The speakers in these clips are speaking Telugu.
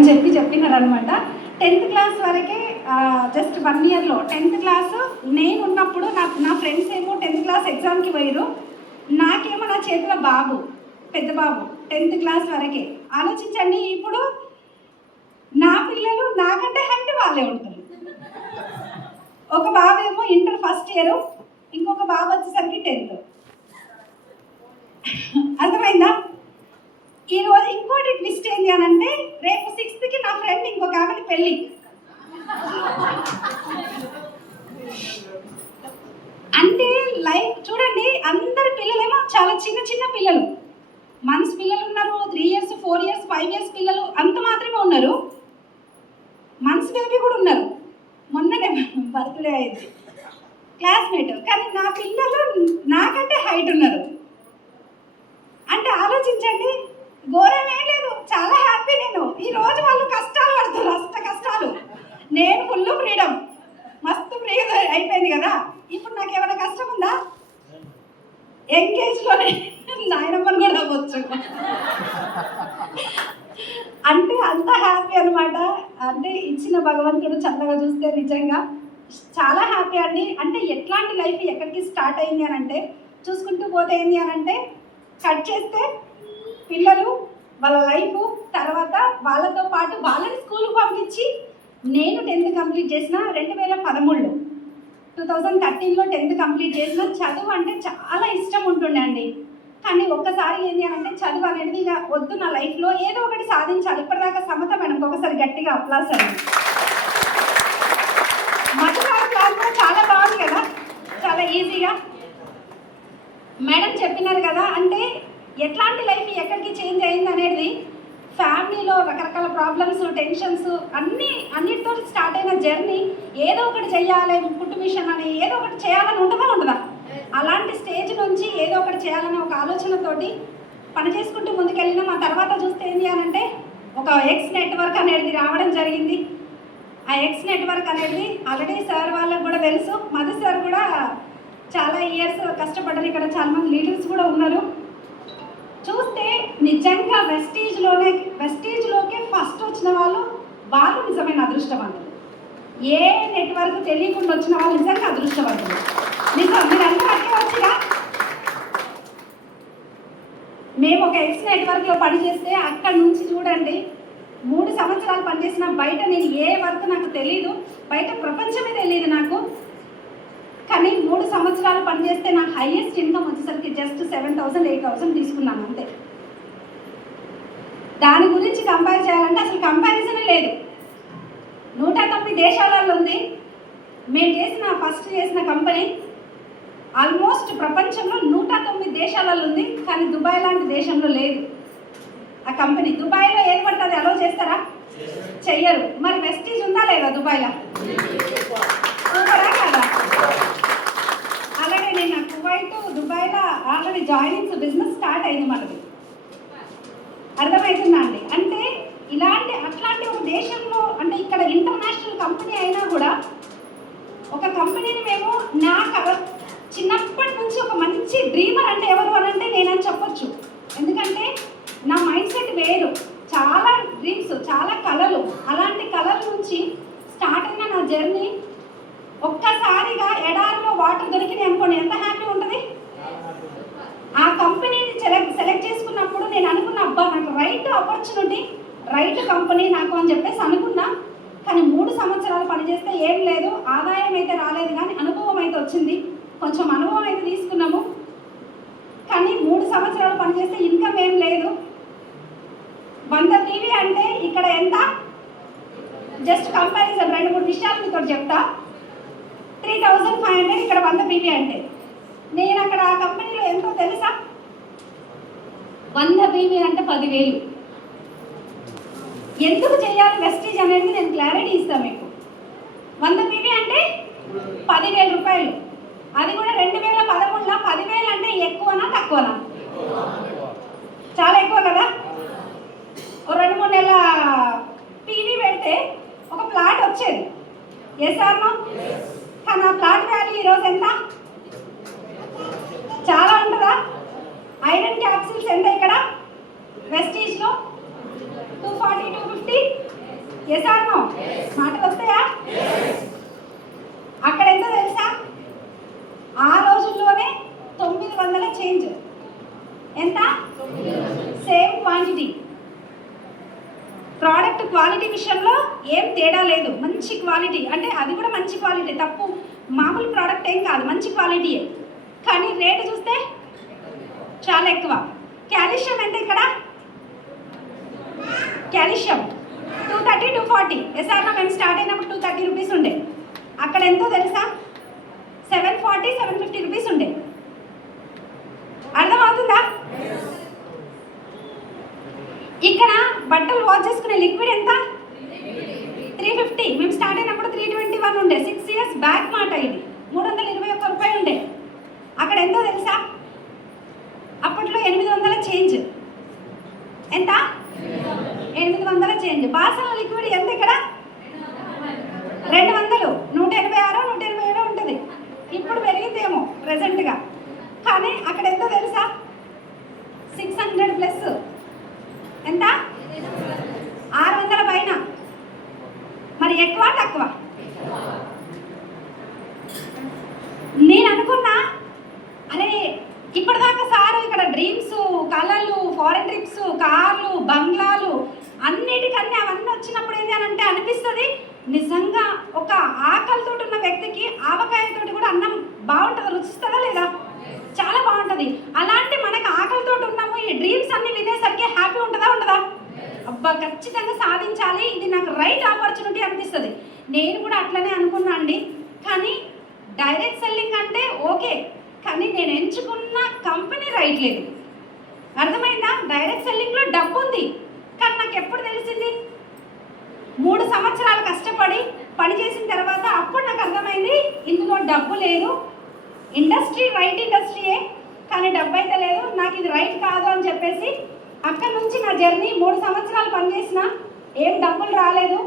అని చెప్పినారనమాట. 10th క్లాస్ వరకే, జస్ట్ 1 ఇయర్లో 10th క్లాస్ నేను ఉన్నప్పుడు నా ఫ్రెండ్స్ ఏమో 10th క్లాస్ ఎగ్జామ్కి పోయారు. నాకేమో నా చేతిలో బాబు, పెద్ద బాబు 10th క్లాస్ వరకే. ఆలోచించండి, ఇప్పుడు నా పిల్లలు నాకంటే హైట్ వాళ్ళే ఉంటారు. ఒక బాబు ఏమో ఇంటర్ ఫస్ట్ ఇయర్, ఇంకొక బాబు వచ్చేసరికి 10th. అర్థమైందా? ఈరోజు ఇంకోటి ట్విస్ట్ ఏంటి అని అంటే, రేపు 6th నా ఫ్రెండ్ ఇంకొక ఆమెకి పెళ్ళి. అంటే లైఫ్ చూడండి, అందరి పిల్లలేమో చాలా చిన్న చిన్న పిల్లలు, మంత్స్ పిల్లలు ఉన్నారు, 3 years 4 years 5 years పిల్లలు అంత మాత్రమే ఉన్నారు. మంత్స్ బేబీ కూడా ఉన్నారు. మొన్ననే బర్త్డే అయింది క్లాస్మేట్, కానీ నా పిల్లలు నాకంటే హైట్ ఉన్నారు. అంటే ఆలోచించండి, ఘోరమే లేదు, చాలా హ్యాపీ. నేను ఈరోజు వాళ్ళు కష్టాలు పడుతున్నారు, అష్ట కష్టాలు, నేను ఫుల్ ఫ్రీడమ్, మస్తు ఫ్రీగా అయిపోయింది కదా. ఇప్పుడు నాకు ఏమైనా కష్టం ఉందా? ఎంగేజ్లోనే నాయనమ్మని కూడా అవ్వచ్చు. అంటే అంత హ్యాపీ అనమాట. అంటే ఇచ్చిన భగవంతుడు చల్లగా చూస్తే నిజంగా చాలా హ్యాపీ అండి. అంటే ఎట్లాంటి లైఫ్ ఎక్కడికి స్టార్ట్ అయింది అని అంటే, చూసుకుంటూ పోతే ఏంది అని అంటే, కట్ చేస్తే పిల్లలు, వాళ్ళ లైఫ్, తర్వాత వాళ్ళతో పాటు వాళ్ళని స్కూల్కి పంపించి, నేను 10th కంప్లీట్ చేసిన 2013లో, 2013లో 10th కంప్లీట్ చేసిన. చదువు అంటే చాలా ఇష్టం ఉంటుండే అండి. కానీ ఒక్కసారి ఏంటి అని అంటే, చదువు అనేది ఇక వద్దు, నా లైఫ్లో ఏదో ఒకటి సాధించాలి. ఇప్పటిదాకా సమత మేడం ఒకసారి గట్టిగా అప్లాస్ అండి. మధుగారు క్లాస్ కూడా చాలా బాగుంది కదా, చాలా ఈజీగా మేడం చెప్పినారు కదా. అంటే ఎట్లాంటి లైఫ్ ఎక్కడికి చేంజ్ అయింది అనేది, ఫ్యామిలీలో రకరకాల ప్రాబ్లమ్స్, టెన్షన్స్ అన్నిటితో స్టార్ట్ అయిన జర్నీ, ఏదో ఒకటి చేయాలి, కుట్టు మిషన్ అని ఏదో ఒకటి చేయాలని ఉండదా? అలాంటి స్టేజ్ నుంచి ఏదో ఒకటి చేయాలనే ఒక ఆలోచనతోటి పని చేసుకుంటూ ముందుకెళ్ళినాం. ఆ తర్వాత చూస్తే ఏంటి అని అంటే, ఒక ఎక్స్ నెట్వర్క్ అనేది రావడం జరిగింది. ఆ ఎక్స్ నెట్వర్క్ అనేది ఆల్రెడీ సార్ వాళ్ళకు కూడా తెలుసు, మధు సార్ కూడా చాలా ఇయర్స్ కష్టపడ్డారు. ఇక్కడ చాలామంది లీడర్స్ కూడా ఉన్నారు. చూస్తే నిజంగా వెస్టీజ్లోకే ఫస్ట్ వచ్చిన వాళ్ళు నిజమైన అదృష్టవంతులు. ఏ నెట్వర్క్ తెలియకుండా వచ్చిన వాళ్ళు నిజంగా అదృష్టవంతులు. నిజం, మీరు అందరూ అట్లే వచ్చిరా. మేము ఒక ఎక్స్ నెట్వర్క్లో పనిచేస్తే అక్కడ నుంచి చూడండి, 3 సంవత్సరాలు పనిచేసిన. బయట నేను ఏ వర్క్ నాకు తెలీదు, బయట ప్రపంచమే తెలియదు నాకు. కానీ 3 సంవత్సరాలు పనిచేస్తే నా హైయెస్ట్ ఇన్కమ్ వచ్చేసరికి జస్ట్ 7,000 8,000 తీసుకున్నాను అంతే. దాని గురించి కంపేర్ చేయాలంటే అసలు కంపారిజనే లేదు. 109 దేశాలలో ఉంది. మేము ఫస్ట్ చేసిన కంపెనీ ఆల్మోస్ట్ ప్రపంచంలో 109 దేశాలలో ఉంది. కానీ దుబాయ్ లాంటి దేశంలో లేదు ఆ కంపెనీ. దుబాయ్లో ఏది పడుతుంది అలో చేస్తారా? చెయ్యరు. మరి వెస్టీజ్ ఉందా లేదా దుబాయ్లో? సూపరా కాదా? అలాగే నేను కువైట్, దుబాయ్లో ఆల్రెడీ జాయినింగ్స్ బిజినెస్ స్టార్ట్ అయింది మనది. అర్థమవుతుందా అండి? అంటే అట్లాంటి ఒక దేశంలో, అంటే ఇక్కడ ఇంటర్నేషనల్ కంపెనీ అయినా కూడా, ఒక కంపెనీని మేము చిన్నప్పటి నుంచి ఒక మంచి డ్రీమర్ అంటే ఎవరు అని అంటే నేనని చెప్పొచ్చు. ఎందుకంటే నా మైండ్ సెట్ వేరు, చాలా డ్రీమ్స్, చాలా కళలు. అలాంటి కళల నుంచి స్టార్ట్ అయిన నా జర్నీ, ఒక్కసారిగా ఎడారిలో వాటర్ దొరికినాయి అనుకోండి, ఎంత హ్యాపీ ఉంటుంది. ఆ కంపెనీని సెలెక్ట్ చేసుకున్నప్పుడు నేను అనుకున్న, అబ్బా నాకు రైట్ ఆపర్చునిటీ, రైట్ కంపెనీ నాకు అని చెప్పేసి అనుకున్నా. కానీ 3 సంవత్సరాలు పనిచేస్తే ఏం లేదు, ఆదాయం అయితే రాలేదు, కానీ అనుభవం అయితే వచ్చింది. కొంచెం అనుభవం అయితే తీసుకున్నాము. కానీ 3 సంవత్సరాలు పనిచేస్తే ఇన్కమ్ ఏం లేదు. 100 PV అంటే ఇక్కడ ఎంత? జస్ట్ కంపారిజన్ 2-3 విషయాలు మీతో చెప్తా. 3,500 ఇక్కడ 100 PV అంటే, నేను అక్కడ ఆ కంపెనీలో ఎంతో తెలుసా? 100 PV అంటే 10,000. ఎందుకు చేయాలి వెస్టీజ్ అనేది నేను క్లారిటీ ఇస్తాను మీకు. 100 PV అంటే 10,000 రూపాయలు. అది కూడా 2013లో 10,000 అంటే ఎక్కువనా తక్కువనా? చాలా ఎక్కువ కదా. ఓ 2-3 నెలల PV పెడితే ఒక ప్లాట్ వచ్చేది. Yes or no? కానీ ఆ ప్లాట్ వాల్యూ ఈరోజు ఎంత? చాలా ఉంటుందా? ఐరన్ క్యాప్సిల్స్ ఎంత ఇక్కడ వెస్టీజ్లో? 240 250 ఎస్ ఆర్ నో? మాటలు వస్తాయా? అక్కడ ఎంతో తెలుసా? ఆ రోజుల్లోనే 900 చేంజ్. ఎంత? Same quantity. ప్రోడక్ట్ క్వాలిటీ విషయంలో ఏం తేడా లేదు, మంచి క్వాలిటీ. అంటే అది కూడా మంచి క్వాలిటీ, తప్పు మామూలు ప్రోడక్ట్ ఏం కాదు, మంచి క్వాలిటీయే. కానీ రేటు చూస్తే చాలా ఎక్కువ. క్యాల్షియం ఎంత ఇక్కడ? క్యాల్షియం 230, 240. ఎస్ఆర్లో మేము స్టార్ట్ అయినప్పుడు 230 రూపీస్ ఉండే. అక్కడ ఎంతో తెలుసా? 740, 750 రూపీస్ ఉండే. అర్థమవుతుందా? ఇక్కడ బట్టలు వాష్ చేసుకునే లిక్విడ్ ఎంత? 350. మేము స్టార్ట్ అయినప్పుడు 321 ఉండే. 6 ఇయర్స్ బ్యాక్ మాట ఇది. 321 రూపాయలు ఉండే. అక్కడ ఎంతో తెలుసా? అప్పట్లో 800 చేంజ్. ఎంత? 800 చేంజ్. బాసన లిక్విడ్ ఎంత ఇక్కడ? 200, 186, 187 ఉంటుంది. ఇప్పుడు పెరిగిందేమో ప్రెసెంట్గా. కానీ అక్కడ ఎంతో తెలుసా? 600 ప్లస్. ఎంత? 600 పైన. మరి ఎక్కువ తక్కువ? నేను అనుకున్నా, అరే ఇప్పటిదాకా సారు ఇక్కడ డ్రీమ్స్, కళలు, ఫారెన్ ట్రిప్స్, కార్లు, బంగ్లాలు అన్నిటికన్నీ అవన్నీ వచ్చినప్పుడు ఏంటి అని అంటే అనిపిస్తుంది, నిజంగా ఒక ఆకలితో ఉన్న వ్యక్తికి ఆవకాయతోటి కూడా అన్నం బాగుంటుందా, రుచిస్తుందా లేదా? చాలా బాగుంటుంది. అలాంటి మనకు ఆకలితో ఉన్నాము, ఈ డ్రీమ్స్ అన్ని వినేసరికి హ్యాపీ ఉంటుందా ఉండదా? అబ్బా ఖచ్చితంగా సాధించాలి, ఇది నాకు రైట్ ఆపర్చునిటీ అనిపిస్తుంది. నేను కూడా అట్లనే అనుకున్నా అండి. కానీ డైరెక్ట్ సెల్లింగ్ అంటే ఓకే, కానీ నేను ఎంచుకున్న కంపెనీ రైట్ లేదు. అర్థమైందా? డైరెక్ట్ సెల్లింగ్లో డబ్బు ఉంది, కానీ నాకు ఎప్పుడు తెలిసింది? 3 సంవత్సరాలు కష్టపడి పని చేసిన తర్వాత అప్పుడు నాకు అర్థమైంది ఇందులో డబ్బు లేదు. ఇండస్ట్రీ రైట్ ఇండస్ట్రీయే, కానీ డబ్బు అయితే లేదు, నాకు ఇది రైట్ కాదు అని చెప్పేసి అక్కడి నుంచి నా జర్నీ 3 సంవత్సరాలు పనిచేసిన, ఏం డబ్బులు రాలేదు.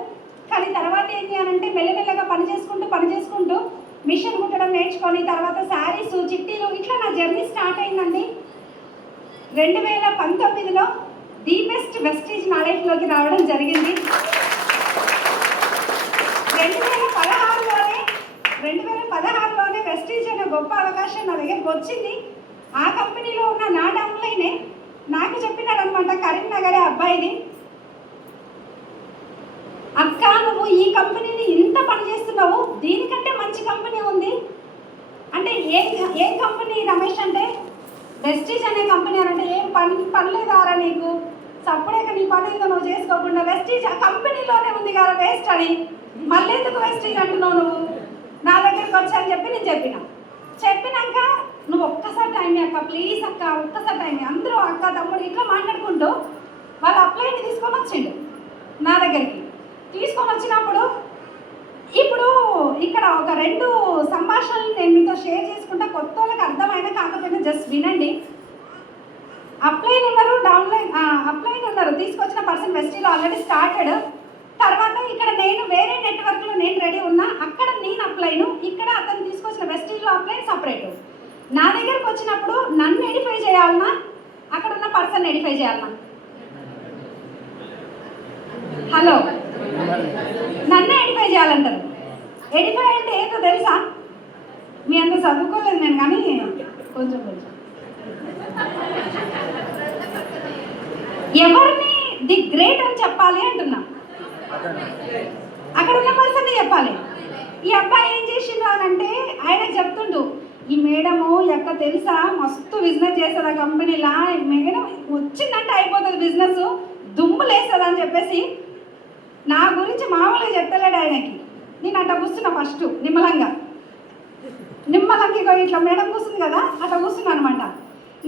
కానీ తర్వాత ఏంటి అని అంటే మెల్లమెల్లగా పని చేసుకుంటూ మిషన్ కుట్టడం నేర్చుకొని తర్వాత శారీస్, చిట్టీలు, ఇట్లా నా జర్నీ స్టార్ట్ అయిందండి. 2019లో ది బెస్ట్ వెస్టీజ్ నా లైఫ్లోకి రావడం జరిగింది. 2016లోనే వెస్టీజ్ అనే గొప్ప అవకాశం నా దగ్గరకు వచ్చింది. ఆ కంపెనీలో ఉన్న నా డౌన్లైనే నాకు చెప్పినాడు అనమాట, కరీంనగర్ అబ్బాయిది, అక్క నువ్వు ఈ కంపెనీని ఇంత పని చేస్తున్నావు, దీనికంటే మంచి కంపెనీ ఉంది అంటే ఏ కంపెనీ రమేష్ అంటే వెస్టీజ్ అనే కంపెనీ అని అంటే ఏం పనిలేదారా నీకు, సప్పుడేక నీ పని ఏదో నువ్వు చేసుకోకుండా వెస్టీజ్ ఆ కంపెనీలోనే ఉంది కదా వేస్ట్ అని, మళ్ళీ ఎందుకు వెస్టీజ్ అంటున్నావు నువ్వు నా దగ్గరికి వచ్చాయని చెప్పి నేను చెప్పినాక నువ్వు ఒక్కసారి టైం అక్క, ప్లీజ్ అక్క ఒక్కసారి టైం. అందరూ అక్క తమ్ముడు ఇట్లా మాట్లాడుకుంటూ వాళ్ళ అప్లైని తీసుకొని వచ్చిండు నా దగ్గరికి. తీసుకొని వచ్చినప్పుడు ఇప్పుడు ఇక్కడ ఒక 2 సంభాషణలు నేను మీతో షేర్ చేసుకుంటా, కొత్త వాళ్ళకి అర్థమైన కాకపోయినా జస్ట్ వినండి. అప్లైన్ ఉన్నారు, అప్లైన్ ఉన్నారు, తీసుకొచ్చిన పర్సన్ వెస్టీలో ఆల్రెడీ స్టార్టెడ్. తర్వాత ఇక్కడ నేను వేరే నెట్వర్క్లో నేను రెడీ ఉన్నా, అక్కడ నేను అప్లైను, ఇక్కడ అతను తీసుకొచ్చిన వెస్టీజ్లో అప్లైన్ సపరేట్. నా దగ్గరకు వచ్చినప్పుడు నన్ను ఎడిఫై చేయాలన్నా అక్కడ ఉన్న పర్సన్ ఎడిఫై చేయాలన్నా? హలో, నన్నే ఎడిఫై చేయాలంటారు. ఎడిఫై అంటే ఏంటో తెలుసా? మీ అంత చదువుకోలేదు నేను, కానీ కొంచెం ఎవరిని ది గ్రేట్ అని చెప్పాలి అంటున్నా, అక్కడ ఉన్న పర్సన్ చెప్పాలి. ఈ అబ్బాయి ఏం చేసిండు అని అంటే ఆయనకు చెప్తుండు, ఈ మేడము ఎక్క తెలుసా మస్తు బిజినెస్ చేస్తుంది ఆ కంపెనీలా, మేడం వచ్చిందంటే అయిపోతుంది బిజినెస్, దుమ్ము లేస్తుంది అని చెప్పేసి నా గురించి మామూలుగా చెప్పలేడు ఆయనకి. నేను అట్లా కూర్చున్నా ఫస్ట్ నిమ్మలంగా ఇట్లా మేడం కూర్చుంది కదా అట్లా కూర్చున్నా అనమాట.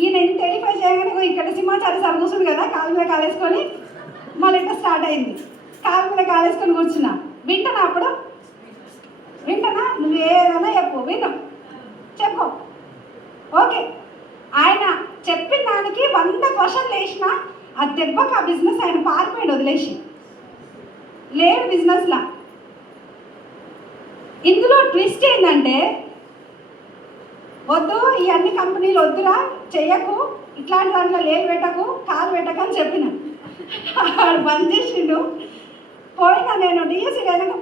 ఈయన ఎంత ఎడిఫై చేయగానే ఇక్కడ సింహాచారి సార్ కూర్చుండు కదా, కాలు మీద కాలేసుకొని మళ్ళీ ఇట్లా స్టార్ట్ అయింది. కాలు మీద కాలేసుకొని కూర్చున్నా. వింటనా? అప్పుడు వింటనా? నువ్వు ఏదైనా చెప్పు ఓకే. ఆయన చెప్పిన దానికి 100 క్వశ్చన్లు వేసిన, ఆ దెబ్బకి ఆ బిజినెస్ ఆయన పారిపోయాడు వదిలేసి, లేడు బిజినెస్లా. ఇందులో ట్విస్ట్ ఏంటంటే వద్దు ఈ అన్ని కంపెనీలు వద్దురా, చెయ్యకు, ఇట్లాంటి దాంట్లో లేలు పెట్టకు, కాలు పెట్టకు అని చెప్పిన. వాడు బంద్ చేసిండు. పోయినా నేను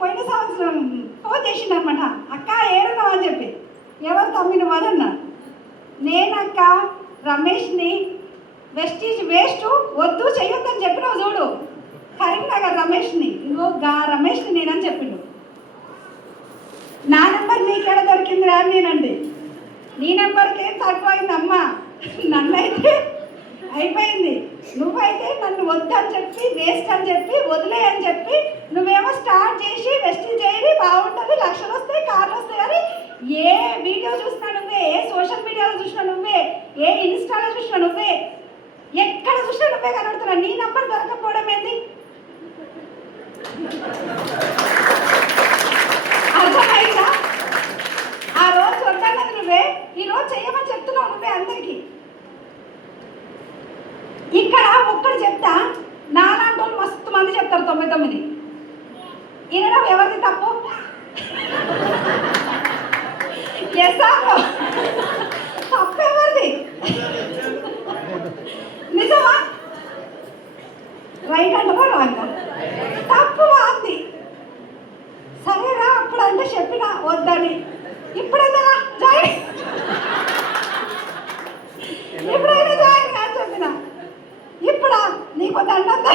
పోయిన సంవత్సరం ఫోన్ చేసిండు అనమాట, అక్క ఏడున్నావు అని చెప్పి. ఎవరు తమ్మిన వారన్నా, నేనక్క రమేష్ని వెస్టీజ్ వేస్ట్ వద్దు చెయ్యొద్దని చెప్పినావు చూడు, కరీంనగర్ రమేష్ని, ఇగో గా రమేష్ని నేనని చెప్పిండు. నా నెంబర్ నీకెడ దొరికిందిరా నేనండి, నీ నెంబర్కి ఏం తక్కువైందమ్మా, నన్నైతే అయిపోయింది, నువ్వైతే నన్ను వద్దని చెప్పి వేస్ట్ అని చెప్పి వదిలే అని చెప్పి నువ్వేమో స్టార్ట్ చేసి వెస్టింగ్ చేయని బాగుంటుంది, లక్షలు వస్తాయి, కార్లు వస్తాయి. కానీ ఏ వీడియో చూసినా నువ్వే, ఏ సోషల్ మీడియాలో చూసినా నువ్వే, ఏ ఇన్స్టాలో చూసినా నువ్వే, ఎక్కడ చూసినా నువ్వే కనబడుతున్నా. నీ నంబర్ దొరకపోవడం ఏంది? అర్థమైందా? ఆ రోజు వద్దన్నది నువ్వే, ఈ రోజు చేయమని చెప్తున్నావు నువ్వే అందరికీ. ఇక్కడ ఒక్కడు చెప్తా, నాలాంటి వాళ్ళు మస్తు మంది చెప్తారు 99. వినడం ఎవరిది తప్పు? తప్పు ఎవరిది? నిజమా? రైట్ అంటారా రాంగా? తప్పు వాంది. సరేరా అప్పుడు అంటే చెప్పినా వద్దని, ఇప్పుడైనా జాయిన్, ఇప్పుడైనా జాయిన్ కాదు చెప్పిన, ఇప్పుడా నీకు దండ.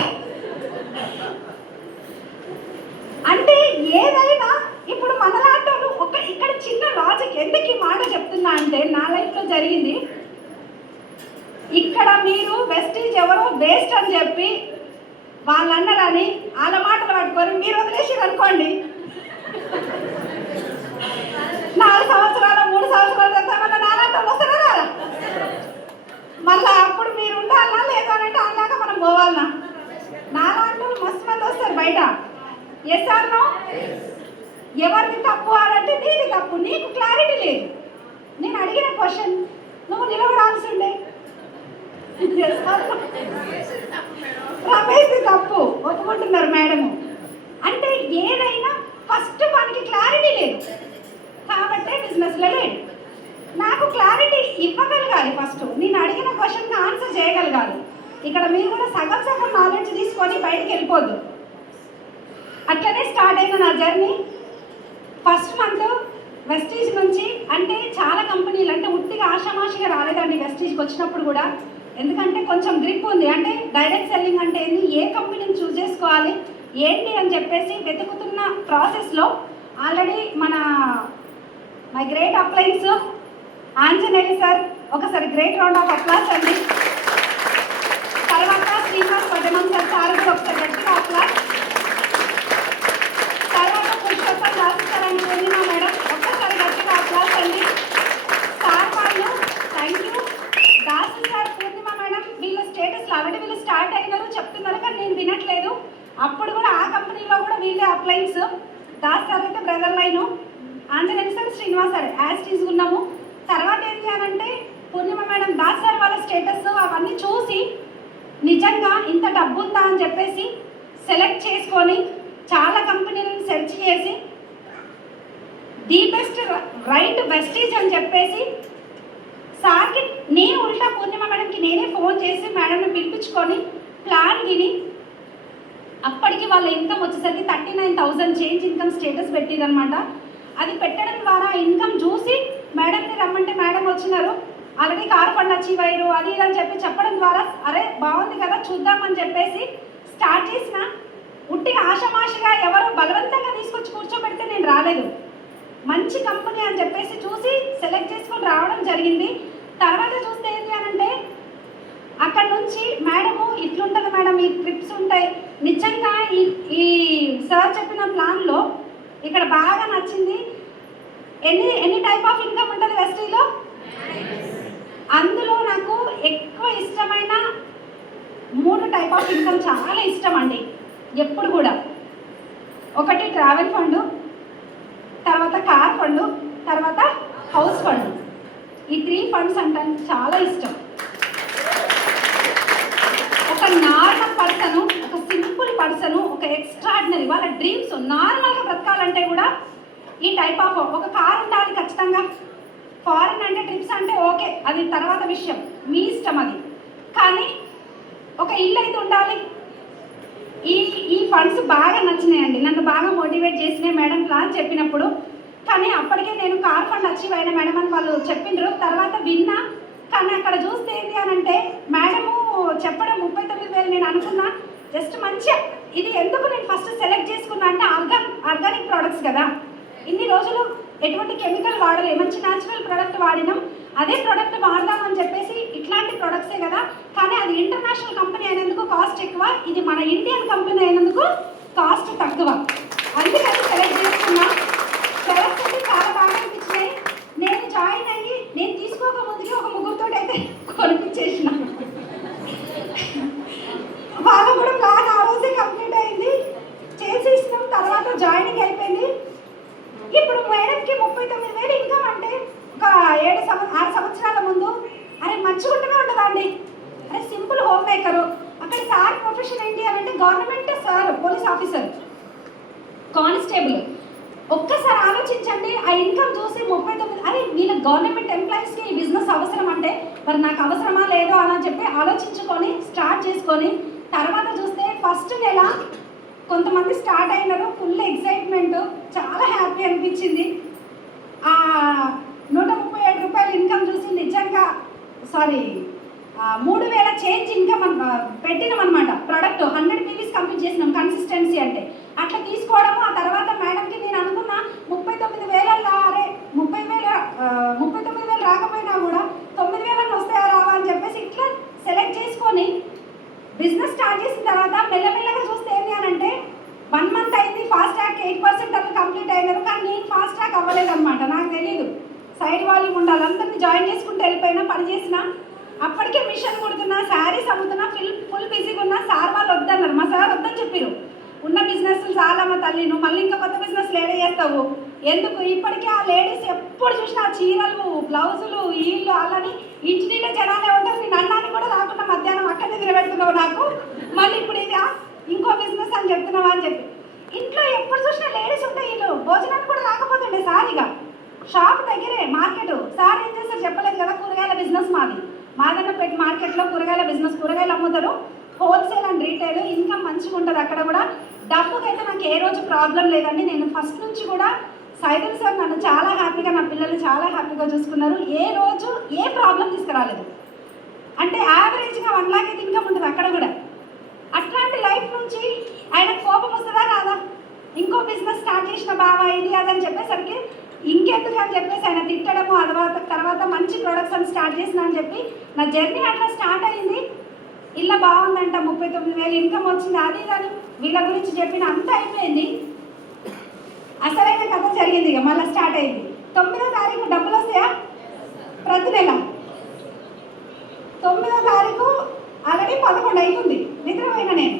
అంటే ఏదైనా ఇప్పుడు మనలాంటి ఒక ఇక్కడ చిన్న లాజిక్, ఎందుకు ఈ మాట చెప్తున్నా అంటే నా లైఫ్లో జరిగింది. ఇక్కడ మీరు వెస్టీజ్ ఎవరో వేస్ట్ అని చెప్పి వాళ్ళు అన్నారని వాళ్ళ మాటలు పట్టుకొని మీరు వదిలేసారు అనుకోండి, 4 సంవత్సరాలు 3 సంవత్సరాలు చదువుతామన్నా నాలాంటి వాళ్ళు వస్తారా? మళ్ళీ అప్పుడు మీరు ఉండాలన్నా లేదా అంటే అలాగా మనం పోవాలన్నా? నాలాంటి వాళ్ళు మస్తు మంది వస్తారు బయట. Yes or no? ఎవరిది తప్పు అంటే నీది తప్పు, నీకు క్లారిటీ లేదు. నేను అడిగిన క్వశ్చన్ నువ్వు నిలబడాల్సి ఉండే. రమేష్ది తప్పు ఒప్పుకుంటున్నారు మేడము. అంటే ఏదైనా ఫస్ట్ మనకి క్లారిటీ లేదు కాబట్టే బిజినెస్లో లేదు. నాకు క్లారిటీ ఇవ్వగలగాలి, ఫస్ట్ నేను అడిగిన క్వశ్చన్కి ఆన్సర్ చేయగలగాలి. ఇక్కడ మీరు కూడా సగం సగం నాలెడ్జ్ తీసుకొని బయటకు వెళ్ళిపోద్దు. అట్లనే స్టార్ట్ అయిన నా జర్నీ. ఫస్ట్ మంత్ వెస్టీజ్ నుంచి, అంటే చాలా కంపెనీలు, అంటే ఉట్టిగా ఆషామాషిగా రాలేదండి వెస్టీజ్కి వచ్చినప్పుడు కూడా. ఎందుకంటే కొంచెం గ్రిప్ ఉంది, అంటే డైరెక్ట్ సెల్లింగ్ అంటే ఏంటి, ఏ కంపెనీని చూస్ చేసుకోవాలి ఏంటి అని చెప్పేసి వెతుకుతున్న ప్రాసెస్లో already my great appliance Anjaneyulu sir, ఒకసారి గ్రేట్ రౌండ్ ఆఫ్ అప్లాస్ అండి. తర్వాత శ్రీనివాస్ పద్మం సార్ కూడా ఒకసారి గట్టిగా అప్లాస్. తర్వాత Purushottam Dasu sir and Purnima madam ఒక్కసారి గట్టిగా అప్లాస్ అండి. సార్ వాళ్ళు thank you. Dasu sir, Purnima madam వీళ్ళ స్టేటస్లో ఆల్రెడీ వీళ్ళు స్టార్ట్ అయినారు చెప్తున్నారు, కానీ నేను వినట్లేదు. అప్పుడు కూడా ఆ కంపెనీలో కూడా వీళ్ళే అప్లయన్స్. దాస్ సార్ అయితే brother line, Anjaneyulu sir, Srinivas sir as తీసుకున్నాము. తర్వాత ఏంటి అని అంటే పూర్ణిమ మేడం, దాస్ సార్ వాళ్ళ స్టేటస్ అవన్నీ చూసి నిజంగా ఇంత డబ్బు ఉందా అని చెప్పేసి సెలెక్ట్ చేసుకొని చాలా కంపెనీలను సెర్చ్ చేసి ది బెస్ట్ రైట్ వెస్టీజ్ అని చెప్పేసి సార్కి నేను ఉల్టా పూర్ణిమ మేడంకి నేనే ఫోన్ చేసి మేడంని పిలిపించుకొని ప్లాన్ విని, అప్పటికి వాళ్ళ ఇన్కమ్ వచ్చేసరికి 39,000 చేంజ్ ఇన్కమ్ స్టేటస్ పెట్టిరనమాట. అది పెట్టడం ద్వారా ఇన్కమ్ చూసి మేడంని రమ్మంటే మేడం వచ్చినారు. ఆల్రెడీ కార్ ఫండ్ అచీవ్ అయ్యారు అది ఇది అని చెప్పి చెప్పడం ద్వారా అరే బాగుంది కదా చూద్దామని చెప్పేసి స్టార్ట్ చేసిన. ఉట్టిగా ఆషమాషిగా ఎవరు బలవంతంగా తీసుకొచ్చి కూర్చోబెడితే నేను రాలేదు. మంచి కంపెనీ అని చెప్పేసి చూసి సెలెక్ట్ చేసుకొని రావడం జరిగింది. తర్వాత చూస్తే ఏంటి అని అంటే అక్కడ నుంచి మేడము ఇట్లుంటుంది మేడం, ఈ ట్రిప్స్ ఉంటాయి. నిజంగా ఈ సార్ చెప్పిన ప్లాన్లో ఇక్కడ బాగా నచ్చింది. ఎన్ని టైప్ ఆఫ్ ఇన్కమ్ ఉంటుంది వెస్టీలో, అందులో నాకు ఎక్కువ ఇష్టమైన 3 టైప్ ఆఫ్ ఇన్కమ్ చాలా ఇష్టం అండి ఎప్పుడు కూడా. ఒకటి ట్రావెల్ ఫండ్, తర్వాత కార్ ఫండ్, తర్వాత హౌస్ ఫండ్. ఈ 3 ఫండ్స్ అంటే చాలా ఇష్టం. ఒక నార్మల్ పర్సను, ఒక సింపుల్ పర్సను, ఒక ఎక్స్ట్రాడినరీ వాళ్ళ డ్రీమ్స్ నార్మల్గా బ్రతకాలంటే కూడా ఈ టైప్ ఆఫ్ ఒక కార్ ఉండాలి ఖచ్చితంగా. ఫారెన్ అంటే ట్రిప్స్ అంటే ఓకే, అది తర్వాత విషయం, మీ ఇష్టం అది. కానీ ఒక ఇల్లు అయితే ఉండాలి, ఈ ఈ ఫండ్స్ బాగా నచ్చినాయండి, నన్ను బాగా మోటివేట్ చేసినాయి మేడం ప్లాన్ చెప్పినప్పుడు. కానీ అప్పటికే నేను కార్ ఫండ్ అచీవ్ అయిన మేడం అని వాళ్ళు చెప్పిండ్రు. తర్వాత విన్నా, కానీ అక్కడ చూస్తే ఏంటి అని అంటే మేడము చెప్పడం 39,000. నేను అనుకున్నా జస్ట్ మంచిగా ఇది ఎందుకు నేను ఫస్ట్ సెలెక్ట్ చేసుకున్నా అంటే ఆర్గానిక్ ప్రోడక్ట్స్ కదా, ఇన్ని రోజులు ఎటువంటి కెమికల్ వాడలే, మంచి న్యాచురల్ ప్రోడక్ట్ వాడినాం, అదే ప్రోడక్ట్ వాడదామని చెప్పేసి ఇట్లాంటి ప్రోడక్ట్సే కదా. కానీ అది ఇంటర్నేషనల్ కంపెనీ అయినందుకు కాస్ట్ ఎక్కువ, ఇది మన ఇండియన్ కంపెనీ అయినందుకు కాస్ట్ తక్కువ, అందుకని సెలెక్ట్ చేసుకున్నా. సెలెక్ట్ అయితే చాలా బాగా అనిపించినాయి. నేను జాయిన్ అయ్యి నేను తీసుకోక ముందుకి ఒక ముగ్గురితో అయితే కొనిపించేసిన, వాళ్ళ కూడా ప్లాన్ ఆ రోజే కంప్లీట్ అయింది, చేసేసినాం. తర్వాత జాయినింగ్ అయిపోయింది. ఇప్పుడు మేడంకి 39,000 ఇన్కమ్ అంటే ఒక 6 సంవత్సరాల ముందు అరే మంచిగా ఉంటూనే ఉండదండి. అరే సింపుల్ హోమ్ మేకరు, అక్కడ సార్ ప్రొఫెషన్ ఏంటి అని అంటే government sir, police officer, constable. ఒక్కసారి ఆలోచించండి, ఆ ఇన్కమ్ చూసి 39, అరే వీళ్ళ గవర్నమెంట్ ఎంప్లాయీస్కి ఈ బిజినెస్ అవసరం అంటే మరి నాకు అవసరమా లేదో అని చెప్పి ఆలోచించుకొని స్టార్ట్ చేసుకొని తర్వాత చూస్తే ఫస్ట్ నెల కొంతమంది స్టార్ట్ అయినారు, ఫుల్ ఎక్సైట్మెంట్, చాలా హ్యాపీ అనిపించింది. 137 రూపాయలు ఇన్కమ్ చూసి నిజంగా 3,000 చేంజ్ ఇన్కమ్ పెట్టినాం అనమాట. ప్రోడక్ట్ 100 పీవీస్ కంప్లీట్ చేసినాం కన్సిస్టెన్సీ అంటే. అట్లా తీసుకోవడము, ఆ తర్వాత మేడంకి నేను అనుకున్నా 39,000 అరే 39,000 రాకపోయినా కూడా 9,000 వస్తాయా రావా అని చెప్పేసి ఇట్లా సెలెక్ట్ చేసుకొని బిజినెస్ స్టార్ట్ చేసిన తర్వాత మెల్లమెల్లగా చూస్తే ఏంటి అని అంటే 1 మంత్ అయింది, ఫాస్ట్ ట్రాక్ 8% అట్లా కంప్లీట్ అయినారు. కానీ నేను ఫాస్ట్ ట్రాక్ అవ్వలేదు అనమాట, నాకు తెలియదు. సైడ్ వాల్యూమ్ ఉండాలి, అందరినీ జాయిన్ చేసుకుంటూ వెళ్ళిపోయినా, పని చేసిన. అప్పటికే మిషన్ కుడుతున్నా, శారీస్ అమ్ముతున్నా, ఫుల్ బిజీగా ఉన్నా. సార్ వాళ్ళు వద్దన్నారు, మా సార్ వద్దని చెప్పారు. ఉన్న బిజినెస్ చాలా మా తల్లి, నువ్వు మళ్ళీ ఇంకా కొత్త బిజినెస్ లేడీ చేస్తావు ఎందుకు. ఇప్పటికే ఆ లేడీస్ ఎప్పుడు చూసినా చీరలు, బ్లౌజులు, వీళ్ళు వాళ్ళని ఇంటి నిండా జనాలే ఉంటారు. నేను అన్నాన్ని కూడా రాకుండా మధ్యాహ్నం అక్కడే నిలబెడుతున్నావు నాకు, మళ్ళీ ఇప్పుడు ఇది ఇంకో బిజినెస్ అని చెప్తున్నావా అని చెప్పి. ఇంట్లో ఎప్పుడు చూసినా లేడీస్ ఉంటే వీళ్ళు భోజనానికి కూడా రాకపోతుండే సార్. ఇక షాప్ దగ్గరే మార్కెట్, సార్ ఏం చేస్తారు చెప్పలేదు కదా, కూరగాయల బిజినెస్ మాదన్న పెట్టి మార్కెట్లో కూరగాయల బిజినెస్, కూరగాయలు అమ్ముతారు, హోల్సేల్ అండ్ రీటైల్. ఇన్కమ్ మంచిగా ఉంటుంది అక్కడ కూడా. డబ్బుకైతే నాకు ఏ రోజు ప్రాబ్లం లేదండి. నేను ఫస్ట్ నుంచి కూడా సైదుల్ సార్ నన్ను చాలా హ్యాపీగా, నా పిల్లల్ని చాలా హ్యాపీగా చూసుకున్నారు. ఏ రోజు ఏ ప్రాబ్లం తీసుకురాలేదు. అంటే యావరేజ్గా 1 లాక్ అయితే ఇన్కమ్ ఉంటుంది అక్కడ కూడా. అట్లాంటి లైఫ్ నుంచి ఆయన కోపం వస్తుందా రాదా, ఇంకో బిజినెస్ స్టార్ట్ చేసిన బావా ఇది అదని చెప్పేసరికి ఇంకెందుకు అని చెప్పేసి ఆయన తిట్టడము, తర్వాత మంచి ప్రొడక్ట్స్ అని స్టార్ట్ చేసిన అని చెప్పి నా జర్నీ అట్లా స్టార్ట్ అయింది. ఇలా బాగుందంట, 39,000 ఇన్కమ్ వచ్చింది, అది కానీ వీళ్ళ గురించి చెప్పిన అంతా అయిపోయింది. అసలైన కథ జరిగింది, ఇక మళ్ళీ స్టార్ట్ అయింది. 9వ తారీఖు డబ్బులు వస్తాయా ప్రతి నెల. 9వ తారీఖు ఆల్రెడీ 11 అవుతుంది, నిద్రపోయినా నేను.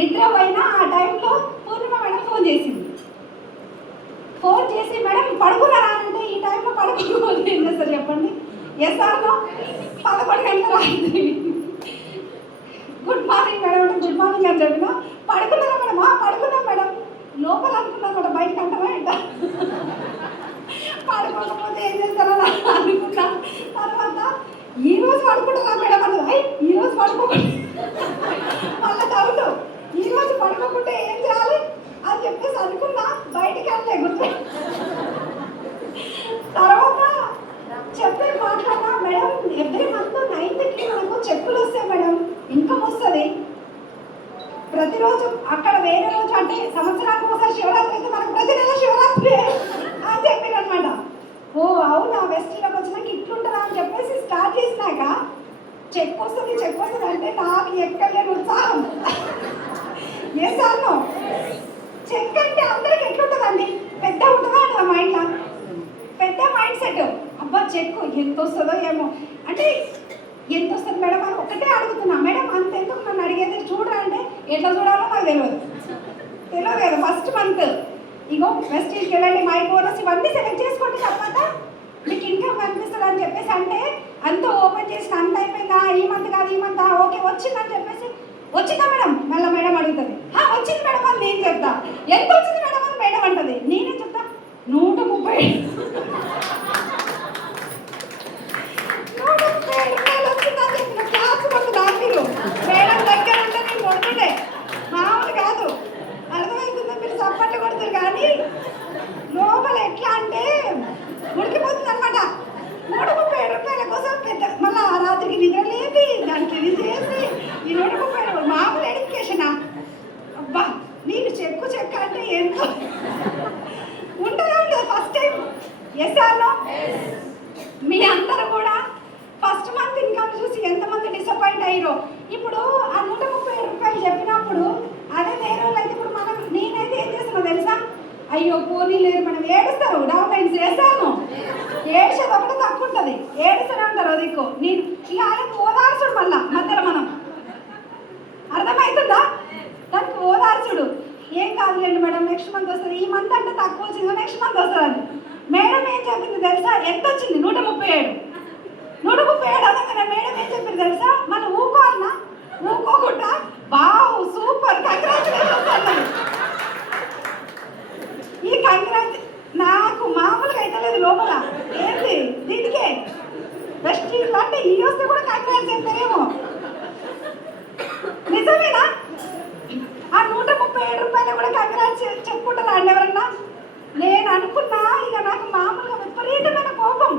నిద్రపోయినా ఆ టైంలో పూర్ణిమ మేడం ఫోన్ చేసింది. ఫోన్ చేసి మేడం పడుకున్నారా అంటే ఈ టైంలో పడుకోవాలి ఏం చేస్తారు చెప్పండి. ఎస్ ఆర్నో 11 గంటల రాత్రి. గుడ్ మార్నింగ్ మేడం అంటే గుడ్ మార్నింగ్ అని చెప్పిన. పడుకున్నారా మేడం? పడుకున్నాం మేడం. లోపల అనుకున్నాను మేడం, బయటకు అంటారా ఏంట. పడుకోకపోతే ఏం చేస్తారో అనుకున్నా. తర్వాత ఈరోజు పడుకుంటారా మేడం అన్నది. ఈరోజు పడుకోకుండా మళ్ళీ డౌట్, ఈరోజు పడుకోకుంటే ఏం చేయాలి అని చెప్పేసి అనుకున్నా. బయటికి వెళ్ళలే గుర్తు. తర్వాత చెప్పే మాట్లాడినా మేడం ఎవ్రీ మంత్ 9th మనకు చెక్కులు వస్తాయి మేడం, ఇన్కమ్ వస్తుంది. ప్రతిరోజు అక్కడ వేరే రోజు అంటే సంవత్సరానికి ఒకసారి శివరాత్రి అయితే మనకు ప్రతి నెల శివరాత్రి అని చెప్పారు అనమాట. ఓ అవునా, వెస్టీలోకి వచ్చినాక ఇట్లుంటుందా అని చెప్పేసి స్టార్ట్ చేసినాక చెక్ వస్తుంది అంటే నాకు ఎక్కలేని ఉత్సాహం. చేశాను. చెక్ అంటే అందరికి ఎట్లుంటుందండి, పెద్ద ఉంటుందా అంట మైండ్లో, పెద్ద మైండ్ సెట్. అబ్బా చెక్ ఎంత వస్తుందో ఏమో అంటే, ఎంత వస్తుంది మేడం అని ఒకటే అడుగుతున్నా. మేడం అంత ఎందుకు నన్ను అడిగేది, చూడరా అంటే ఎట్లా చూడాలో నాకు తెలియదు కదా. ఫస్ట్ మంత్ ఇగో వెస్టీజ్కి వెళ్ళండి, మై బోనస్ ఇవన్నీ సెలెక్ట్ చేసుకోండి, తర్వాత మీకు ఇన్కమ్ కనిపిస్తుంది అని చెప్పేసి అంటే అంతా ఓపెన్ చేసిన. అంత అయిపోయిందా, ఈ మంత్ కాదు ఈ మంత్, ఓకే వచ్చిందని చెప్పేసి వచ్చిందా మేడం మళ్ళీ మేడం అడుగుతుంది. వచ్చింది మేడం అని నేను చెప్తా. ఎంత వచ్చింది మేడం అని మేడం అంటది. నేనే చెప్తా 130 రూపాయలు వచ్చిందని చెప్పిన క్లాస్ కొడుతున్నా. మీరు మేడం దగ్గర ఉంటే నేను కొడుతుండే కానీ లోపల ఎట్లా అంటే ఉడికిపోతుంది అనమాట. 137 రూపాయల కోసం పెద్ద మళ్ళీ ఆ రాత్రికి నిద్ర లేపి దానికి ఇది చేసి ఈ 137 మామూలు ఎడ్యుకేషనా? అబ్బా నీకు చెక్కు అంటే ఎంతో ఉంటుందా ఉండదు first time. Yes or no? మీ అందరూ కూడా ఫస్ట్ మంత్ ఇన్కమ్ చూసి ఎంతమంది డిసప్పాయింట్ అయ్యారో. ఇప్పుడు ఆ 137 రూపాయలు చెప్పినప్పుడు అదే వేరే వాళ్ళు అయితే ఇప్పుడు మనం నేనైతే ఏం చేస్తున్నా తెలుసా? అయ్యో పోనీ లేదు మనం ఏడుస్తారు డౌన్ లైన్స్ చేస్తాను. ఏడ్చేది ఒకటి తక్కువ ఉంటుంది, ఏడుస్తూనే ఉంటారు అదిక్కో. నేను ఇక వాళ్ళకి ఓదార్చుడు మళ్ళా మధ్యలో మనం అర్థమవుతుందా? దానికి ఓదార్చుడు ఏం కాదులేండి మేడం నెక్స్ట్ మంత్ వస్తుంది, ఈ మంత్ అంటే తక్కువ వచ్చింది నెక్స్ట్ మంత్ వస్తుంది. మేడం ఏం చెప్పింది తెలుసా? ఎంత వచ్చింది? 137. 137 అనగానే మేడం ఏం చెప్పింది తెలుసా? మనం ఊకోవాలన్నా ఊకోకుండా వావ్ సూపర్ కంగ్రాచులేషన్స్ అన్నది. ఈ కంగ్రాచు నాకు మామూలుగా అయితే లేదు లోపల. ఏంటి దీనికే బెస్ట్ అంటే ఈ వస్తే కూడా కంగ్రాట్స్ చెప్తారేమో. నిజమేనా? ఆ 137 రూపాయలు కూడా కంగ్రాట్స్ చెప్పుకుంటారా అండి ఎవరన్నా? నేను అనుకున్నా ఇక నాకు మామూలుగా విపరీతమైన కోపం.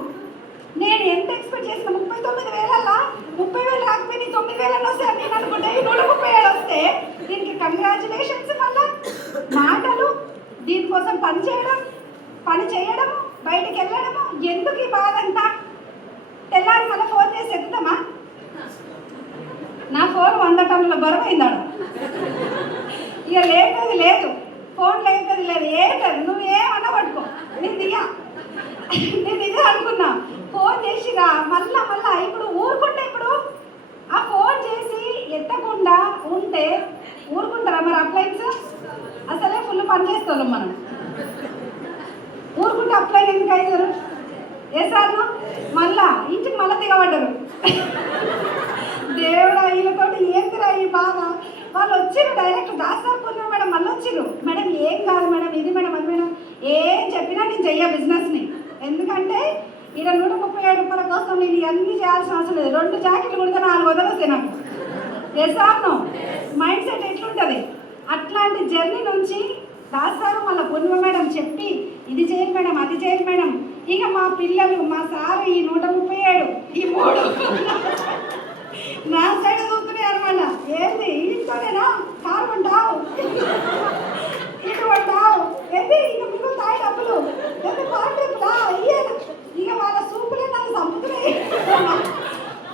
నేను ఎంత ఎక్స్పెక్ట్ చేసిన 39,000 30,000 రాకపోయి 9,000 వస్తాయి నేను అనుకుంటే 137 వస్తే దీనికి కంగ్రాచులేషన్స్. మళ్ళా మాటలు దీనికోసం పని చేయడం బయటికి వెళ్ళడము ఎందుకు ఈ బాధ అంతా? తెల్లారి మళ్ళీ ఫోన్ చేసి ఎత్తుతామా? నా ఫోన్ 100 టన్నుల బరువు అయిందాడు. ఇక లేపేది లేదు, ఫోన్ లేపేది లేదు, ఏంటది నువ్వేమన్నా పట్టుకో నేను దిగా. నేను ఇదే అనుకున్నా ఫోన్ చేసిరా మళ్ళా ఇప్పుడు ఊరుకుంటే ఇప్పుడు ఆ ఫోన్ చేసి ఎత్తకుండా ఉంటే ఊరుకుంటారా మరి? అప్లైన్స్ అసలే ఫుల్ పని చేస్తాం మనం, ఊరుకుంటే అప్లై ఎందుకు అవుతారు? వేసారు మళ్ళా ఇంటికి మళ్ళీ దిగబడ్డారు. దేవుడా వీళ్ళతోటి ఏంటిరా ఈ బాధ? వాళ్ళు వచ్చిరు డైరెక్ట్ దాసారుకున్నారు మేడం. మళ్ళీ వచ్చిరు మేడం ఏం కాదు మేడం ఇది మేడం అది మేడం ఏం చెప్పినా నేను చెయ్య బిజినెస్ని. ఎందుకంటే ఇక్కడ 137 రూపాయల కోసం నేను ఇవన్నీ చేయాల్సిన అవసరం లేదు. 2 జాకెట్లు కుడితే 400 వస్తాయి నాకు. ఎసాను మైండ్ సెట్ ఎట్లుంటుంది? అట్లాంటి జర్నీ నుంచి దాసారు మళ్ళీ పూర్ణిమ మేడం చెప్పి ఇది చేయాలి మేడం అది చేయాలి మేడం. ఇక మా పిల్లలు మా సారు ఈ 137 ఈ 3 నా సైడ్ చూస్తున్నాయి అనమాట. ఏంది ఇంట్లోనేనా కారు కొంటావు ఇటు కొంటావు ఏంది ఇక మీకు తాయి డబ్బులు ఏంది పార్టీలా ఇయ్యాల ఇక వాళ్ళ సూపులే నన్ను చంపుతున్నాయి.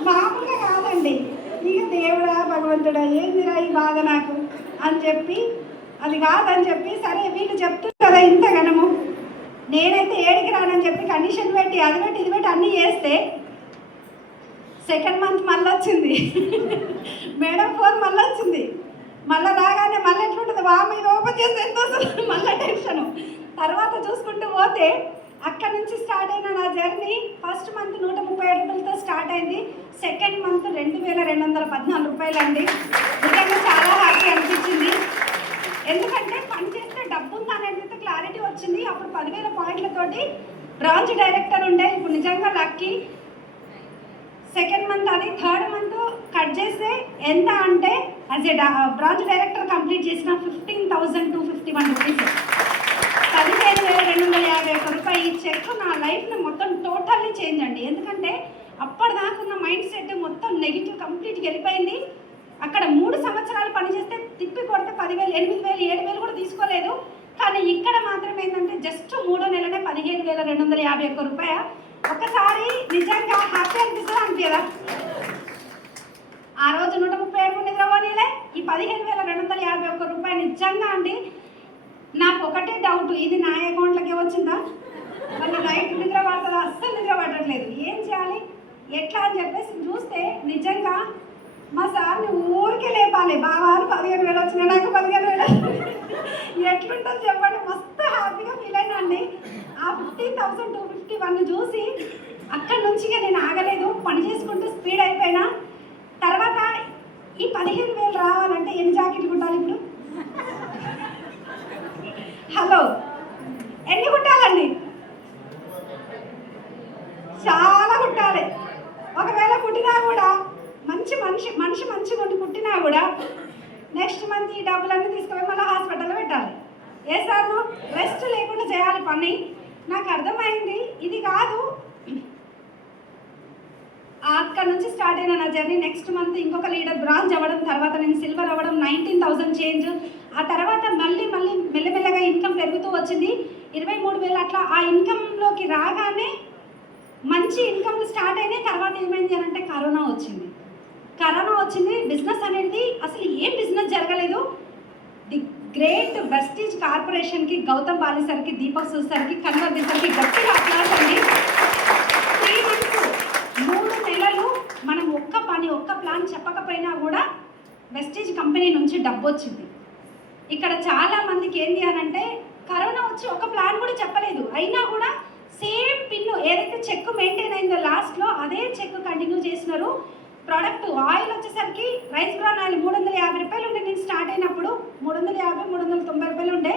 మామూలుగా కాదండి. ఇక దేవుడా భగవంతుడా ఏందిరా ఈ బాధ నాకు అని చెప్పి అది కాదని చెప్పి సరే వీళ్ళు చెప్తున్నారు కదా ఇంత గనము నేనైతే ఏడికి రానని చెప్పి కండిషన్ పెట్టి అది పెట్టి ఇది పెట్టి అన్నీ చేస్తే సెకండ్ మంత్ మళ్ళీ వచ్చింది. మేడం ఫోన్ మళ్ళీ వచ్చింది. మళ్ళీ రాగానే మళ్ళీ ఎట్లుంటుంది వామ ఇది ఓపెన్ చేస్తే ఎంత వస్తుంది మళ్ళీ టెన్షను. తర్వాత చూసుకుంటూ పోతే అక్కడ నుంచి స్టార్ట్ అయిన నా జర్నీ ఫస్ట్ మంత్ 137 రూపాయలతో స్టార్ట్ అయింది. సెకండ్ మంత్ 2,214 రూపాయలు అండి. నిజంగా చాలా హ్యాపీ అనిపించింది. ఎందుకంటే పని చేస్తే డబ్బు ఉందా అనేది క్లారిటీ వచ్చింది. అప్పుడు 10,000 పాయింట్లతోటి బ్రాంచ్ డైరెక్టర్ ఉండే. ఇప్పుడు నిజంగా లక్కీ. సెకండ్ మంత్ అది థర్డ్ మంత్ కట్ చేస్తే ఎంత అంటే as a branch director complete చేసిన 15,251 రూపీస్. 15,251 రూపాయలు ఈ చెక్ నా లైఫ్ని మొత్తం టోటల్లీ చేంజ్ అండి. ఎందుకంటే అప్పటిదాకున్న మైండ్ సెట్ మొత్తం నెగిటివ్ కంప్లీట్గా వెళ్ళిపోయింది. అక్కడ 3 సంవత్సరాలు పనిచేస్తే తిప్పి కొడితే 10,000 8,000 7,000 కూడా తీసుకోలేదు. కానీ ఇక్కడ మాత్రం ఏంటంటే జస్ట్ 3 నెలలే 15,251 రూపాయలు. ఒకసారి నిజంగా హ్యాపీ అనిపిస్తుంది అనిపించదా? ఆ రోజు 137 నిద్రపోనీలే ఈ 15,251 రూపాయలు. నిజంగా అండి నాకు ఒకటే డౌట్, ఇది నా అకౌంట్లోకి వచ్చిందా? మరి నైట్ నిద్ర పడుతుందా? అస్సలు నిద్ర పడట్లేదు. ఏం చేయాలి ఎట్లా అని చెప్పేసి చూస్తే నిజంగా మా సార్ని ఊరికే లేపాలి. బావారు 15,000 వచ్చినాయి నాకు 15,000 ఎట్లుంటుంది చెప్పండి. మస్తు హ్యాపీగా ఫీల్ అయినా అండి. ఆ 15,251 చూసి అక్కడి నుంచి నేను ఆగలేదు, పని చేసుకుంటూ స్పీడ్ అయిపోయినా. తర్వాత ఈ 15,000 రావాలంటే ఎన్ని జాకెట్లు కుట్టాలి ఇప్పుడు? హలో ఎన్ని కుట్టాలండి? చాలా కుట్టాలి. ఒకవేళ కుట్టినా కూడా మనిషి మంచిగా ఉండి కుట్టినా కూడా నెక్స్ట్ మంత్ ఈ డబ్బులన్నీ తీసుకుపోయి మళ్ళీ హాస్పిటల్లో పెట్టాలి. ఏ సార్ రెస్ట్ లేకుండా చేయాలి పని. నాకు అర్థమైంది ఇది కాదు. అక్కడ నుంచి స్టార్ట్ అయిన నా జర్నీ. నెక్స్ట్ మంత్ ఇంకొక లీడర్ బ్రాంజ్ అవ్వడం, తర్వాత నేను సిల్వర్ అవ్వడం, 19,000 చేంజ్. ఆ తర్వాత మళ్ళీ మెల్లమెల్లగా ఇన్కమ్ పెరుగుతూ వచ్చింది. 23,000 అట్లా ఆ ఇన్కంలోకి రాగానే మంచి ఇన్కమ్ స్టార్ట్ అయినాయి. తర్వాత ఏమైంది అని అంటే కరోనా వచ్చింది. బిజినెస్ అనేది అసలు ఏం బిజినెస్ జరగలేదు. ది గ్రేట్ వెస్టీజ్ కార్పొరేషన్కి, గౌతమ్ బాలి సార్కి, దీపక్ సూద్ సార్కి, కన్వర్ది సార్కి గట్టిగా అప్లాస్ అండి. 3 months 3 నెలలు మనం ఒక్క ప్లాన్ చెప్పకపోయినా కూడా వెస్టీజ్ కంపెనీ నుంచి డబ్బు వచ్చింది. ఇక్కడ చాలా మందికి ఏంటి అని అంటే కరోనా వచ్చి ఒక ప్లాన్ కూడా చెప్పలేదు, అయినా కూడా సేమ్ పిన్ ఏదైతే చెక్ మెయింటైన్ అయిందో లాస్ట్లో అదే చెక్ కంటిన్యూ చేసినారు. ప్రోడక్ట్ ఆయిల్ వచ్చేసరికి రైస్ బ్రాన్ ఆయిల్ 350 రూపాయలు ఉండే నేను స్టార్ట్ అయినప్పుడు. 390 రూపాయలు ఉండే.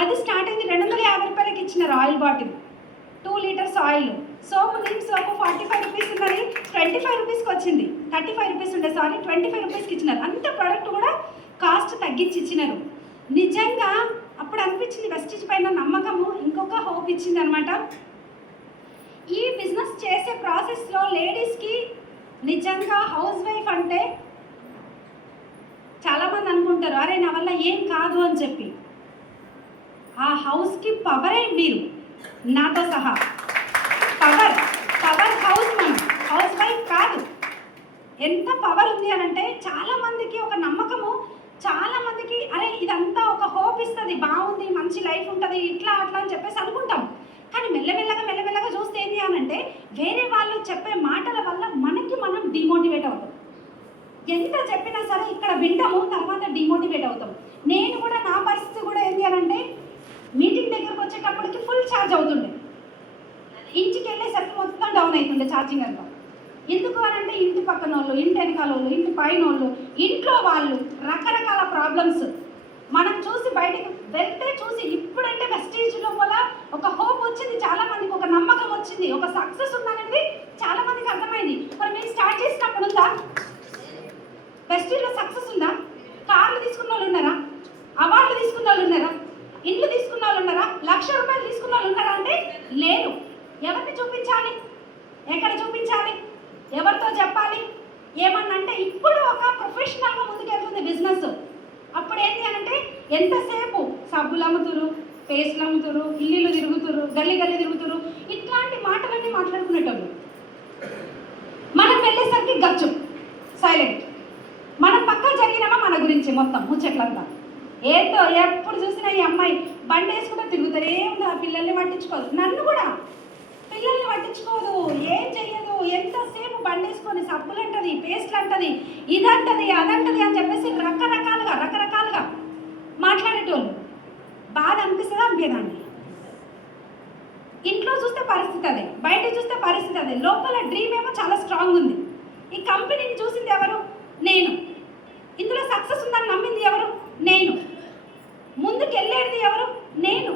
అది స్టార్ట్ అయింది 250 రూపాయలకి ఇచ్చినారు ఆయిల్ బాటిల్, 2 లీటర్స్ ఆయిల్. సోపు నీమ్ సోపు 45 రూపీస్ ఉన్నది 25 రూపీస్కి వచ్చింది. 35 రూపీస్ ఉండే, సారీ 25 రూపీస్కి ఇచ్చినారు. అంత ప్రోడక్ట్ కూడా కాస్ట్ తగ్గించి ఇచ్చినారు. నిజంగా అప్పుడు అనిపించింది వెస్టీజ్ పైన నమ్మకము ఇంకొక హోప్ ఇచ్చింది అనమాట. ఈ బిజినెస్ చేసే ప్రాసెస్లో లేడీస్కి నిజంగా హౌస్ వైఫ్ అంటే చాలామంది అనుకుంటారు అరే నా వల్ల ఏం కాదు అని చెప్పి. ఆ హౌస్కి పవరే మీరు, నాతో సహా పవర్ హౌస్. మనం హౌస్ వైఫ్ కాదు. ఎంత పవర్ ఉంది అని అంటే చాలామందికి ఒక నమ్మకము, చాలామందికి అరే ఇదంతా ఒక హోప్ ఇస్తుంది, బాగుంది, మంచి లైఫ్ ఉంటుంది, ఇట్లా అట్లా అని చెప్పేసి అనుకుంటాం. కానీ మెల్లమెల్లగా చూస్తే ఏంటి అని అంటే వేరే వాళ్ళు చెప్పే మాటల వల్ల మనం డిమోటివేట్ అవుతాం. ఎంత చెప్పినా సరే ఇక్కడ వింటాము, తర్వాత డిమోటివేట్ అవుతాం. నేను కూడా నా పరిస్థితి కూడా ఏంటి అని అంటే మీటింగ్ దగ్గరకు వచ్చేటప్పటికి ఫుల్ ఛార్జ్ అవుతుండే, ఇంటికి వెళ్ళేసరికి మొత్తం డౌన్ అవుతుండే ఛార్జింగ్ అంతా. ఎందుకు అని అంటే ఇంటి పక్కన వాళ్ళు, ఇంటి వెనకాల వాళ్ళు, ఇంటి పైన వాళ్ళు, ఇంట్లో వాళ్ళు, రకరకాల ప్రాబ్లమ్స్ మనం చూసి బయటకు వెళ్తే చూసి ఇప్పుడంటే వెస్టీజ్లో కూడా ఒక హోప్ వచ్చింది, చాలా మందికి ఒక నమ్మకం వచ్చింది, ఒక సక్సెస్ ఉందనేది చాలా మందికి అర్థమైంది. మరి మీరు స్టార్ట్ చేసినప్పుడు ఉందా వెస్టీజ్లో సక్సెస్ ఉందా? కార్లు తీసుకున్న వాళ్ళు ఉన్నారా? అవార్డులు తీసుకున్న వాళ్ళు ఉన్నారా? ఇండ్లు తీసుకున్న వాళ్ళు ఉన్నారా? 1,00,000 రూపాయలు తీసుకున్న వాళ్ళు ఉన్నారా అంటే లేరు. ఎవరిని చూపించాలి? ఎక్కడ చూపించాలి? ఎవరితో చెప్పాలి? ఏమన్నా అంటే ఇప్పుడు ఒక ప్రొఫెషనల్గా ముందుకెళ్తుంది బిజినెస్. అప్పుడు ఏంటి అని అంటే ఎంతసేపు సబ్బులు అమ్ముతురు, పేస్ట్లు అమ్ముతురు, ఇల్లు తిరుగుతురు, గల్లీ తిరుగుతురు, ఇట్లాంటి మాటలన్నీ మాట్లాడుకునేటోళ్ళు. మనం వెళ్ళేసరికి గచ్చు, సైలెంట్. మనం పక్క జరిగినామా మన గురించి మొత్తం ముచ్చట్లంతా. ఏదో ఎప్పుడు చూసినా ఈ అమ్మాయి బండి వేసుకుంటే తిరుగుతారు, ఏముంది ఆ పిల్లల్ని పట్టించుకోదు. నన్ను కూడా పిల్లల్ని పట్టించుకోదు, ఏం చెయ్యదు. ఎంతసేపు బండి వేసుకొని సబ్బులు అంటది, పేస్ట్లు అంటది, ఇదంటది అదంటది అని చెప్పేసి రకరకాలుగా మాట్లాడేటోళ్ళు. బాధ అనిపిస్తుందా? అనిపించదండి. ఇంట్లో చూస్తే పరిస్థితి అదే, బయట చూస్తే పరిస్థితి అదే. లోపల డ్రీమ్ ఏమో చాలా స్ట్రాంగ్ ఉంది. ఈ కంపెనీని చూసింది ఎవరు? నేను. ఇందులో సక్సెస్ ఉందని నమ్మింది ఎవరు? నేను. ముందుకు వెళ్ళేది ఎవరు? నేను.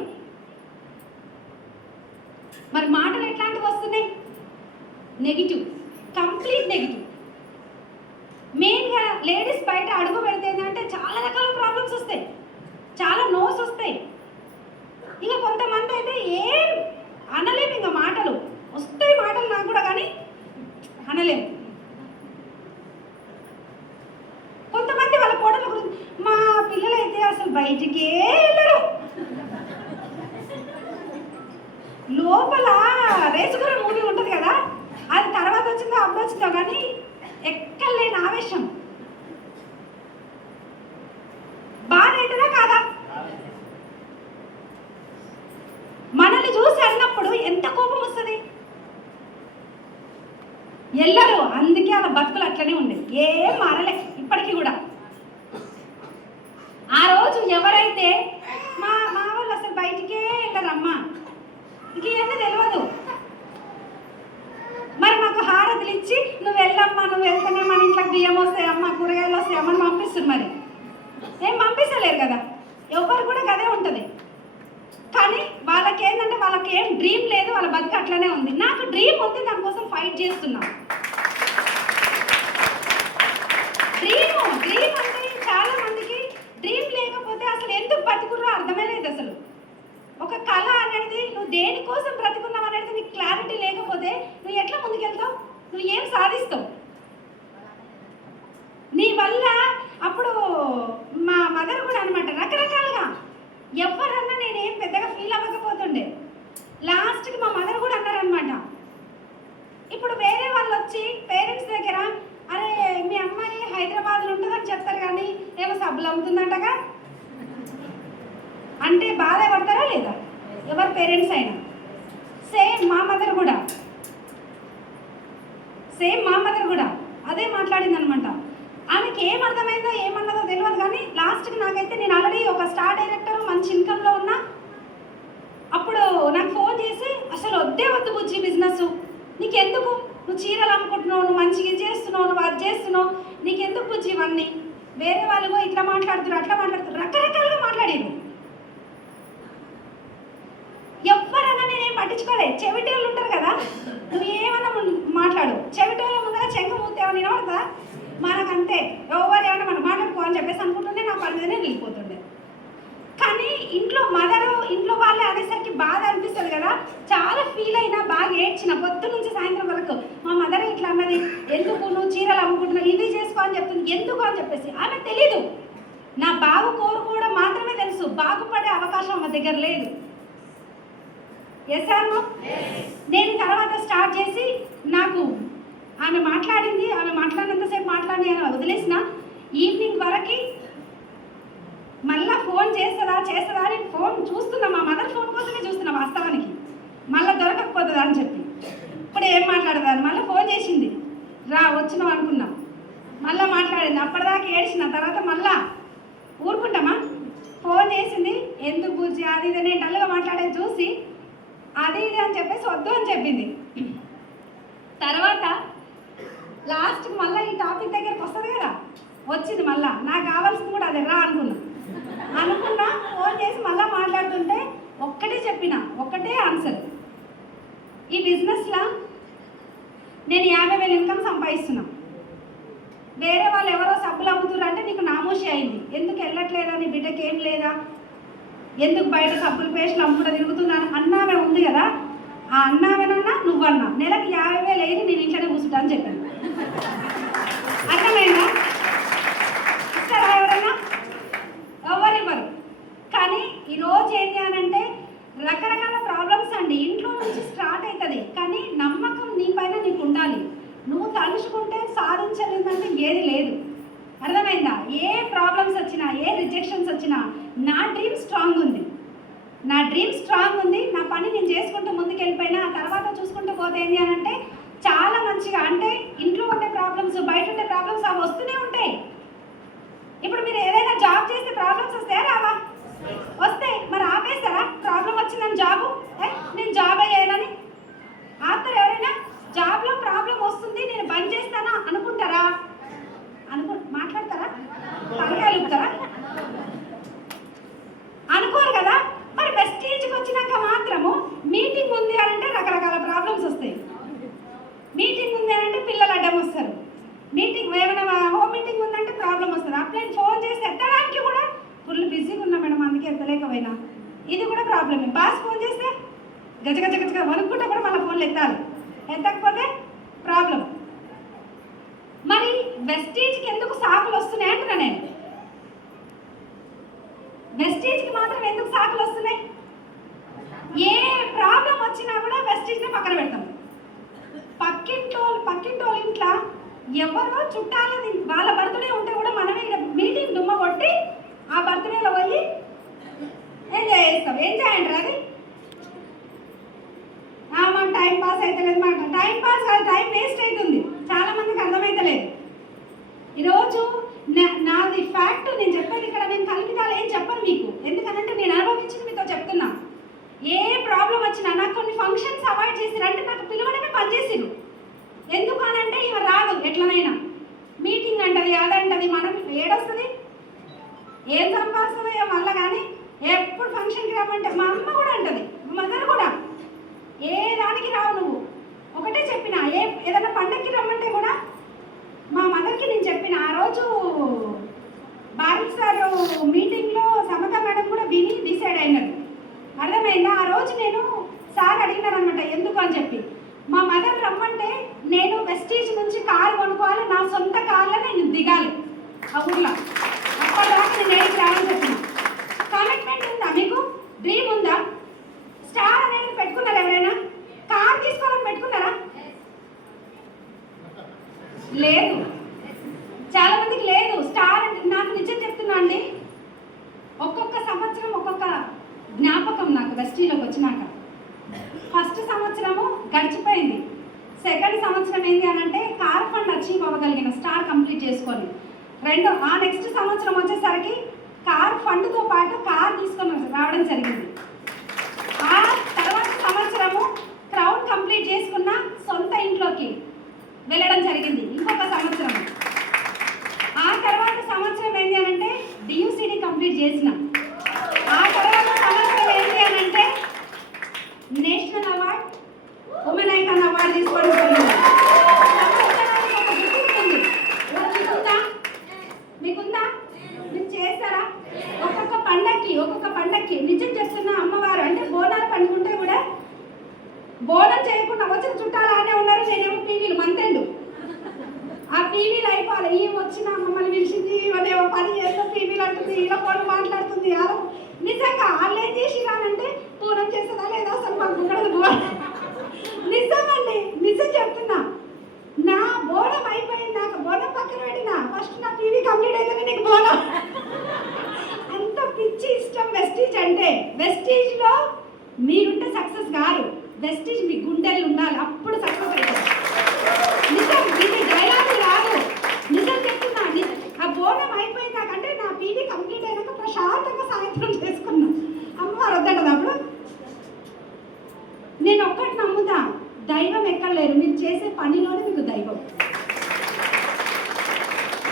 మరి మాటలు ఎట్లాంటివి వస్తున్నాయి? Negative, complete negative. మెయిన్గా లేడీస్ బయట అడుగు పెడితే ఏంటంటే చాలా రకాల ప్రాబ్లమ్స్ వస్తాయి, చాలా నోస్ వస్తాయి. ఇక కొంతమంది అయితే ఏం అనలేము, ఇంకా మాటలు వస్తాయి, మాటలు నాకు కూడా, కానీ అనలేము. కొంతమంది వాళ్ళ కోడల గురించి, మా పిల్లలైతే అసలు బయటికే వెళ్ళరు, లోపల రేసుగుర్ర మూవీ ఉంటుంది కదా, అది తర్వాత వచ్చిందో అప్పుడు వచ్చిందో కానీ ఎక్కలేని ఆవేశం. బాధ అవుతుందా కాదా? మనల్ని చూసి అన్నప్పుడు ఎంత కోపం వస్తుంది. ఎల్లరు, అందుకే అలా బతుకులు అట్లనే ఉండేది, ఏం మారలే ఇప్పటికీ కూడా. ఆ రోజు ఎవరైతే మా వాళ్ళు అసలు బయటికే వెళ్ళరమ్మా, ఇంకేమీ తెలియదు, మరి మాకు హారతులు ఇచ్చి నువ్వు వెళ్ళమ్మా, నువ్వు వెళ్తేనే మన ఇంట్లోకి బియ్యం వస్తాయమ్మా, కూరగాయలు వస్తాయమ్మని పంపిస్తుంది. మరి ఏం పంపిస్తలేరు కదా, ఎవరు కూడా గదే ఉంటుంది. కానీ వాళ్ళకి ఏంటంటే వాళ్ళకి ఏం డ్రీమ్ లేదు, వాళ్ళ బతుకు అట్లనే ఉంది. నాకు డ్రీమ్ ఉంది, దానికోసం ఫైట్ చేస్తున్నా. డ్రీమ్ అంటే చాలా మందికి డ్రీమ్ లేకపోతే అసలు ఎందుకు బతుకుర్రో అర్థమే లేదు. అసలు ఒక కళ అనేది నువ్వు దేనికోసం బ్రతుకున్నావు అనేది నీకు క్లారిటీ లేకపోతే నువ్వు ఎట్లా ముందుకెళ్తావు, నువ్వు ఏం సాధిస్తావు? నీ వల్ల అప్పుడు మా మదర్ కూడా అనమాట రకరకాలుగా ఎవరన్నా నేనేం పెద్దగా ఫీల్ అవ్వకపోతుండే. లాస్ట్కి మా మదర్ కూడా అన్నారనమాట, ఇప్పుడు వేరే వాళ్ళు వచ్చి పేరెంట్స్ దగ్గర అరే మీ అమ్మాయి హైదరాబాద్లో ఉంటుందని చెప్తారు కానీ ఏమో సబ్బులు అమ్ముతుందంటగా అంటే బాధ పడతారా లేదా ఎవరు పేరెంట్స్ అయినా? సేమ్ మా మదర్ కూడా అదే మాట్లాడింది అనమాట. ఆమెకి ఏం అర్థమైందో ఏమన్నదో తెలియదు కానీ లాస్ట్కి నాకైతే నేను ఆల్రెడీ ఒక స్టార్ డైరెక్టర్ మంచి ఇన్కంలో ఉన్నా. అప్పుడు నాకు ఫోన్ చేసి అసలు వద్దే వద్దు బుజ్జి బిజినెస్, నీకెందుకు, నువ్వు చీరలు అమ్ముకుంటున్నావు, నువ్వు మంచిగా చేస్తున్నావు, నువ్వు అది చేస్తున్నావు, నీకెందుకు బుజ్జి ఇవన్నీ, వేరే వాళ్ళు ఇట్లా మాట్లాడుతున్నారు అట్లా మాట్లాడుతున్నారు రకరకాలుగా మాట్లాడేది. ఎవరన్నా నేనేం పట్టించుకోలే. చెవిటోళ్ళు ఉంటారు కదా, నువ్వు ఏమన్నా మాట్లాడు, చెవిటోళ్ళ ముందర చెంగ మూతే ఏమన్నా వినబడతా మనకంతే, ఎవరు ఏమన్నా మనం మాట్లాడుకో అని చెప్పేసి అనుకుంటుండే నా పని మీదనే వెళ్ళిపోతుండే. కానీ ఇంట్లో మదరు ఇంట్లో వాళ్ళే అనేసరికి బాధ అనిపిస్తుంది కదా, చాలా ఫీల్ అయినా బాగా ఏడ్చిన పొద్దు నుంచి సాయంత్రం వరకు. మా మదర్ ఇట్లా అన్నది, ఎందుకు నువ్వు చీరలు అమ్ముకుంటున్నావు ఇవి చేసుకో అని చెప్తుంది, ఎందుకు అని చెప్పేసి. ఆమె తెలీదు, నా బాగు కోరుకోవడం మాత్రమే తెలుసు, బాగుపడే అవకాశం మా దగ్గర లేదు. ఎస్ అమ్మా. నేను తర్వాత స్టార్ట్ చేసి నాకు ఆమె మాట్లాడింది, ఆమె మాట్లాడినంతసేపు మాట్లాడి అని వదిలేసిన. ఈవినింగ్ వరకు మళ్ళీ ఫోన్ చేస్తుందా అని ఫోన్ చూస్తున్నా, మా మదర్ ఫోన్ కోసమే చూస్తున్నా వాస్తవానికి, మళ్ళీ దొరకకపోతుందా అని చెప్పి. ఇప్పుడు ఏం మాట్లాడదాన్ని మళ్ళీ ఫోన్ చేసింది, రా వచ్చినావు అనుకున్నా, మళ్ళీ మాట్లాడింది. అప్పటిదాకా ఏడ్చిన తర్వాత మళ్ళా ఊరుకుంటామా, ఫోన్ చేసింది, ఎందుకు బుజ్జి అది ఇది నేను డల్గా మాట్లాడేది చూసి అది ఇది అని చెప్పేసి వద్దు అని చెప్పింది. తర్వాత లాస్ట్కి మళ్ళీ ఈ టాపిక్ దగ్గరికి వస్తుంది కదా, వచ్చింది మళ్ళీ నాకు కావాల్సింది కూడా అదే రా అనుకున్నా. ఫోన్ చేసి మళ్ళీ మాట్లాడుతుంటే ఒక్కటే చెప్పిన, ఒక్కటే ఆన్సర్, ఈ బిజినెస్లో నేను 50,000 ఇన్కమ్ సంపాదిస్తున్నా, వేరే వాళ్ళు ఎవరో సబ్బులు అమ్ముతున్నారు అంటే నీకు నామోషి అయింది, ఎందుకు వెళ్ళట్లేదా, నీ బిడ్డకి ఏం లేదా, ఎందుకు బయట సబ్బులు పేస్టులు అమ్ముకుంటూ తిరుగుతున్నాను అన్నామే ఉంది కదా, ఆ అన్నామేనన్నా నువ్వన్నా నెలకు 50,000 అయ్యి నేను ఇంట్లోనే కూర్చుంటా అని చెప్పాను. అర్థమైందా? ఇస్తారా ఎవరన్నా? ఎవరివ్వరు. కానీ ఈరోజు ఏంటి అని అంటే రకరకాల ప్రాబ్లమ్స్ అండి ఇంట్లో నుంచి స్టార్ట్ అవుతుంది, కానీ నమ్మకం నీ పైన నీకు ఉండాలి. నువ్వు తలుచుకుంటే సాధించలేదంటే ఏది లేదు. అర్థమైందా? ఏ ప్రాబ్లమ్స్ వచ్చినా, ఏ రిజెక్షన్స్ వచ్చినా నా డ్రీమ్ స్ట్రాంగ్ ఉంది, నా పని నేను చేసుకుంటూ ముందుకు వెళ్ళిపోయినా. ఆ తర్వాత చూసుకుంటూ పోతే ఏంటి అని అంటే చాలా మంచిగా, అంటే ఇంట్లో ఉండే ప్రాబ్లమ్స్ బయట ఉండే ప్రాబ్లమ్స్ అవి వస్తూనే ఉంటాయి. ఇప్పుడు మీరు ఏదైనా జాబ్ చేస్తే ప్రాబ్లమ్స్ వస్తాయా రావా? వస్తాయి. మరి ఆపేస్తారా ప్రాబ్లం వచ్చిందని జాబు? నేను జాబ్ అయ్యానని ఆపుతారు ఎవరైనా? జాబ్లో ప్రాబ్లం వస్తుంది నేను బంద్ చేస్తానా అనుకుంటారా? మాట్లాడతారా? తలకాయలుపుతారా? అనుకోరు కదా. మరి వెస్టేజ్కి వచ్చినాక మాత్రము మీటింగ్ ఉంది అని అంటే రకరకాల ప్రాబ్లమ్స్ వస్తాయి. మీటింగ్ ఉంది అని అంటే పిల్లలు అడ్డం వస్తారు, మీటింగ్ ఏమైనా హోమ్ మీటింగ్ ఉందంటే ప్రాబ్లం వస్తుంది. అప్లైన్ ఫోన్ చేసి ఎత్తడానికి కూడా ఫుల్ బిజీగా ఉన్నా మేడం అందుకే ఎత్తలేకపోయినా, ఇది కూడా ప్రాబ్లమే. బాస్ ఫోన్ చేస్తే గజగజ వణుక్కుంటే కూడా మళ్ళీ ఫోన్లు ఎత్తాలి, ఎత్తకపోతే ప్రాబ్లం. మరి వెస్టేజ్కి ఎందుకు సాకులు వస్తున్నాయి అంటున్నా నేను, వెస్టేజ్కి మాత్రం ఎందుకు సాకులు వస్తున్నాయి? ఏ ప్రాబ్లం వచ్చినా కూడా వెస్టేజ్ని పక్కన పెడతాం. పక్కింటోళ్ళ ఇంట్లో ఎవరో చుట్టాలది వాళ్ళ బర్త్డే ఉంటే కూడా మనమే మీటింగ్ దుమ్మ కొట్టి ఆ బర్త్డేలో పోయి ఎంజాయ్ చేస్తాం. ఎంజాయ్ అంటారు అది? మాకు టైం పాస్ అవుతలేదు, మాట టైం పాస్ కాదు, టైం వేస్ట్ అవుతుంది. చాలా మందికి అర్థమైతలేదు. ఈరోజు నాది ఫ్యాక్ట్, నేను చెప్పేది ఇక్కడ నేను కల్పితాలు ఏం చెప్పను మీకు, ఎందుకనంటే నేను అనుభవించింది మీతో చెప్తున్నా. ఏ ప్రాబ్లం వచ్చినా నాకు కొన్ని ఫంక్షన్స్ అవాయిడ్ చేసిరు, అంటే నాకు పిలువడమే పనిచేసిరు. ఎందుకు అని అంటే ఇవి రాదు, ఎట్లనైనా మీటింగ్ అంటది అదంటది, మనం ఏడొస్తుంది ఏం సంపాదిస్తుందో మళ్ళీ. కానీ ఎప్పుడు ఫంక్షన్కి రమ్మంటే మా అమ్మ కూడా అంటది, మా మదర్ కూడా, ఏ దానికి రావు నువ్వు. ఒకటే చెప్పిన, ఏదైనా పండగకి రమ్మంటే కూడా మా మదర్కి నేను చెప్పిన. ఆ రోజు భారత్ సార్ మీటింగ్లో సమత మేడం కూడా విని డిసైడ్ అయినారు. అర్థమైందా? ఎందుకు అని చెప్పి. మా మదర్ రమ్మంటే నేను వెస్టీజ్ నుంచి కారు కొనుక్కోవాలి, నా సొంత కార్లో నేను దిగాలి ఆ ఊర్లో. అప్పటిదాకా నేను ఏడికి రావాలని చెప్పిన. కమిట్మెంట్ ఉందా మీకు? డ్రీమ్ ఉందా? స్టార్ అనేది పెట్టుకున్నారా? ఎవరైనా కార్ తీసుకోవాలని పెట్టుకున్నారా? లేదు, చాలా మందికి లేదు. స్టార్ అంటే నాకు నిజం చెప్తున్నా అండి, ఒక్కొక్క సంవత్సరం ఒక్కొక్క జ్ఞాపకం నాకు వెస్టీలోకి వచ్చినాక. ఫస్ట్ సంవత్సరము గడిచిపోయింది, సెకండ్ సంవత్సరం ఏంటి అని అంటే కార్ ఫండ్ అచీవ్ అవ్వగలిగిన, స్టార్ కంప్లీట్ చేసుకొని. ఆ నెక్స్ట్ సంవత్సరం వచ్చేసరికి కార్ ఫండ్తో పాటు కార్ తీసుకొని రావడం జరిగింది. ఆ తర్వాత సంవత్సరము క్రౌడ్ కంప్లీట్ చేసుకున్న, సొంత ఇంట్లోకి వెళ్ళడం జరిగింది ఇంకొక సంవత్సరం. ఆ తర్వాత సంవత్సరం ఏంటి అని అంటే డియూసిడి కంప్లీట్ చేసిన. ఆ తర్వాత సంవత్సరం ఏంటి అని అంటే national award, women icon award తీసుకోవడం జరిగింది. మీకుందా? మీరు చేస్తారా? ఒక్కొక్క పండక్కి నిజం చెప్తున్నా, అమ్మవారు అంటే బోనాలు పండుకుంటే కూడా బోనం చేయకుండా వచ్చిన చుట్టాలు ఆనే ఉన్నారు. నేనేమో పీవీలు మంతెండు, ఆ పీవీలు అయిపోవాలి. ఈ వచ్చిన మమ్మల్ని పిలిచింది, అదేమో పని చేస్తే పీవీలు అంటుంది, ఇలా ఫోన్ మాట్లాడుతుంది. అలా నిజంగా వాళ్ళు ఏం చేసిరానంటే పూనం చేస్తుందా లేదా అసలు మాకు నిజమండి, నిజం చెప్తున్నా. నా బోనం అయిపోయింది, నాకు బోనం పక్కన పెట్టినా ఫస్ట్ నా పీవీ కంప్లీట్ అయితేనే నీకు బోనం. అంత పిచ్చి ఇష్టం వెస్టీజ్ అంటే. వెస్టీజ్లో మీరుంటే సక్సెస్ కాదు, వెస్టీజ్ మీ గుండెలు ఉండాలి, అప్పుడు సక్సెస్ అవుతుంది. నిజం, ఇది డైలాగ్ రాదు, నిజం చెప్తున్నా. ఆ బోనం అయిపోయింది నాకంటే నా పీవీ కంప్లీట్ అయినాక ప్రశాంతంగా సాయంత్రం చేసుకున్నా. అమ్మవారు వద్దంటది అప్పుడు. నేను ఒక్కటి నమ్ముతా, దైవం ఎక్కలేరు, మీరు చేసే పనిలోనే మీకు దైవం.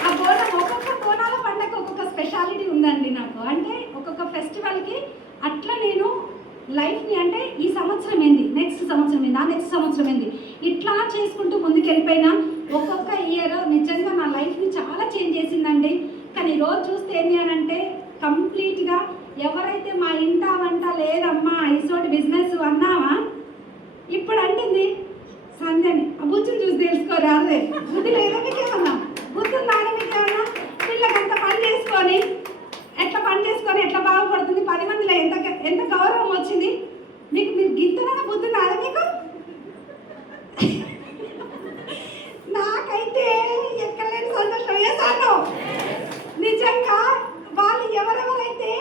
ఆ బోనం, ఒక్కొక్క బోనాల పండగ ఒక్కొక్క స్పెషాలిటీ ఉందండి నాకు. అంటే ఒక్కొక్క ఫెస్టివల్కి అట్లా నేను లైఫ్ని అంటే ఈ సంవత్సరం ఏంది, నెక్స్ట్ సంవత్సరం ఏంది, ఆ నెక్స్ట్ సంవత్సరం ఏంది, ఇట్లా చేసుకుంటూ ముందుకు వెళ్ళిపోయినా. ఒక్కొక్క ఇయర్ నిజంగా నా లైఫ్ని చాలా చేంజ్ చేసిందండి. కానీ రోజు చూస్తే ఏంటి అని అంటే కంప్లీట్గా ఎవరైతే మా ఇంట వంట లేదమ్మా ఇసోటి బిజినెస్ అన్నావా ఇప్పుడు అంటుంది సంధ్యని, ఆ బుజ్జుని చూసి తెలుసుకోరాదే, బుద్ధి లేదా మీకేమన్నా, బుద్ధి ఉందానే మీకేమన్నా? పిల్లకంత పని చేసుకొని ఎట్లా బాగుపడుతుంది, 10 మందిలో ఎంత గౌరవం వచ్చింది మీకు. మీరు గిద్దనన్న బుద్ధి నాదా మీకు? నాకైతే ఎక్కడలేని సంతోషం వేసాను నిజంగా. వాళ్ళు ఎవరెవరైతే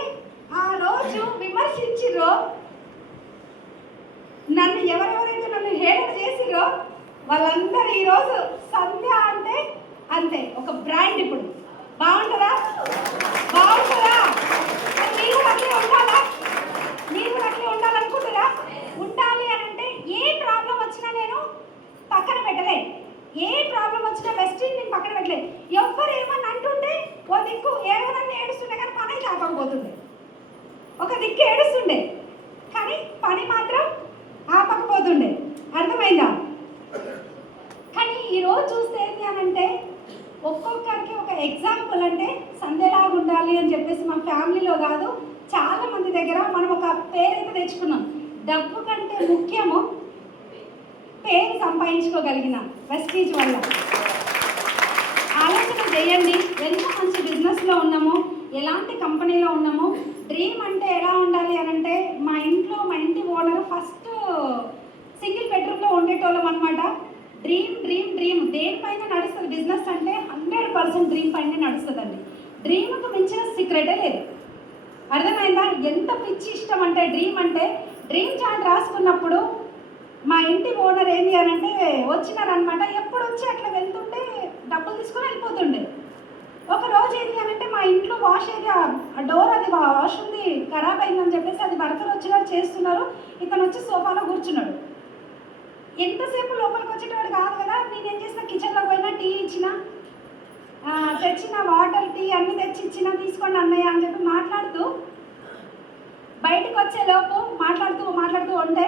ఆ రోజు విమర్శించిరో, నన్ను హేళన చేసిరో వాళ్ళందరూ ఈరోజు సంధ్య అంటే అంతే ఒక బ్రాండ్. ఇప్పుడు బాగుంటుందా? మీరు అట్లే ఉండాలా? మీరు అట్లే ఉండాలనుకుంటురా? ఉండాలి అని అంటే ఏ ప్రాబ్లం వచ్చినా నేను పక్కన పెట్టలే, ఏ ప్రాబ్లం వచ్చినా వెస్టీజ్ నేను పక్కన పెట్టలే. ఎవ్వరు ఏమన్నా అంటుంటే ఓ దిక్కు ఏడవనని ఏడుస్తుండే కానీ పని కాకపోతుండే, ఒక దిక్కు ఏడుస్తుండే కానీ పని మాత్రం ఆపకపోతుండే. అర్థమైందా? కానీ ఈరోజు చూస్తే ఏంటి అని అంటే ఒక్కొక్కరికి ఒక ఎగ్జాంపుల్. అంటే సంధ్యలాగా ఉండాలి అని చెప్పేసి మా ఫ్యామిలీలో కాదు, చాలా మంది దగ్గర మనం ఒక పేరైతే తెచ్చుకున్నాం. డబ్బు కంటే ముఖ్యము పేరు సంపాదించుకోగలిగిన వెస్టీజ్ వల్ల. ఆలోచన చేయండి, ఎంత మంచి బిజినెస్లో ఉన్నామో, ఎలాంటి కంపెనీలో ఉన్నామో. డ్రీమ్ అంటే ఎలా ఉండాలి అని అంటే మా ఇంటి ఓనర్ ఫస్ట్ సింగిల్ బెడ్రూమ్లో ఉండేటోళ్ళం అనమాట. డ్రీమ్ దేనిపైన నడుస్తుంది బిజినెస్ అంటే 100% డ్రీమ్ పైన నడుస్తుందండి. డ్రీమ్కి మించిన సీక్రెటే లేదు. అర్థమైందా? ఎంత పిచ్చి ఇష్టం అంటే డ్రీమ్ చార్ట్ రాసుకున్నప్పుడు మా ఇంటి ఓనర్ ఏంటి అని అంటే వచ్చినారనమాట. ఎప్పుడు వచ్చి అట్లా వెళ్తుంటే డబ్బులు తీసుకొని వెళ్ళిపోతుండే. ఒక రోజు ఏంటి అని అంటే మా ఇంట్లో వాష్ ఏరియా డోర్ అది వాష్ ఉంది ఖరాబ్ అయిందని చెప్పేసి అది వర్కర్ వచ్చినారు చేస్తున్నారు. ఇతను వచ్చి సోఫాలో కూర్చున్నాడు. ఎంతసేపు లోపలికి వచ్చేటవాడు కాదు కదా. నేనేం చేసిన కిచెన్లో పోయినా టీ ఇచ్చిన, తెచ్చిన వాటర్ టీ అన్నీ తెచ్చి ఇచ్చిన, తీసుకోండి అన్నయ్య అని చెప్పి మాట్లాడుతూ బయటకు వచ్చే లోపు మాట్లాడుతూ ఉంటే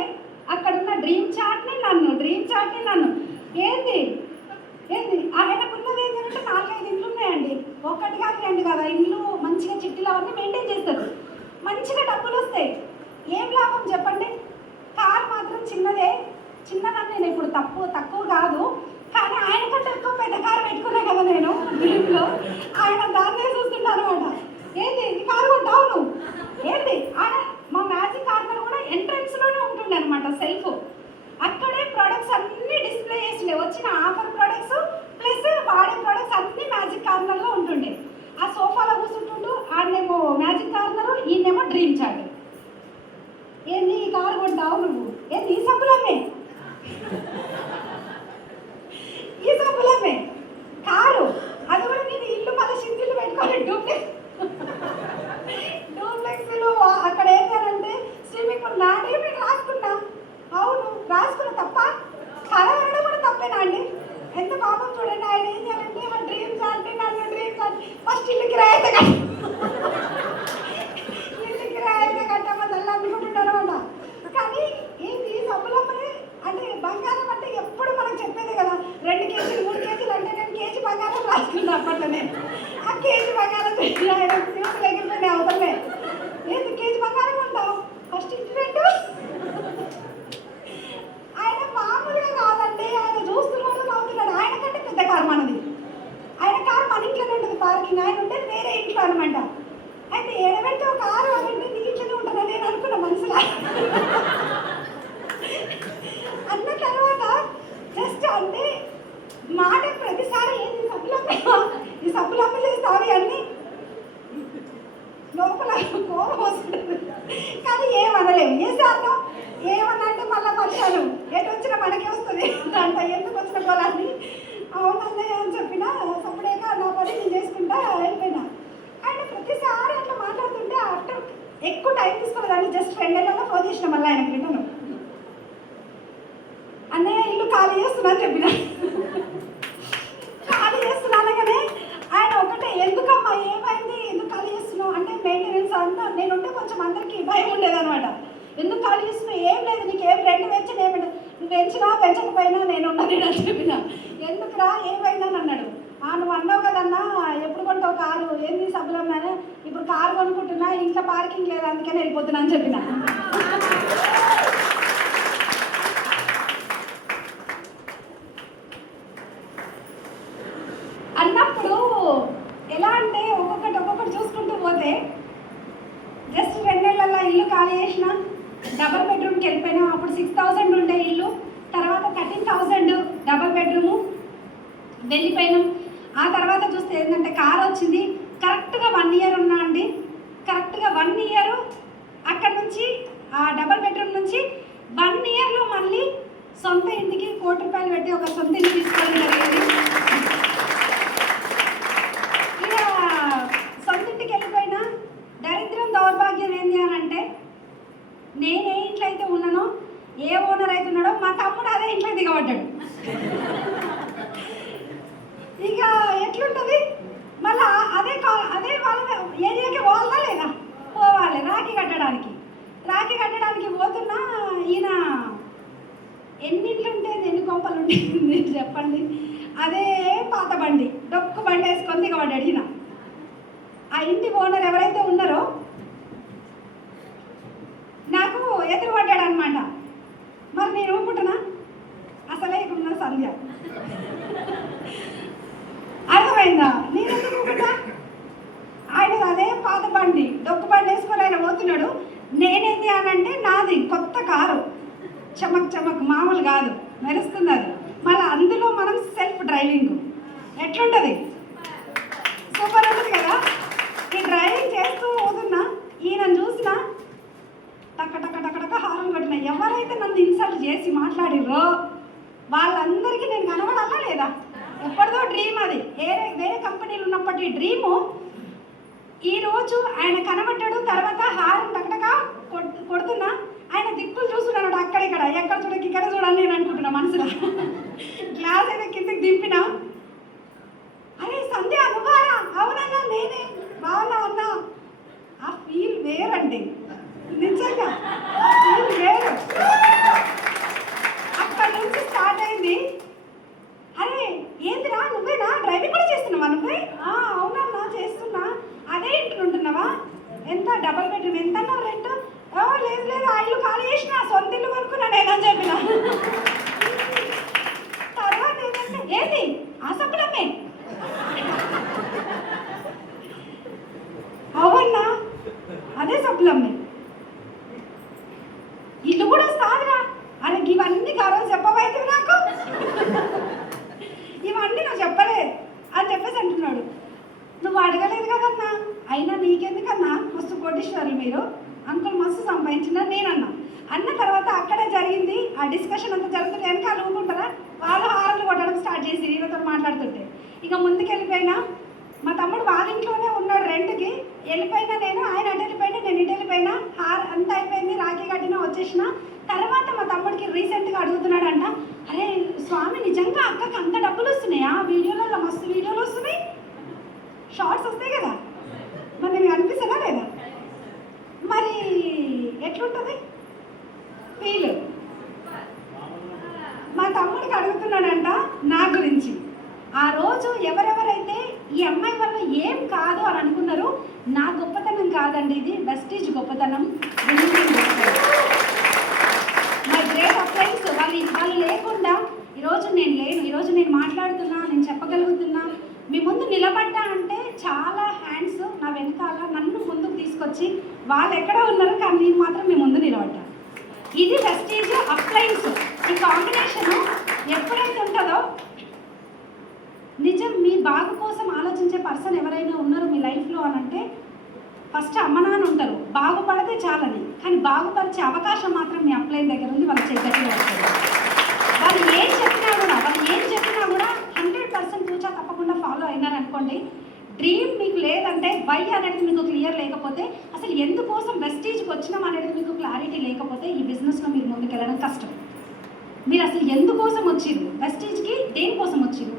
అక్కడున్న డ్రీమ్ చార్ట్ని నన్ను ఏంది ఆయనకున్నది ఏంటంటే 4-5 ఇండ్లు ఉన్నాయండి. ఒకటి కాదు 2 కాదు, ఇండ్లు మంచిగా చిట్టీలు అవన్నీ మెయింటైన్ చేస్తారు. మంచిగా డబ్బులు వస్తాయి. ఏం లాభం చెప్పండి? కార్ మాత్రం చిన్నదే, చిన్నదని నేను ఇప్పుడు తక్కువ కాదు, కానీ ఆయన కంటే ఎక్కువ పెద్ద కారు పెట్టుకున్నా కదా నేను డ్రీమ్లో. ఆయన దాన్నే చూస్తుంటాను అనమాట. ఏంటి ఈ కారు కొంటావు నువ్వు? ఏంటి ఆయన మా మ్యాజిక్ కార్నర్ కూడా ఎంట్రన్స్లోనే ఉంటుండే అనమాట, సెల్ఫ్. అక్కడే ప్రొడక్ట్స్ అన్నీ డిస్ప్లే చేస్తుండే, వచ్చిన ఆఫర్ ప్రొడక్ట్స్ ప్లస్ వాడే ప్రొడక్ట్స్ అన్నీ మ్యాజిక్ కార్నర్లో ఉంటుండే. ఆ సోఫాలో కూర్చుంటుంటూ ఆడనేమో మ్యాజిక్ కార్నరు, ఈయనేమో డ్రీమ్ చాట్. ఏంది ఈ కారు కొంటావు నువ్వు? ఏంది ఈ సబ్బులమ్మే, ఈ సబ్బులమ్మే కారు, అది కూడా నేను ఇల్లు మళ్ళీ షింగిల్ పెట్టుకోవాలి డూప్లెక్స్లు. అక్కడ ఏంటంటే స్విమ్మింగ్ పూల్ నాడే నేను రాసుకున్నా. అవును రాసుకున్న తప్ప, కళ అనడం కూడా తప్పేనా అండి? ఎంత పాపం చూడండి. ఆయన ఏం చేయాలంటే మన డ్రీమ్స్ అంటే నన్ను డ్రీమ్స్ అంటే ఫస్ట్ ఇల్లు కిరాయిత ఇల్లు కిరాయిత కట్టమని అలా అనుకుంటున్నారు అన్న. కానీ ఏంటి సబ్బులమ్మని అంటే బంగారం అంటే ఎప్పుడు మనకు చెప్పేది కదా, 2 కేజీలు 3 కేజీలు అంటే నేను కేజీ బంగారం రాసుకున్నా అప్పట్లోనే. ఆ కేజీ బంగారం ఎగిరిపోయినాయి అవతలే. ఏంటి కేజీ బంగారం ఉంటావు ఫస్ట్ ఇంటి రెండు. ఆయన మామూలుగా కాదండి, ఆయన చూస్తున్నాడు నవ్వుతున్నాడు. ఆయన కంటే పెద్ద కారు మనది. ఆయన కారు మన ఇంట్లోనే ఉంటుంది పార్కింగ్, ఆయన ఉంటే వేరే ఇంట్లో అనమాట. అయితే ఎడబెట్టి ఒక కారు అదంటే నీ ఇంట్లోనే ఉంటుందా నేను అనుకున్న మనసులో. అన్న తర్వాత జస్ట్ అంటే మాట ప్రతిసారి ఏంది ఈ సబ్బులమ్మ చేస్తావి అన్నీ లోపల కోపం వస్తుంది. కానీ ఏమనలేము, ఏ శాతం ఏమనంటే మళ్ళీ మర్యాలు ఎటు వచ్చినా మనకే వస్తుంది అంట. ఎందుకు వచ్చిన పొలాన్ని అవునన్నయ్య అని చెప్పిన సప్పుడేక నా పని నేను చేసుకుంటా అయిపోయినా. ఆయన ప్రతిసారి అట్లా మాట్లాడుతుంటే ఆఫ్టర్ ఎక్కువ టైం తీసుకోలేదండి, జస్ట్ 2 నెలల్లో ఫోన్ చేసిన మళ్ళీ ఆయనకి రిటర్న్. అన్నయ్య ఇల్లు ఖాళీ చేస్తున్నా అని చెప్పిన. ఖాళీ చేస్తున్నాను కానీ ఆయన ఒకటే, ఎందుకమ్మా ఏమైంది, ఎందుకు ఖాళీ చేస్తున్నావు అంటే మెయింటెనెన్స్ అంతా నేనుంటే కొంచెం అందరికీ భయం ఉండేదనమాట. ఎందుకు ఖాళీ చేస్తున్నావు? ఏం లేదు, నీకు ఏం రెంట్ పెంచిన ఏమిటి, నువ్వు పెంచకపోయినా నేను ఉన్నది అని చెప్పిన. ఎందుకురా ఏమైందని అన్నాడు. నువ్వు అన్నావు కదన్నా ఎప్పుడు కొంటావు కారు, ఏంది సబ్బులమ్మాను, ఇప్పుడు కారు కొనుక్కుంటున్నా, ఇంట్లో పార్కింగ్ లేదు అందుకని వెళ్ళిపోతున్నా అని చెప్పిన. అన్నప్పుడు ఎలా అంటే ఒక్కొక్కటి చూసుకుంటూ పోతే జస్ట్ 2 నెలల్లో ఇల్లు ఖాళీ చేసిన, డబల్ బెడ్రూమ్కి వెళ్ళిపోయినాం. అప్పుడు 6,000 ఉండే ఇల్లు, తర్వాత 13,000 డబల్ బెడ్రూము వెళ్ళిపోయినాం. ఆ తర్వాత చూస్తే ఏంటంటే కారు వచ్చింది. కరెక్ట్గా 1 ఇయర్ ఉన్నా అండి, కరెక్ట్గా 1 ఇయర్ అక్కడ నుంచి ఆ డబల్ బెడ్రూమ్ నుంచి 1 ఇయర్లో మళ్ళీ సొంత ఇంటికి 1 కోటి రూపాయలు పెట్టి ఒక సొంత ఇంటికి తీసుకోవడం జరిగింది. ఇక సొంత ఇంటికి వెళ్ళిపోయినా దరిద్రం దౌర్భాగ్యం ఏంటి అని అంటే, నేనే ఇంట్లో అయితే ఉన్నానో, ఏ ఓనర్ అయితే ఉన్నాడో మా తమ్ముడు అదే ఇంట్లో దిగబడ్డాడు. ఇక ఎట్లుంటుంది మళ్ళీ అదే వాళ్ళ ఏరియాకి పోవాలా లేదా? పోవాలి. రాఖీ కట్టడానికి పోతున్నా. ఈయన ఎన్నింట్లు ఉంటుంది, ఎన్ని కొంపలు ఉంటుంది చెప్పండి. అదే పాత బండి, డొక్కు బండి వేసుకొని దిగబడ్డాడు ఈయన. ఆ ఇంటి ఓనర్ ఎవరైతే ఉన్నారో నాకు ఎదురుపడ్డాడు అనమాట. మరి నేను ఊపుకుంటున్నా, అసలే ఇక్కడ సంధ్య అర్థమైందా? నేను ఎందుకు ఊపుకుంటా? ఆయన అదే పాత బండి, డొక్కు బండి వేసుకొని ఆయన పోతున్నాడు. నేనేంటి అని అంటే నాది కొత్త కారు, చమక్ మామూలు కాదు, మెరుస్తుంది అది. మళ్ళీ అందులో మనం సెల్ఫ్ డ్రైవింగ్ ఎట్లుంటుంది, సూపర్ ఉంటుంది కదా. ఈ డ్రైవింగ్ చేస్తూ పోతున్నా, ఈయన చూసినా టక్క హారం కొట్టిన. ఎవరైతే నన్ను ఇన్సల్ట్ చేసి మాట్లాడిర్రో వాళ్ళందరికీ నేను కనబడాలా లేదా? ఎప్పటిదో డ్రీమ్ అది, వేరే కంపెనీలు ఉన్నప్పటి డ్రీము ఈరోజు ఆయన కనబడ్డాడు. తర్వాత హారం టకటక కొడుతున్నా, ఆయన దిక్కులు చూస్తున్నాడు అక్కడిక్కడ, ఎక్కడ చూడకి ఇక్కడ చూడాలి నేను అనుకుంటున్నా మనసులో. గ్లాస్ అయితే కిందకి దింపినా, అరే సంధ్య నువ్వారా? అవునన్నా నేనే. బాగున్నావన్నా? ఆ ఫీల్ వేరండి, నిజంగా ఫీల్ వేరు. అక్కడి నుంచి స్టార్ట్ అయింది. అరే ఏందిరా నువ్వేనా డ్రైవింగ్ కూడా చేస్తున్నావా నువ్వే? అవునన్నా చేస్తున్నా. అదే ఇంట్లో ఉంటున్నావా? ఎంత డబల్ బెడ్రూమ్ ఎంత? సంపాదించిన నేను అన్న తర్వాత అక్కడే జరిగింది ఆ డిస్కషన్ అంతా జరుగుతుంటే వెనకాల ఊరుకుంటారా వాళ్ళు హారలు కొట్టడం స్టార్ట్ చేసి వీళ్ళతో మాట్లాడుతుంటే ఇక ముందుకు వెళ్ళిపోయినా మా తమ్ముడు వాళ్ళ ఇంట్లోనే ఉన్నాడు రెంట్కి వెళ్ళిపోయినా నేను ఆయన అటు వెళ్ళిపోయినా నేను ఇటు వెళ్ళిపోయినా అంతా అయిపోయింది రాఖీ కట్టినా వచ్చేసిన తర్వాత మా తమ్ముడికి రీసెంట్గా అడుగుతున్నాడంట అరే స్వామి నిజంగా అక్కకి అంత డబ్బులు వస్తున్నాయా వీడియోలలో మస్తు వీడియోలు వస్తున్నాయి షార్ట్స్ వస్తాయి కదా మరి నీకు అనిపిస్తుందా లేదా మరి ఎట్లుంటుంది ఫీల్ మా తమ్ముడికి అడుగుతున్నాడంట నా గురించి ఆ రోజు ఎవరెవరైతే ఈ అమ్మాయి వల్ల ఏం కాదు అని అనుకున్నారు నా గొప్పతనం కాదండి ఇది వెస్టీజ్ గొప్పతనం మై గ్రేట్ అప్లైన్స్ వాళ్ళు లేకుండా ఈరోజు నేను లేను ఈరోజు నేను మాట్లాడుతున్నా నేను చెప్పగలుగుతున్నా మీ ముందు నిలబడ్డా అంటే చాలా హ్యాండ్స్ నా వెనకాల నన్ను ముందుకు తీసుకొచ్చి వాళ్ళు ఎక్కడ ఉన్నారు కానీ నేను మాత్రం మీ ముందు నిలబడ్డా ఇది వెస్టీజ్ అప్లైన్స్ ఈ కాంబినేషను ఎప్పుడైతే ఉంటుందో నిజం మీ బాగు కోసం ఆలోచించే పర్సన్ ఎవరైనా ఉన్నారు మీ లైఫ్లో అని అంటే ఫస్ట్ అమ్మ నాన్న ఉంటారు బాగుపడితే చాలని కానీ బాగుపరిచే అవకాశం మాత్రం మీ అప్లైన్ దగ్గర ఉంది వాళ్ళ చేతిలో వస్తుంది వాళ్ళు ఏం చెప్పినా కూడా 100% తూచా తప్పకుండా ఫాలో అయినారనుకోండి డ్రీమ్ మీకు లేదంటే వై అనేది మీకు క్లియర్ లేకపోతే అసలు ఎందుకోసం వెస్టీజ్కి వచ్చినాం అనేది మీకు క్లారిటీ లేకపోతే ఈ బిజినెస్లో మీరు ముందుకెళ్ళడం కష్టం మీరు అసలు ఎందుకోసం వచ్చిరు వెస్టీజ్కి దేనికోసం వచ్చిరు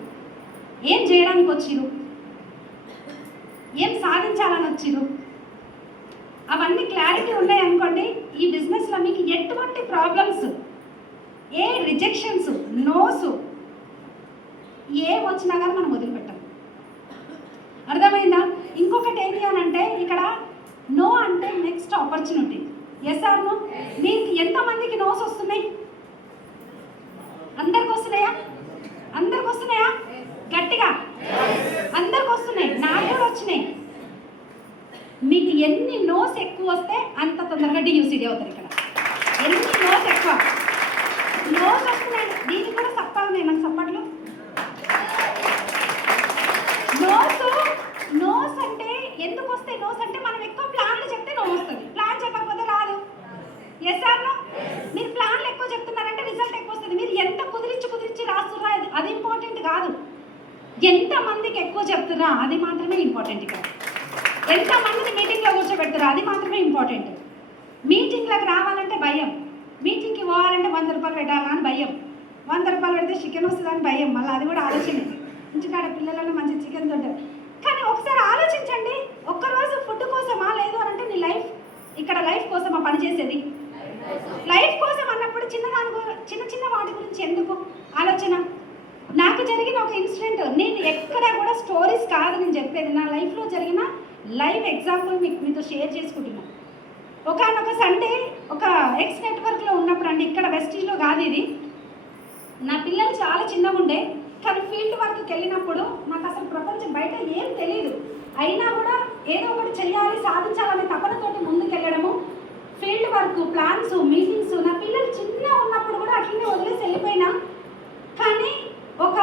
ఏం చేయడానికి వచ్చిరు ఏం సాధించాలని వచ్చిరు అవన్నీ క్లారిటీ ఉన్నాయనుకోండి ఈ బిజినెస్లో మీకు ఎటువంటి ప్రాబ్లమ్స్ ఏ రిజెక్షన్స్ నోస్ ఏం వచ్చినా కానీ మనం వదిలిపెట్టాం అర్థమైందా ఇంకొకటి ఏంటి అని అంటే ఇక్కడ నో అంటే next opportunity yes or no మీకు ఎంతమందికి నోస్ వస్తున్నాయి అందరికి వస్తున్నాయా గట్టిగా అందరికి వస్తున్నాయి నాకు కూడా వచ్చినాయి మీకు ఎన్ని నోస్ ఎక్కువ వస్తే అంత తొందరగా డియూసీడీ అవుతారు ఇక్కడ ఎన్ని నోస్ ఎక్కువ నోస్ వస్తున్నాయి దీనికి కూడా సప్పాలు నేను నాకు సప్పట్లు నోస్ అంటే ఎందుకు వస్తాయి నోస్ అంటే మనం ఎక్కువ ప్లాన్లు చెప్తే నో వస్తుంది ప్లాన్ చెప్పకపోతే రాదు ఎస్ ఆర్ నో మీరు ప్లాన్లు ఎక్కువ చెప్తున్నారంటే రిజల్ట్ ఎక్కువ వస్తుంది మీరు ఎంత కుదిరించి రాస్తున్నా అది ఇంపార్టెంట్ కాదు ఎంతమందికి ఎక్కువ చెప్తున్నా అది మాత్రమే ఇంపార్టెంట్ ఇక్కడ ఎంతమందిని మీటింగ్లో కూర్చోబెడతారా అది మాత్రమే ఇంపార్టెంట్ మీటింగ్లకు రావాలంటే భయం మీటింగ్కి పోవాలంటే 100 రూపాయలు పెట్టాలా అని భయం 100 రూపాయలు పెడితే చికెన్ వస్తుందని భయం మళ్ళీ అది కూడా ఆలోచన ఇంటికాడ పిల్లలలో మంచి చికెన్ తింటారు కానీ ఒకసారి ఆలోచించండి ఒక్కరోజు ఫుడ్ కోసమా లేదు అని అంటే నీ లైఫ్ ఇక్కడ లైఫ్ కోసమా పనిచేసేది లైఫ్ కోసం అన్నప్పుడు చిన్న వాటి గురించి ఎందుకు ఆలోచన నాకు జరిగిన ఒక ఇన్సిడెంట్ నేను ఎక్కడ కూడా స్టోరీస్ కాదు నేను చెప్పేది నా లైఫ్లో జరిగిన లైవ్ ఎగ్జాంపుల్ మీతో షేర్ చేసుకుంటున్నాను ఒకనొక సండే ఒక ఎక్స్ నెట్వర్క్లో ఉన్నప్పుడు అండి ఇక్కడ వెస్టీజ్లో కాదు ఇది నా పిల్లలు చాలా చిన్నగా ఉండే కానీ ఫీల్డ్ వర్క్కి వెళ్ళినప్పుడు నాకు అసలు ప్రపంచం బయట ఏం తెలియదు అయినా కూడా ఏదో ఒకటి చెయ్యాలి సాధించాలనే తపనతోటి ముందుకెళ్ళడము ఫీల్డ్ వర్క్ ప్లాన్స్ మీటింగ్స్ నా పిల్లలు చిన్న ఉన్నప్పుడు కూడా అట్లనే వదిలేసి వెళ్ళిపోయినా కానీ ఒక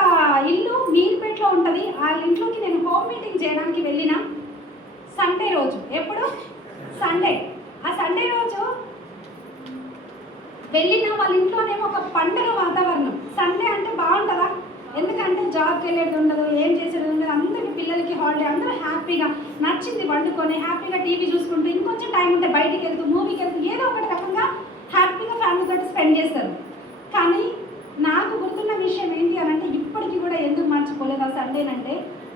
ఇల్లు మీర్పేటలో ఉంటుంది ఆ ఇంట్లోకి నేను హోమ్ మీటింగ్ చేయడానికి వెళ్ళిన సండే రోజు ఎప్పుడు సండే ఆ సండే రోజు వెళ్ళిన వాళ్ళ ఇంట్లోనేమో ఒక పండుగ వాతావరణం సండే అంటే బాగుంటుందా ఎందుకంటే జాబ్కి వెళ్ళేది ఉండదు ఏం చేసేది ఉండదు అందరికీ పిల్లలకి హాలిడే అందరూ హ్యాపీగా నచ్చింది వండుకొని హ్యాపీగా టీవీ చూసుకుంటూ ఇంకొంచెం టైం ఉంటే బయటికి వెళ్తూ మూవీకి వెళ్తూ ఏదో ఒకటి రకంగా హ్యాపీగా ఫ్యామిలీతో స్పెండ్ చేస్తారు కానీ నాకు గుర్తున్న విషయం ఏంటి అని అంటే ఇప్పటికీ కూడా ఎందుకు మర్చిపోలేదు ఆ సండేనంటే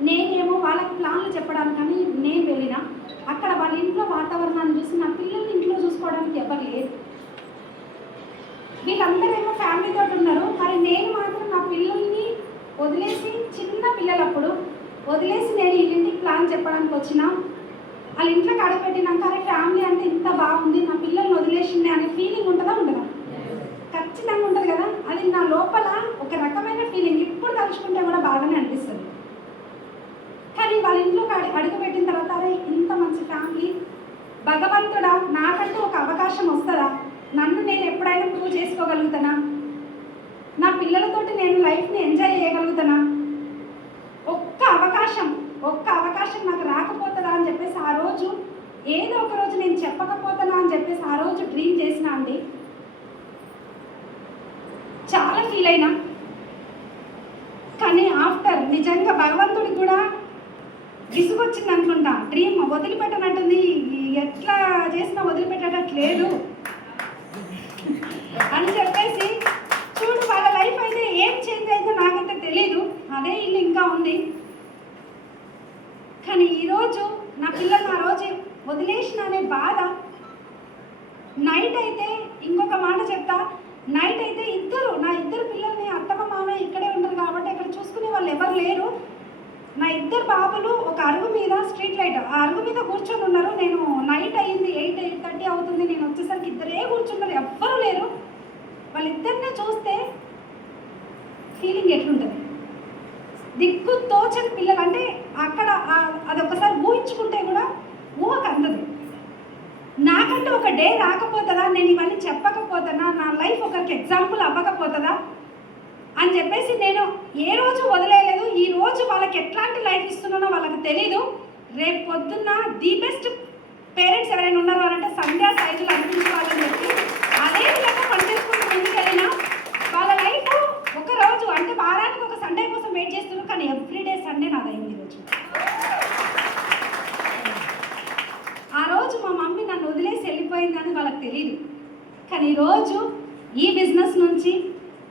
నేనేమో వాళ్ళకి ప్లాన్లు చెప్పడానికని నేను వెళ్ళిన అక్కడ వాళ్ళ ఇంట్లో వాతావరణాన్ని చూసి నా పిల్లల్ని ఇంట్లో చూసుకోవడానికి ఎవరు లేదు వీళ్ళందరేమో ఫ్యామిలీతో ఉన్నారు మరి నేను మాత్రం నా పిల్లల్ని వదిలేసి చిన్న పిల్లలప్పుడు వదిలేసి నేను వీళ్ళింటికి ప్లాన్ చెప్పడానికి వచ్చిన వాళ్ళ ఇంట్లోకి అడుగుపెట్టినాక అరే ఫ్యామిలీ అంటే ఇంత బాగుంది నా పిల్లల్ని వదిలేసింది అనే ఫీలింగ్ ఉంటుందా ఉండదా ఖచ్చితంగా ఉంటుంది కదా అది నా లోపల ఒక రకమైన ఫీలింగ్ ఇప్పుడు తలుచుకుంటే కూడా బాగానే అనిపిస్తుంది కానీ వాళ్ళ ఇంట్లోకి అడుగుపెట్టిన తర్వాత అరే ఇంత మంచి ఫ్యామిలీ భగవంతుడా నాకంటూ ఒక అవకాశం వస్తుందా నన్ను నేను ఎప్పుడైనా ప్రూవ్ చేసుకోగలుగుతానా నా పిల్లలతోటి నేను లైఫ్ని ఎంజాయ్ చేయగలుగుతానా ఒక్క అవకాశం నాకు రాకపోతుందా అని చెప్పేసి ఆ రోజు ఏదో ఒక రోజు నేను చెప్పకపోతానా అని చెప్పేసి ఆ రోజు డ్రీమ్ అండి, చాలా ఫీల్ అయినా. కానీ ఆఫ్టర్ నిజంగా భగవంతుడికి కూడా విసుగొచ్చింది అనుకుంటా, డ్రీమ్ వదిలిపెట్టనట్టుంది, ఎట్లా చేసినా వదిలిపెట్టట్లేదు అని చెప్పేసి చూడు వాళ్ళ లైఫ్ అయితే ఏం చేంజ్ అయిందో నాకైతే తెలీదు, అదే ఇల్లు ఇంకా ఉంది. కానీ ఈరోజు నా పిల్లలు ఆ రోజు వదిలేసిన అనే బాధ. నైట్ అయితే ఇంకొక మాట చెప్తా, నైట్ అయితే నా ఇద్దరు పిల్లల్ని అత్తమ్మ మామయ్య ఇక్కడే ఉంటారు కాబట్టి ఇక్కడ చూసుకునే వాళ్ళు ఎవరు లేరు. నా ఇద్దరు బాబులు ఒక అరుగు మీద, స్ట్రీట్ లైట్ ఆ అరుగు మీద కూర్చొని ఉన్నారు. నేను నైట్ అయింది, 8:30 అవుతుంది, నేను వచ్చేసరికి ఇద్దరే కూర్చున్నారు, ఎవ్వరూ లేరు. వాళ్ళిద్దరినే చూస్తే ఫీలింగ్ ఎట్లుంటుంది? దిక్కు తోచని పిల్లలు అంటే అక్కడ అదొకసారి ఊహించుకుంటే కూడా ఊహకు అందదు. నాకంటే ఒక డే రాకపోతుందా, నేను ఇవన్నీ చెప్పకపోతున్నా, నా లైఫ్ ఒకరికి ఎగ్జాంపుల్ అవ్వకపోతుందా అని చెప్పేసి నేను ఏ రోజు వదిలేయలేదు. ఈ రోజు వాళ్ళకి ఎట్లాంటి లైఫ్ ఇస్తున్నానో వాళ్ళకి తెలీదు. రేపు పొద్దున్న ది బెస్ట్ పేరెంట్స్ ఎవరైనా ఉన్నారు అంటే సంధ్యా సైజులు అనిపించుకోవాలని చెప్పి అదే విధంగా పనిచేసుకుంటూ ముందుకెళ్ళినా వాళ్ళ లైఫ్ ఒక రోజు అంటే వారానికి ఒక సండే కోసం వెయిట్ చేస్తున్నారు, కానీ ఎవ్రీడే సండే నాదైంది ఈరోజు. ఆ రోజు మా మమ్మీ నన్ను వదిలేసి వెళ్ళిపోయిందని వాళ్ళకి తెలియదు. కానీ ఈరోజు ఈ బిజినెస్ నుంచి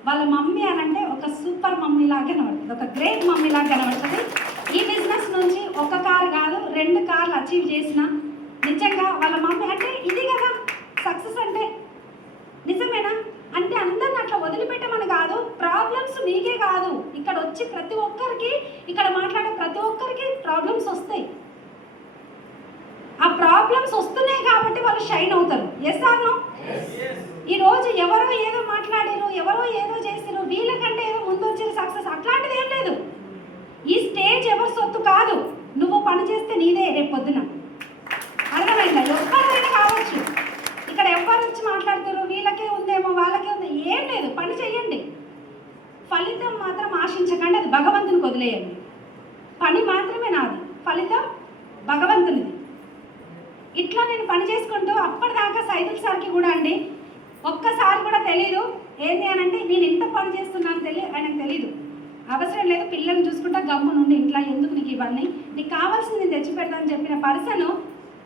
వాళ్ళ మమ్మీ అని అంటే ఒక సూపర్ మమ్మీ లాగా కనబడుతుంది, ఒక గ్రేట్ మమ్మీ లాగా కనబడుతుంది. ఈ బిజినెస్ నుంచి ఒక కార్ కాదు 2 కార్లు అచీవ్ చేసిన నిజంగా వాళ్ళ మమ్మీ అంటే ఇది కదా సక్సెస్ అంటే. నిజమేనా అంటే అందరిని అట్లా వదిలిపెట్టమని కాదు, ప్రాబ్లమ్స్ నీకే కాదు, ఇక్కడ వచ్చి ప్రతి ఒక్కరికి, ఇక్కడ మాట్లాడే ప్రతి ఒక్కరికి ప్రాబ్లమ్స్ వస్తాయి. ఆ ప్రాబ్లమ్స్ వస్తున్నాయి కాబట్టి వాళ్ళు షైన్ అవుతారు. Yes or no? ఈరోజు ఎవరో ఏదో మాట్లాడారు, ఎవరో ఏదో చేసారు, వీళ్ళకంటే ఏదో ముందు వచ్చిన సక్సెస్ అట్లాంటిది ఏం లేదు. ఈ స్టేజ్ ఎవరి సొత్తు కాదు, నువ్వు పని చేస్తే నీదే రేపు పొద్దున. అర్థమైందా? ఎవరైనా కావచ్చు, ఇక్కడ ఎవరు వచ్చి మాట్లాడుతారు, వీళ్ళకే ఉందేమో వాళ్ళకే ఉంది, ఏం లేదు. పని చెయ్యండి, ఫలితం మాత్రం ఆశించకండి, అది భగవంతునికి వదిలేయండి. పని మాత్రమే నాది, ఫలితం భగవంతునిది. ఇట్లా నేను పని చేసుకుంటూ అప్పటిదాకా సైదుల్ సార్కి కూడా అండి ఒక్కసారి కూడా తెలీదు ఏంటి అని అంటే నేను ఎంత పని చేస్తున్నాను ఆయనకు తెలీదు. అవసరం లేదు, పిల్లల్ని చూసుకుంటా గమ్ము నుండి ఇంట్లో ఎందుకు నీకు ఇవన్నీ, నీకు కావాల్సింది నేను తెచ్చి పెడతానని చెప్పిన పర్సన్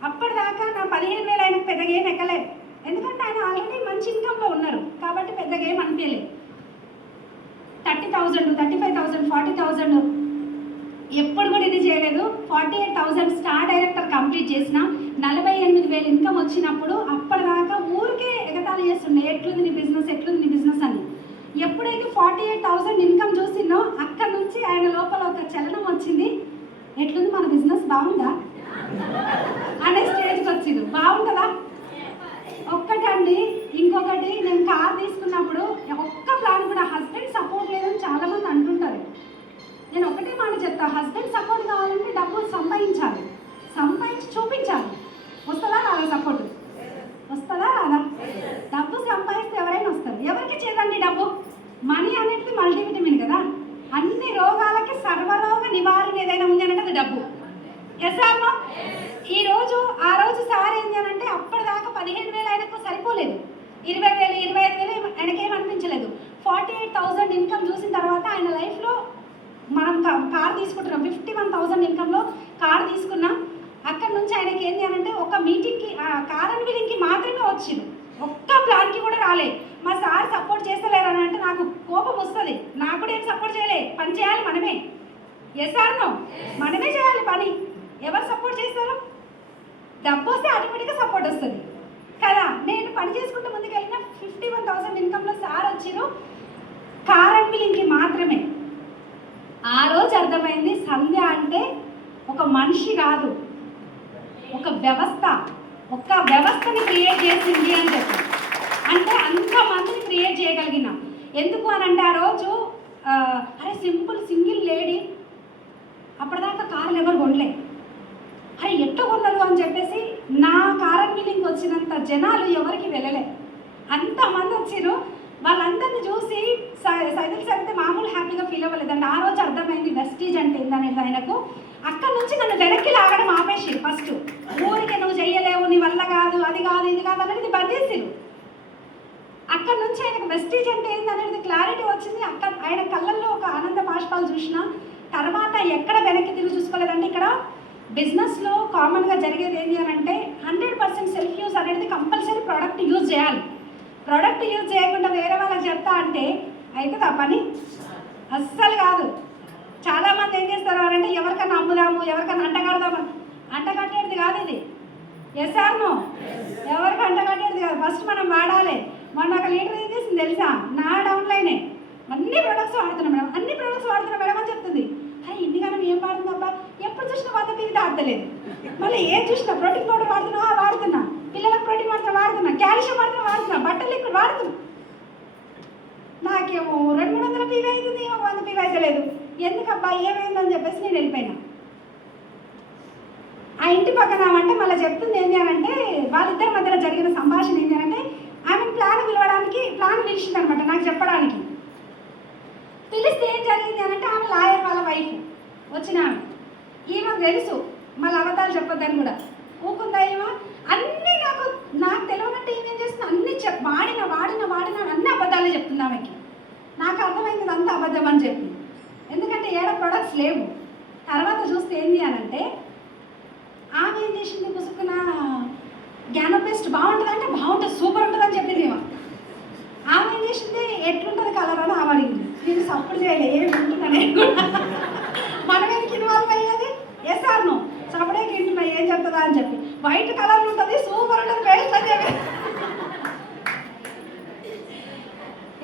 అప్పటిదాకా నా 15,000 ఆయనకు పెద్దగా ఏం ఎక్కలేదు. ఎందుకంటే ఆయన ఆల్రెడీ మంచి ఇన్కమ్లో ఉన్నారు కాబట్టి పెద్దగా ఏం అనిపించలేదు. 30,000, 35,000, 40,000 ఎప్పుడు కూడా ఇది చేయలేదు. 48,000 స్టార్ డైరెక్టర్ కంప్లీట్ చేసిన 48,000 ఇన్కమ్ వచ్చినప్పుడు అప్పటిదాకా ఊరికే ఎగతాళి చేస్తుండే, ఎట్లుంది నీ బిజినెస్, ఎట్లుంది నీ బిజినెస్ అని. ఎప్పుడైతే 48,000 ఇన్కమ్ చూసిందో అక్కడ నుంచి ఆయన లోపల ఒక చలనం వచ్చింది, ఎట్లుంది మన బిజినెస్ బాగుందా అనే స్టేజ్కి వచ్చింది. బాగుంటుందా? ఒక్కటండి. ఇంకొకటి, నేను కార్ తీసుకున్నప్పుడు ఒక్క ప్లాన్ కూడా హస్బెండ్ సపోర్ట్ లేదని చాలామంది అంటుంటారు. నేను ఒకటే మాట చెప్తా, హస్బెండ్ సపోర్ట్ కావాలంటే డబ్బులు సంపాదించాలి, సంపాదించి చూపించాలి. వస్తుందా రాదా సపోర్ట్? వస్తుందా రాదా? డబ్బు సంపాదిస్తే ఎవరైనా వస్తారు. ఎవరికి చేదండి డబ్బు? మనీ అనేది మల్టీవిటమిన్ కదా, అన్ని రోగాలకి సర్వరోగ నివారణ ఏదైనా ఉంది అంటే అది డబ్బు. Yes or no? ఆ రోజు సార్ ఏంటి అని అంటే అప్పటిదాకా 15,000 ఆయనకు సరిపోలేదు, 20,000, 25,000 ఆయనకేమనిపించలేదు. 48,000 ఇన్కమ్ చూసిన తర్వాత ఆయన లైఫ్లో మనం కార్ తీసుకుంటున్నాం, 51,000 ఇన్కంలో కార్ తీసుకున్నాం. అక్కడ నుంచి ఆయనకి ఏంటి అని అంటే ఒక మీటింగ్కి కార్ అండ్ వీలింగ్కి మాత్రమే వచ్చింది, ఒక్క ప్లాన్కి కూడా రాలే. మా సార్ సపోర్ట్ చేస్తలేరు అని అంటే నాకు కోపం వస్తుంది. నాకు కూడా ఏం సపోర్ట్ చేయలే, పని చేయాలి మనమే. Yes or no? మనమే చేయాలి పని. ఎవరు సపోర్ట్ చేస్తారు? డబ్బు వస్తే ఆటోమేటిక్గా సపోర్ట్ వస్తుంది కదా. నేను పని చేసుకుంటూ ముందుకు వెళ్ళిన 51,000 ఇన్కంలో సార్ వచ్చిరు కార్ అండ్ వీలింగ్కి మాత్రమే. ఆ రోజు అర్థమైంది సంధ్య అంటే ఒక మనిషి కాదు, ఒక వ్యవస్థ, ఒక వ్యవస్థని క్రియేట్ చేసింది అని చెప్పి. అంటే అంతమందిని క్రియేట్ చేయగలిగిన. ఎందుకు అని అంటే ఆ రోజు అరే సింగిల్ లేడీ, అప్పటిదాకా కార్లు ఎవరు కొనలే, అరే ఎట్లా కొన్నారు అని చెప్పేసి నా కార్ అండ్ వీలింగ్ వచ్చినంత జనాలు ఎవరికి వెళ్ళలే, అంతమంది వచ్చిరు. వాళ్ళందరినీ చూసి సైదుల్ సార్ అయితే మామూలు హ్యాపీగా ఫీల్ అవ్వలేదండి. ఆ రోజు అర్థమైంది వెస్టీజ్ అంటే ఏందనేది ఆయనకు. అక్కడ నుంచి నన్ను వెనక్కి లాగడం ఆపేసి ఫస్ట్ ఊరికి నువ్వు చెయ్యలేవు, నీ వల్ల కాదు, అది కాదు, ఇది కాదు అనేది బంద్ చేసిరు. అక్కడ నుంచి ఆయనకు వెస్టీజ్ అంటే ఏంటనేది క్లారిటీ వచ్చింది. అక్కడ ఆయన కళ్ళల్లో ఒక ఆనంద బాష్పాలు చూసిన తర్వాత ఎక్కడ వెనక్కి తిరిగి చూసుకోలేదంటే ఇక్కడ బిజినెస్లో కామన్గా జరిగేది ఏంటి అని అంటే 100% సెల్ఫ్ యూజ్ అనేది కంపల్సరీ ప్రోడక్ట్ యూజ్ చేయాలి. ప్రోడక్ట్ యూజ్ చేయకుండా వేరే వాళ్ళకి చెప్తా అంటే అవుతుంది ఆ పని? అస్సలు కాదు. చాలామంది ఏం చేస్తారు అంటే ఎవరికైనా అమ్ముదాము, ఎవరికైనా అంటగడదాము. అంటగట్టేది కాదు ఇది. Yes or no? ఎవరికి అంటగట్టేది కాదు. ఫస్ట్ మనం వాడాలి. మొన్న ఒక లీటర్ ఏం చేసింది తెలుసా? నా డౌన్లైనే అన్ని ప్రొడక్ట్స్ వాడుతున్నాం మేడం, అన్ని ప్రొడక్ట్స్ వాడుతున్నాం మేడం అని చెప్తుంది. అరే ఇండిగానం ఏం వాడుతుందబ్బా, ఎప్పుడు చూసినా 100 పీవీ తాడతలేదు. మళ్ళీ ఏం చూసినా ప్రోటీన్ పౌడర్ వాడుతున్నా, పిల్లలకు ప్రోటీన్ వాడుతున్నా, క్యాల్షియం వాడుతున్నా, బట్టలు లిక్విడ్ వాడుతున్నా. నాకేమో 200-300 పీవీ అవుతుంది, 100 పీవీ అయితే లేదు. ఎందుకబ్బా ఏమైందని చెప్పేసి నేను వెళ్ళిపోయినా. ఆ ఇంటి పక్కన అంటే మళ్ళీ చెప్తుంది ఏంటి అని అంటే వాళ్ళిద్దరి మధ్యలో జరిగిన సంభాషణ ఏంటి అంటే ఆమె ప్లాన్ పిలిచింది అనమాట నాకు చెప్పడానికి. పిలిస్తే ఏం జరిగింది అని అంటే ఆమె లాయర్ వాళ్ళ వైఫ్ వచ్చిన ఆమె. ఈమెకు తెలుసు మళ్ళీ అబద్ధాలు చెప్పొద్దని కూడా ఊకుందా ఈమె. అన్నీ నాకు తెలియనట్టు ఏమేం చేస్తుంది అన్నీ వాడిన అన్ని అబద్ధాలే చెప్తుంది ఆమెకి. నాకు అర్థమైంది అంతా అబద్ధం అని చెప్పి. ఎందుకంటే ఏడ ప్రొడక్ట్స్ లేవు. తర్వాత చూస్తే ఏంటి అని అంటే ఆమె ఏం చేసింది, పుసుకున్న జ్ఞాన పేస్ట్ బాగుంటుంది అంటే బాగుంటుంది, సూపర్ ఉంటుంది అని చెప్పింది ఏమో. ఆమె ఏం చేసింది ఎట్లుంటుంది కలర్ అని ఆమె అడిగింది. నేను సపోర్ట్ చేయలే, ఏమి ఉంటున్నా నేను కూడా. మనం ఎందుకు ఇన్వాల్వ్ అయ్యేది? Yes or no? సపడే తింటున్నా ఏం చెప్తుందా అని చెప్పి. వైట్ కలర్ ఉంటుంది, సూపర్ ఉంటుంది పేస్ట్ అని చెప్పి.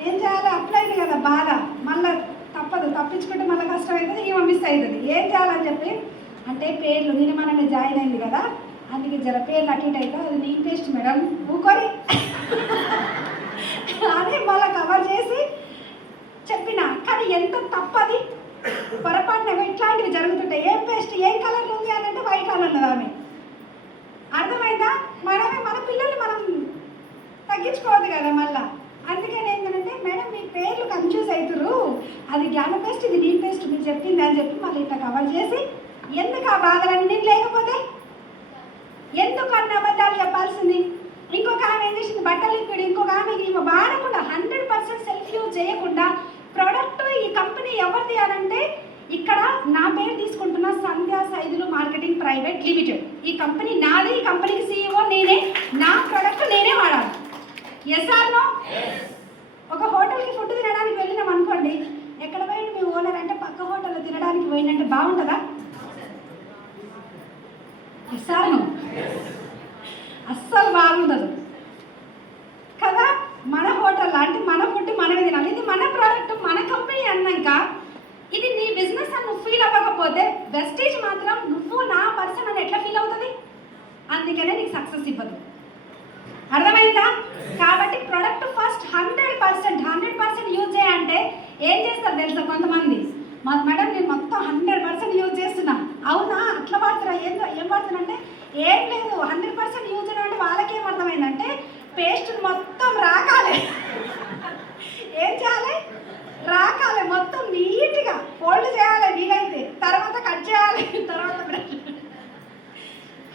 ఏం చేయాలి? అట్లయింది కదా బాధ. మళ్ళీ తప్పదు, తప్పించుకుంటే మళ్ళీ కష్టం అవుతుంది, ఈమె మిస్ అవుతుంది. ఏం చేయాలని చెప్పి అంటే పేర్లు నిర్మాణంగా జాయిన్ అయింది కదా, అందుకే జర పేర్లు అటు ఇటు అయితే అది నీ టేస్ట్ మేడం ఊకొని అని మళ్ళీ కవర్ చేసి చెప్పిన. కానీ ఎంత తప్పది, పొరపాటున ఇట్లాంటివి జరుగుతుంటాయి. ఏం పేస్ట్ ఏం కలర్ ఉంది అని అంటే వైట్ కలర్ అన్నది ఆమె. అర్థమైందా? మన పిల్లల్ని మనం తగ్గించుకోవద్దు కదా మళ్ళీ. అందుకని ఏంటంటే మేడం మీ పేర్లు కన్ఫ్యూజ్ అవుతురు, అది జ్ఞాన పేస్ట్ ఇది నీ పేస్ట్ మీరు చెప్పింది అని చెప్పి మళ్ళీ ఇట్లా కవర్ చేసి ఎందుకు ఆ బాధలన్నీ లేకపోతే ఎందుకు అన్న అబద్ధాలు చెప్పాల్సింది. ఇంకొక ఆమె ఏం చేసింది బట్టలు లిక్విడ్, ఇంకొక ఆమె ఈమె వాడకుండా 100% సెల్ఫ్ యూజ్ చేయకుండా ప్రోడక్ట్ ఈ కంపెనీ ఎవరిది అనంటే ఇక్కడ నా పేరు తీసుకుంటున్న Sandhya Saidulu marketing private limited. ఈ కంపెనీ నాది, ఈ కంపెనీకి CEO నేనే, నా ప్రోడక్ట్ నేనే వాడాలి. Yes or no? ఒక హోటల్కి ఫుడ్ తినడానికి వెళ్ళినాం అనుకోండి, ఎక్కడ పోయింది మీ ఓనర్ అంటే పక్క హోటల్లో తినడానికి పోయినంటే బాగుంటుందా? Yes or no? అస్సలు బాగుండదు కదా. మన హోటల్ అంటే మన ఫుడ్ మనమే తినాలి, ఇది మన ప్రోడక్ట్ మన కంపెనీ అన్నాక ఇది నీ బిజినెస్ అని నువ్వు ఫీల్ అవ్వకపోతే వెస్టేజ్ మాత్రం నువ్వు నా పర్సన్ అని ఎట్లా ఫీల్ అవుతుంది? అందుకనే నీకు సక్సెస్ ఇవ్వదు. అర్థమైందా? కాబట్టి ప్రొడక్ట్ ఫస్ట్ 100% యూజ్ చేయాలంటే ఏం చేస్తారు తెలుసా కొంతమంది, మేడం నేను మొత్తం 100% యూజ్ చేస్తున్నా. అవునా అట్లా వాడుతున్నా? ఏం వాడుతున్నా అంటే ఏం లేదు 100% యూజ్ చేయడం అంటే వాళ్ళకి ఏం అర్థమైందంటే పేస్ట్ మొత్తం రాకాలి. ఏం చేయాలి? రాకాలి మొత్తం నీట్గా ఫోల్డ్ చేయాలి వీలైతే, తర్వాత కట్ చేయాలి, తర్వాత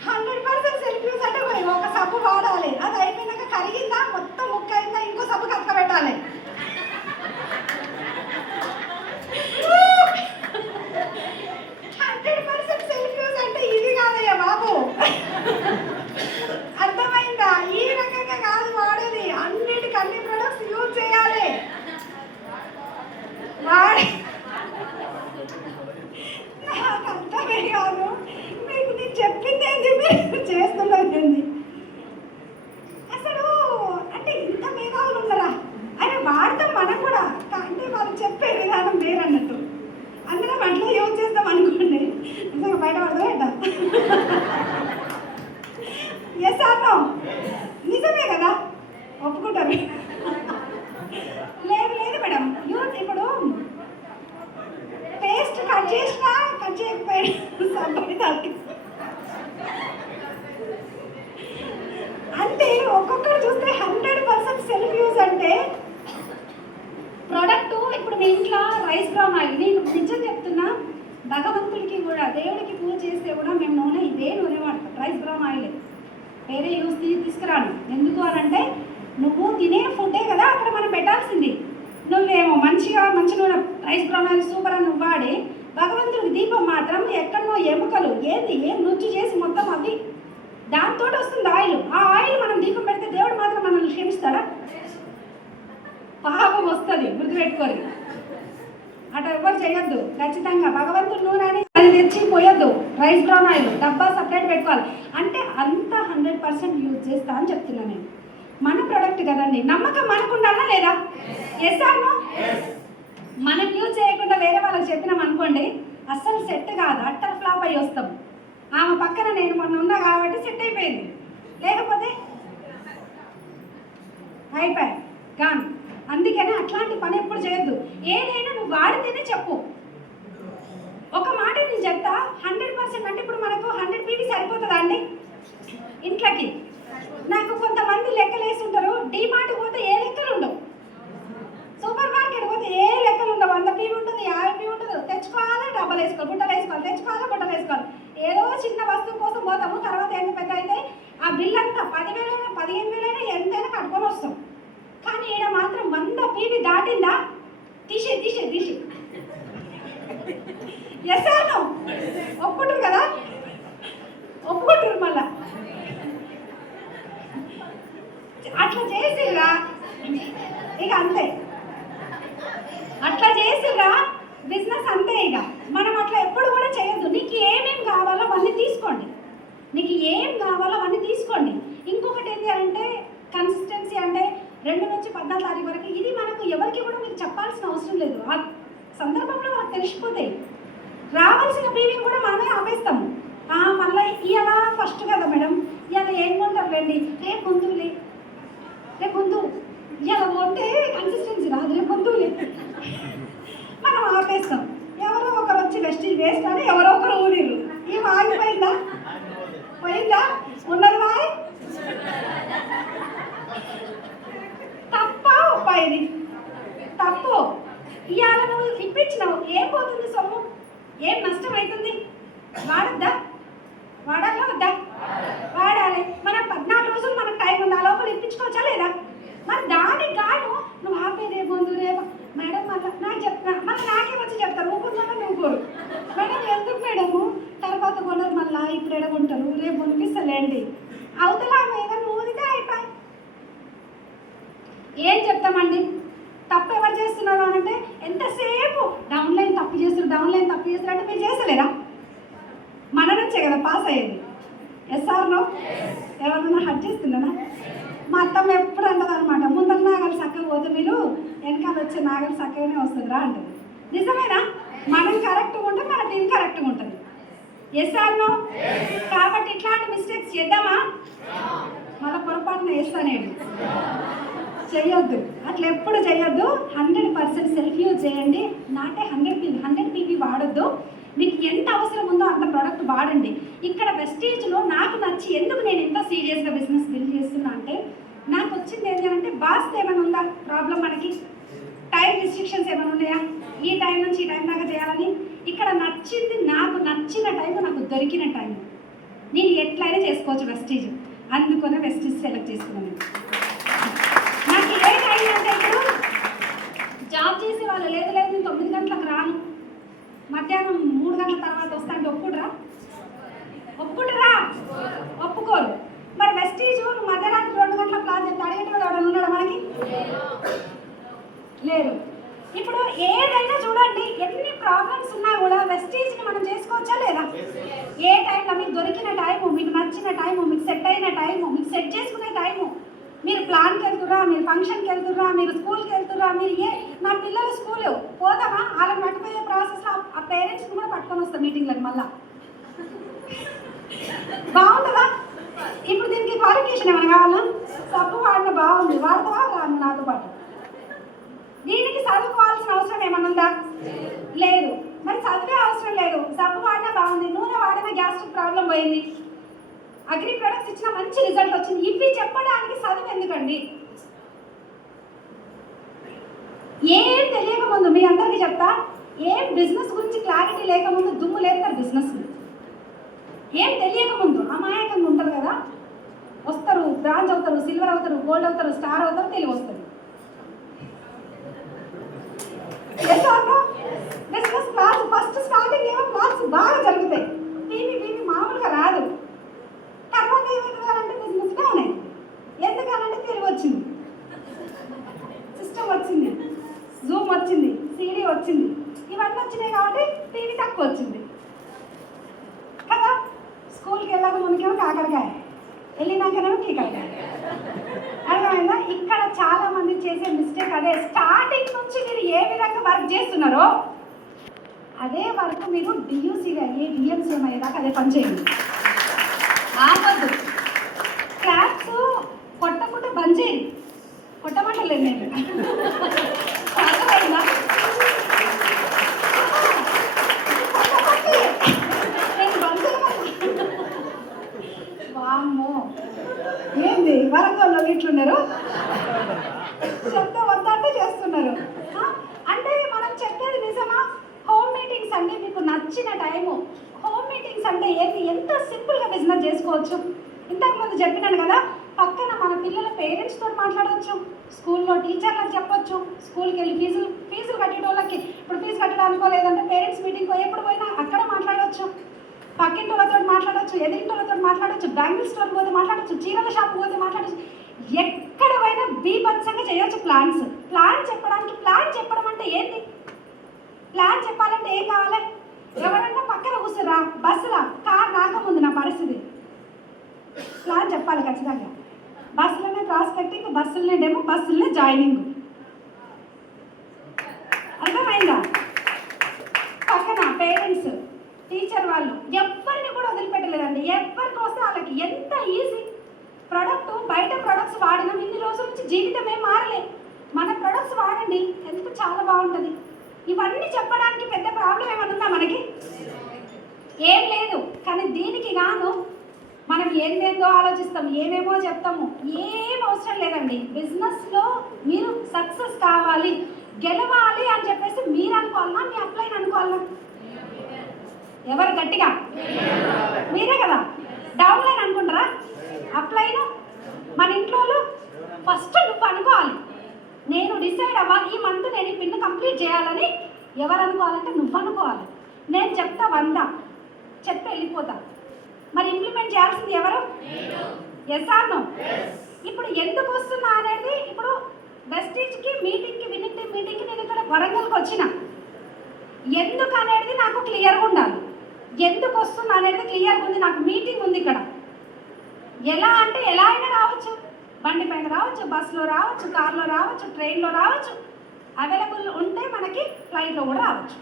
100% సెల్ఫ్ యూజ్ అంటే ఒక సబ్బు వాడాలి, అది అయిపోయినాక కరిగిందా మొత్తం ముక్క అయిందా ఇంకో సబ్బు కక్క పెట్టాలి. అర్థమైందా? ఈ రకంగా కాదు వాడేది, అన్నిటికీ అన్ని ప్రొడక్ట్స్ యూజ్ చేయాలి. నాకు అర్థమే కాదు, మీకు నేను చెప్పింది ఏంటి, మీరు చేస్తున్నది ఏంటి? అసలు అంటే ఇంత మేధావులు ఉన్నారా? అని వాడతాం మనం కూడా, అంటే వాళ్ళు చెప్పే విధానం వేరన్నట్టు. అందరం అట్లా యూజ్ చేస్తాం అనుకోండి, నిజంగా బయట పడదా? Yes or no? నిజమే కదా, ఒప్పుకుంటారు. లేదు మేడం యూజ్ ఇప్పుడు పేస్ట్ కట్ చేసినా కట్ చేయకపోయినా అంటే ఒక్కొక్కరు చూస్తే 100% సెల్ఫ్ యూజ్ అంటే ప్రోడక్ట్. ఇప్పుడు మీ ఇంట్లో రైస్ బ్రౌన్ ఆయిల్, నేను నిజం చెప్తున్నా, భగవంతుడికి కూడా దేవుడికి పూజ చేస్తే కూడా మేము నూనె ఇదే నూనె వాడతాం, రైస్ బ్రౌన్ ఆయిల్, వేరే యూజ్ తీసుకురాను. ఎందుకు అని అంటే నువ్వు తినే ఫుడ్డే కదా మంచిగా మంచి నూనె రైస్ బ్రౌన్ ఆయిల్ సూపర్ అని వాడి భగవంతుడికి దీపం మాత్రం ఎక్కడనో ఎముకలు ఏం రుచి చేసి మొత్తం అవి దాంతో వస్తుంది ఆయిల్. ఆ ఆయిల్ మనం దీపం పెడితే దేవుడు మాత్రం మనల్ని క్షమిస్తాడా? పాపం వస్తుంది, గుర్తుపెట్టుకోరు. అటు ఎవరు చేయొద్దు. ఖచ్చితంగా భగవంతుడు నూనె అది తెచ్చి పోయొద్దు. రైస్ బ్రౌన్ ఆయిల్ డబ్బా సపరేట్ పెట్టుకోవాలి. అంటే అంత 100% యూజ్ చేస్తా అని చెప్తున్నాను నేను. మన ప్రోడక్ట్ కదండి, నమ్మకం మనకుండాలా లేదా? Yes or no? మనం యూజ్ చేయకుండా వేరే వాళ్ళకి చెప్పినాం అనుకోండి, అస్సలు సెట్ కాదు, అట్టర్ ఫ్లాప్ అయ్యి వస్తాం. ఆమె పక్కన నేను మొన్న ఉన్నా కాబట్టి సెట్ అయిపోయింది, లేకపోతే అయిపోయి గాన్. అందుకని అట్లాంటి పని ఎప్పుడు చేయొద్దు. ఏదైనా నువ్వు వాడితేనే చెప్పు. ఒక మాట నేను చెప్తా, 100% అంటే ఇప్పుడు మనకు 100 పీవీ సరిపోతుందా అండి ఇంట్లోకి? నాకు కొంతమంది లెక్కలు వేస్తుంటారు. డీమార్ట్ పోతే ఏ లెక్కలు ఉండవు, సూపర్ మార్కెట్ పోతే ఏ లెక్కలు ఉండవు. 100 పీవీ ఉంటుంది, 50 పీవీ ఉంటుంది. తెచ్చుకోవాలి, డబ్బలు వేసుకోవాలి, బుట్టలు వేసుకోవాలి, తెచ్చుకోవాలి, బుట్టలు వేసుకోవాలి. ఏదో చిన్న వస్తువు కోసం పోతాము, తర్వాత ఎంత పెద్ద అయితే ఆ బిల్ అంతా 10,000 15,000 ఎంతైనా కట్టుకొని వస్తాం. కానీ ఈడ మాత్రం 100 పీవీ దాటిందా తీసే ఎస్ అను ఒప్పుకుంటారు కదా, ఒప్పుకుంటారు. మళ్ళా అట్లా చేసిర్రా ఇక అంతే, అట్లా చేసిర్రా బిజినెస్ అంతే. ఇక మనం అట్లా ఎప్పుడు కూడా చేయొద్దు. నీకు ఏమేమి కావాలో అవన్నీ తీసుకోండి, నీకు ఏం కావాలో అవన్నీ తీసుకోండి. ఇంకొకటి ఏంటి అంటే కన్సిస్టెన్సీ, అంటే 2 నుంచి 14 తారీఖు వరకు. ఇది మనకు ఎవరికి కూడా మీకు చెప్పాల్సిన అవసరం లేదు. ఆ సందర్భంలో మనకు తెలిసిపోతాయి. రావాల్సిన పీవీని కూడా మనమే ఆపేస్తాము. మళ్ళీ ఇవాళ ఫస్ట్ కదా మేడం, ఇవాళ ఏం కొంటారు రండి, రేపు ముందులే, ఇవాళ కొంటే కన్సిస్టెన్సీ రాదు, రేపు ముందులే మనం ఆపేస్తాం. ఎవరో ఒకరు వచ్చి వెస్టీజ్ వేస్ట్ అని ఎవరో ఒకరు ఊరిరు. ఈ ఆగిపోయిందా? పోయిందా? ఉన్నది బాయ్ తప్ప ఒప్ప, ఇది తప్పు. ఇవాళ నువ్వు ఇప్పించినావు, ఏం పోతుంది సొమ్ము, ఏం నష్టం అవుతుంది? వాడద్దా? వాడాలా వద్దా? వాడాలి. మనం 14 రోజులు మనకు టైం ఉంది, ఆ లోపల ఇప్పించుకోవచ్చా లేదా? మరి దానికి గాను నువ్వు ఆపేదే ముందు రేపు మేడం మళ్ళీ నాకు చెప్తున్నా, మళ్ళీ నాకే వచ్చి చెప్తారు, ఊరుకున్నాక నువ్వు కోరు మేడం ఎందుకు మేడము తర్వాత కొనరు, మళ్ళీ ఇప్పుడు ఎడగొంటారు, రేపు కొనిపిస్తలేండి అవతల మీద నువ్వుదితే అయిపోయి. ఏం చెప్తామండి? తప్పు ఎవరు చేస్తున్నారు అని అంటే ఎంతసేపు డౌన్లైన్ తప్పు చేస్తారు అంటే మీరు చేస్తలేరా? మన నుంచే కదా పాస్ అయ్యేది. Yes or no? ఎవరన్నా హట్ చేస్తున్నారా? మా అత్తమ్మ ఎప్పుడు అంటది అనమాట, ముందర నాగలు చక్కగా పోతే మీరు వెనకాల వచ్చే నాగలు చక్కగానే వస్తుందిరా అంటది. నిజమేనా? మనం కరెక్ట్గా ఉంటే మన టీం కరెక్ట్గా ఉంటుంది. Yes or no? కాబట్టి ఇట్లాంటి మిస్టేక్స్ చేద్దామా? మళ్ళీ పొరపాటున వేస్తానేడు చెయ్యొద్దు, అట్లా ఎప్పుడు చెయ్యొద్దు. 100% సెల్ఫ్ యూజ్ చేయండి. నాటే 100 పీవీ వాడొద్దు. మీకు ఎంత అవసరం ఉందో అంత ప్రోడక్ట్ వాడండి. ఇక్కడ వెస్టీజ్లో నాకు నచ్చి ఎందుకు నేను ఎంత సీరియస్గా బిజినెస్ బిల్డ్ చేస్తున్నా అంటే, నాకు వచ్చింది ఏంటంటే బాస్ ఏమైనా ఉందా ప్రాబ్లం, మనకి టైం రిస్ట్రిక్షన్స్ ఏమైనా ఉన్నాయా, ఈ టైం నుంచి ఈ టైం దాకా చేయాలని. ఇక్కడ నచ్చింది, నాకు నచ్చిన టైం, నాకు దొరికిన టైం, నేను ఎట్లయినా చేసుకోవచ్చు వెస్టీజ్. అందుకనే వెస్టీజ్ సెలెక్ట్ చేసుకున్నాను. నాకు ఏ టైం అంటే ఇప్పుడు జాబ్ చేసే వాళ్ళు లేదు నేను 9 గంటలకు రాను, మధ్యాహ్నం 3 గంటల తర్వాత వస్తాంటే ఒప్పుకుంటారా? ఒప్పుకోరు. మరి వెస్టీజ్ నువ్వు మధ్యాహ్నం 2 గంటల ప్లాన్ చెప్తే అడిగేటప్పుడు ఎవడన్నా ఉన్నాడా మనకి? లేరు. ఇప్పుడు ఏదైనా చూడండి, ఎన్ని ప్రాబ్లమ్స్ ఉన్నా కూడా వెస్టీజ్ని మనం చేసుకోవచ్చా లేదా? ఏ టైంలో మీకు దొరికిన టైము, మీకు నచ్చిన టైము, మీకు సెట్ అయిన టైము, మీకు సెట్ చేసుకునే టైము, మీరు ప్లాన్కి వెళ్తుర్రా, మీరు ఫంక్షన్కి వెళ్తుర్రా, మీరు స్కూల్కి వెళ్తుర్రా, మీరు నా పిల్లలు స్కూలు పోదామా, వాళ్ళని పట్టుకుపోయే ప్రాసెస్లో ఆ పేరెంట్స్ని కూడా పట్టుకొని వస్తాం మీటింగ్లకు. మళ్ళా బాగుంటుందా? ఇప్పుడు దీనికి క్వాలిఫికేషన్ ఏమైనా కావాలా? సబ్బు వాడిన బాగుంది, వాడతావా రాను నాతో పాటు? దీనికి చదువుకోవాల్సిన అవసరం ఏమైనా ఉందా? లేదు. మరి చదివే అవసరం లేదు, సబ్బు వాడినా బాగుంది, నూనె వాడినా గ్యాస్ట్రిక్ ప్రాబ్లం పోయింది, అగ్రి ప్రొడక్ట్స్ ఇచ్చిన మంచి రిజల్ట్ వచ్చింది. ఇవి చెప్పడానికి చదువు ఎందుకండి? ఏం తెలియకముందు మీ అందరికీ చెప్తా, ఏం బిజినెస్ గురించి క్లారిటీ లేకముందు దుమ్ము లేపుతారు బిజినెస్. ఏం తెలియకముందు అమాయకంగా ఉంటారు కదా, వస్తారు, బ్రాంజ్ అవుతారు, సిల్వర్ అవుతారు, గోల్డ్ అవుతారు, స్టార్ అవుతారు, తెలివి వస్తుంది. ఎక్కువ వచ్చింది కదా. స్కూల్కి వెళ్ళాక మనకేమో కాకరకాయ, వెళ్ళినాకనేమో కీకరకాయ. అర్థమైందా? ఇక్కడ చాలా మంది చేసే మిస్టేక్ అదే. స్టార్టింగ్ నుంచి మీరు ఏ విధంగా వర్క్ చేస్తున్నారో అదే వర్క్ మీరు డియూసీగా డిఎంసీ అయ్యేదాకా అదే పని చేయండి. ఆపద్దు. క్లాప్స్ కొట్టకుండా బంద్ చేయండి. కొట్టమంటలేదు నేను. అర్థమైందా? వామ్మో, ఏంది వరంగల్లో ఇట్లున్నారు, చెప్తే వద్దంటే చేస్తున్నారు. అంటే మనం చెప్పేది నిజమా? హోమ్ మీటింగ్స్ అంటే మీకు నచ్చిన టైము. హోమ్ మీటింగ్స్ అంటే ఏంటి? ఎంత సింపుల్గా బిజినెస్ చేసుకోవచ్చు. ఇంతకుముందు చెప్పినాను కదా, పక్కన మన పిల్లల పేరెంట్స్తో మాట్లాడవచ్చు, స్కూల్లో టీచర్లకు చెప్పొచ్చు, స్కూల్కి వెళ్ళి ఫీజులు కట్టేటోళ్ళకి ఇప్పుడు ఫీజు కట్టడానికో లేదంటే పేరెంట్స్ మీటింగ్కో ఎప్పుడు పోయినా అక్కడ మాట్లాడవచ్చు, పక్కింటోళ్ళతో మాట్లాడవచ్చు, ఎదిరింటోళ్ళతో మాట్లాడవచ్చు, బ్యాంగిల్ స్టోర్ పోతే మాట్లాడవచ్చు, చీరల షాప్ పోతే మాట్లాడచ్చు, ఎక్కడ పోయినా బీభత్సంగా చేయొచ్చు. ప్లాన్ చెప్పడం అంటే ఏంటి? ప్లాన్ చెప్పాలంటే ఏం కావాలి? ఎవరన్నా పక్కన కూర్చురా, బస్సులా కార్ రాకముందు నా పరిస్థితి ప్లాన్ చెప్పాలి ఖచ్చితంగా. బస్సులోనే ప్రాస్పెక్టింగ్, బస్సులనే డెమో, బస్సులనే జాయినింగ్. అర్థమైందా? పక్కన పేరెంట్స్, టీచర్ వాళ్ళు ఎవరిని కూడా వదిలిపెట్టలేదండి. ఎవరికి వస్తే వాళ్ళకి ఎంత ఈజీ. ప్రొడక్ట్ బయట ప్రొడక్ట్స్ వాడినాం ఇన్ని రోజుల నుంచి, జీవితం ఏం మారలే. మన ప్రొడక్ట్స్ వాడండి, హెల్త్ చాలా బాగుంటుంది. ఇవన్నీ చెప్పడానికి పెద్ద ప్రాబ్లం ఏమైనా ఉందా మనకి? ఏం లేదు. కానీ దీనికి గాను మనం ఏందేందో ఆలోచిస్తాం, ఏమేమో చెప్తాము. ఏం అవసరం లేదండి. బిజినెస్లో మీరు సక్సెస్ కావాలి, గెలవాలి అని చెప్పేసి మీరు అనుకోవాలన్నా, మీ అప్లైన్ అనుకోవాలన్నా? ఎవరు గట్టిగా? మీరే కదా. డౌన్లైన్ అనుకుంటారా? అప్లైన్ మన ఇంట్లో ఫస్ట్ నువ్వు అనుకోవాలి. నేను డిసైడ్ అవ్వాలి, ఈ మంత్ నేను ఈ పిన్ కంప్లీట్ చేయాలని. ఎవరు అనుకోవాలంటే నువ్వు అనుకోవాలి. నేను చెప్తా 100 చెప్తే వెళ్ళిపోతా. మరి ఇంప్లిమెంట్ చేయాల్సింది ఎవరు? Yes or no? ఇప్పుడు ఎందుకు వస్తున్నా అనేది, ఇప్పుడు వెస్టీజ్కి మీటింగ్కి, వినింగ్ మీటింగ్కి నేను ఇక్కడ వరంగల్కి వచ్చిన ఎందుకు అనేది నాకు క్లియర్గా ఉండాలి. ఎందుకు వస్తున్నా అనేది క్లియర్గా ఉంది. నాకు మీటింగ్ ఉంది ఇక్కడ. ఎలా అంటే ఎలా అయినా రావచ్చు, బండి పైన రావచ్చు, బస్సులో రావచ్చు, కార్లో రావచ్చు, ట్రైన్లో రావచ్చు, అవైలబుల్ ఉంటే మనకి ఫ్లైట్లో కూడా రావచ్చు.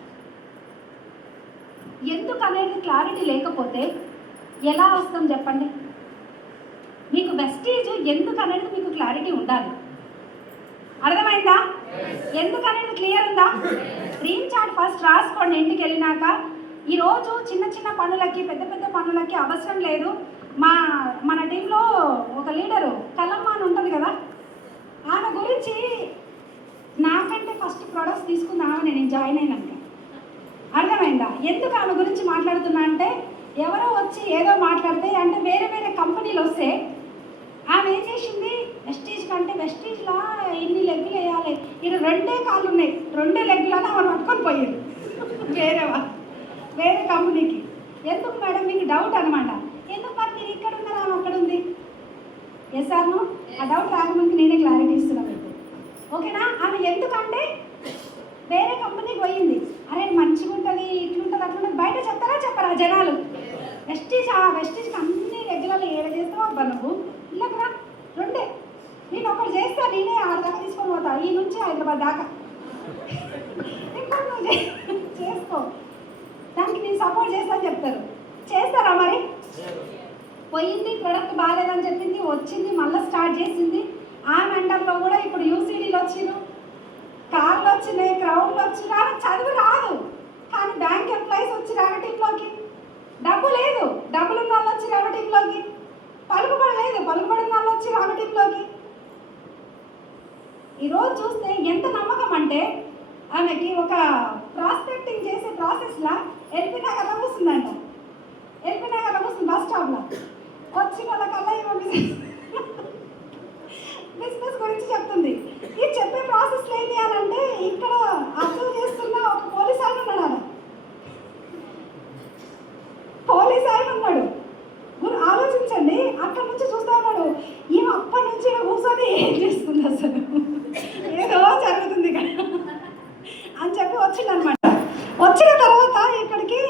ఎందుకు అనేది క్లారిటీ లేకపోతే ఎలా వస్తాం చెప్పండి? మీకు వెస్టీజ్ ఎందుకు అనేది మీకు క్లారిటీ ఉండాలి. అర్థమైందా? ఎందుకు అనేది క్లియర్ ఉందా? డ్రీమ్ చార్ట్ ఫస్ట్ రాసుకోండి ఇంటికి వెళ్ళినాక. ఈరోజు చిన్న చిన్న పనులకి, పెద్ద పెద్ద పనులకి అవసరం లేదు. మన టీంలో ఒక లీడరు కలమ్మ అని ఉంటుంది కదా, ఆమె గురించి నాకంటే ఫస్ట్ ప్రొడక్ట్స్ తీసుకుంది ఆమె, నేను జాయిన్ అయినాక. అర్థమైందా? ఎందుకు ఆమె గురించి మాట్లాడుతున్నా అంటే, ఎవరో వచ్చి ఏదో మాట్లాడితే అంటే వేరే వేరే కంపెనీలు వస్తే ఆమె ఏం చేసింది, వెస్టీజ్ కంటే వెస్టీజ్లా ఇన్ని లెగ్గులు వేయాలి, ఇక్కడ 2 కాళ్ళు ఉన్నాయి, 2 లెగ్గులని ఆమె పట్టుకొని పోయారు వేరే కంపెనీకి. ఎందుకు మేడం మీకు డౌట్ అనమాట. ఎందుకు మరి మీరు ఇక్కడ ఉన్నారు, ఆమె అక్కడ ఉంది. Yes or no? ఆ డౌట్ రాకముందుకు నేనే క్లారిటీ ఇస్తున్నాను మీకు. ఓకేనా? ఆమె ఎందుకంటే వేరే కంపెనీకి పోయింది. అరే మంచిగా ఉంటుంది, ఇట్లుంటుంది, అట్లుంటుంది, బయట చెప్పరా జనాలు? వెస్టీజ్కి అన్ని రెగ్యులర్లు ఏడ చేస్తావు అబ్బా నువ్వు, ఇళ్ళకి రా, 2 నేను ఒకటి చేస్తా, నేనే 6 దాకా తీసుకొని పోతా, ఈ నుంచి హైదరాబాద్ దాకా. ఇంకా నువ్వు చేసుకో, దానికి నేను సపోర్ట్ చేస్తా చెప్తారు. చేస్తారా మరి? పోయింది, ప్రొడక్ట్ బాగాలేదని చెప్పింది, వచ్చింది, మళ్ళీ స్టార్ట్ చేసింది. ఆ మెంటర్లో కూడా ఇప్పుడు యూసీడీలు వచ్చినాయి, కార్లు వచ్చినాయి, క్రౌడ్లు వచ్చినా. చదువు రాదు కానీ బ్యాంక్ ఎంప్లాయీస్ వచ్చి టీంలోకి, డబ్బు లేదు, డబ్బులు ఉన్న వాళ్ళు వచ్చి టీంలోకి, పలుకుబడలేదు, పలుకుబడిన వాళ్ళు వచ్చి టీంలోకి. ఈరోజు చూస్తే ఎంత నమ్మకం అంటే, ఆమెకి ఒక ప్రాస్పెక్టింగ్ చేసే ప్రాసెస్లా ఎల్పీ నగర్లో కూర్చుందంట. ఎల్పీ నగర్లో కూర్చుంది బస్ స్టాప్లో. వచ్చిన వాళ్ళకల్లా బిజినెస్ గురించి చెప్తుంది. ఇది చెప్పే ప్రాసెస్ ఏంటి అని అంటే, ఇక్కడ అబ్జర్వ్ చేస్తున్న ఒక పోలీస్ ఆయన ఉన్నాడు. ఆలోచించండి, అక్కడి నుంచి చూస్తా ఉన్నాడు. ఈమె అప్పటి నుంచి కూర్చొని ఏం చేస్తుంది, అసలు ఏదో జరుగుతుంది ఇక్కడ అని చెప్పి వచ్చిందనమాట. వచ్చిన తర్వాత ఇక్కడికి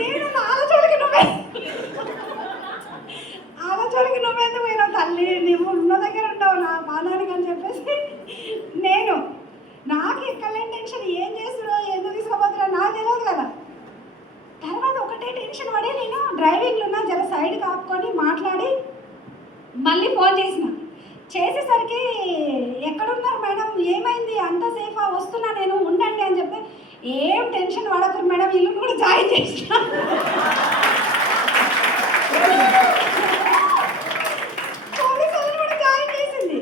నేను ఆలోచనకి నువ్వెందుకు పోయినావు తల్లి, నువ్వు ఉన్న దగ్గర ఉండవు నా బాణానికి అని చెప్పేసి నేను నాకు ఎక్కలేని టెన్షన్, ఏం చేస్తున్నా ఎందుకు తీసుకోబోతున్నా నాకు తెలియదు కదా. తర్వాత ఒకటే టెన్షన్ పడి నేను డ్రైవింగ్లో ఉన్న జర సైడ్ కాపుకొని మాట్లాడి మళ్ళీ ఫోన్ చేసేసరికి ఎక్కడున్నారు మేడం, ఏమైంది, అంత సేఫా, వస్తున్నా నేను, ఉండండి అని చెప్పి, ఏం టెన్షన్ పడకూడదు మేడం, ఇల్లు కూడా జాయిన్ చేసిన. పోలీసు వాళ్ళు కూడా జాయిన్ చేసింది.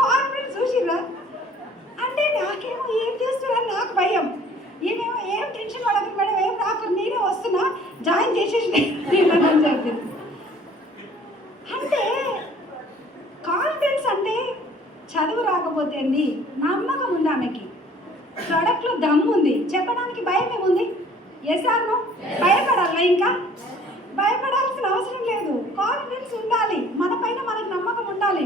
కాన్ఫిడెన్స్ చూసిర్రా అంటే నాకేమో ఏం చేస్తున్నా నాకు భయం, ఏమేమో ఏం టెన్షన్ పడకూడదు మేడం, ఏం నాకు నేనే వస్తున్నా జాయిన్ చేసేసి అని చెప్పింది. అంటే కాన్ఫిడెన్స్ అంటే చదువు రాకపోతే అండి, నమ్మకం ఉంది ఆమెకి, ప్రోడక్ట్లో దమ్ము ఉంది, చెప్పడానికి భయం ఏముంది? Yes or no? భయపడాలా? ఇంకా భయపడాల్సిన అవసరం లేదు. కాన్ఫిడెన్స్ ఉండాలి, మన పైన మనకు నమ్మకం ఉండాలి.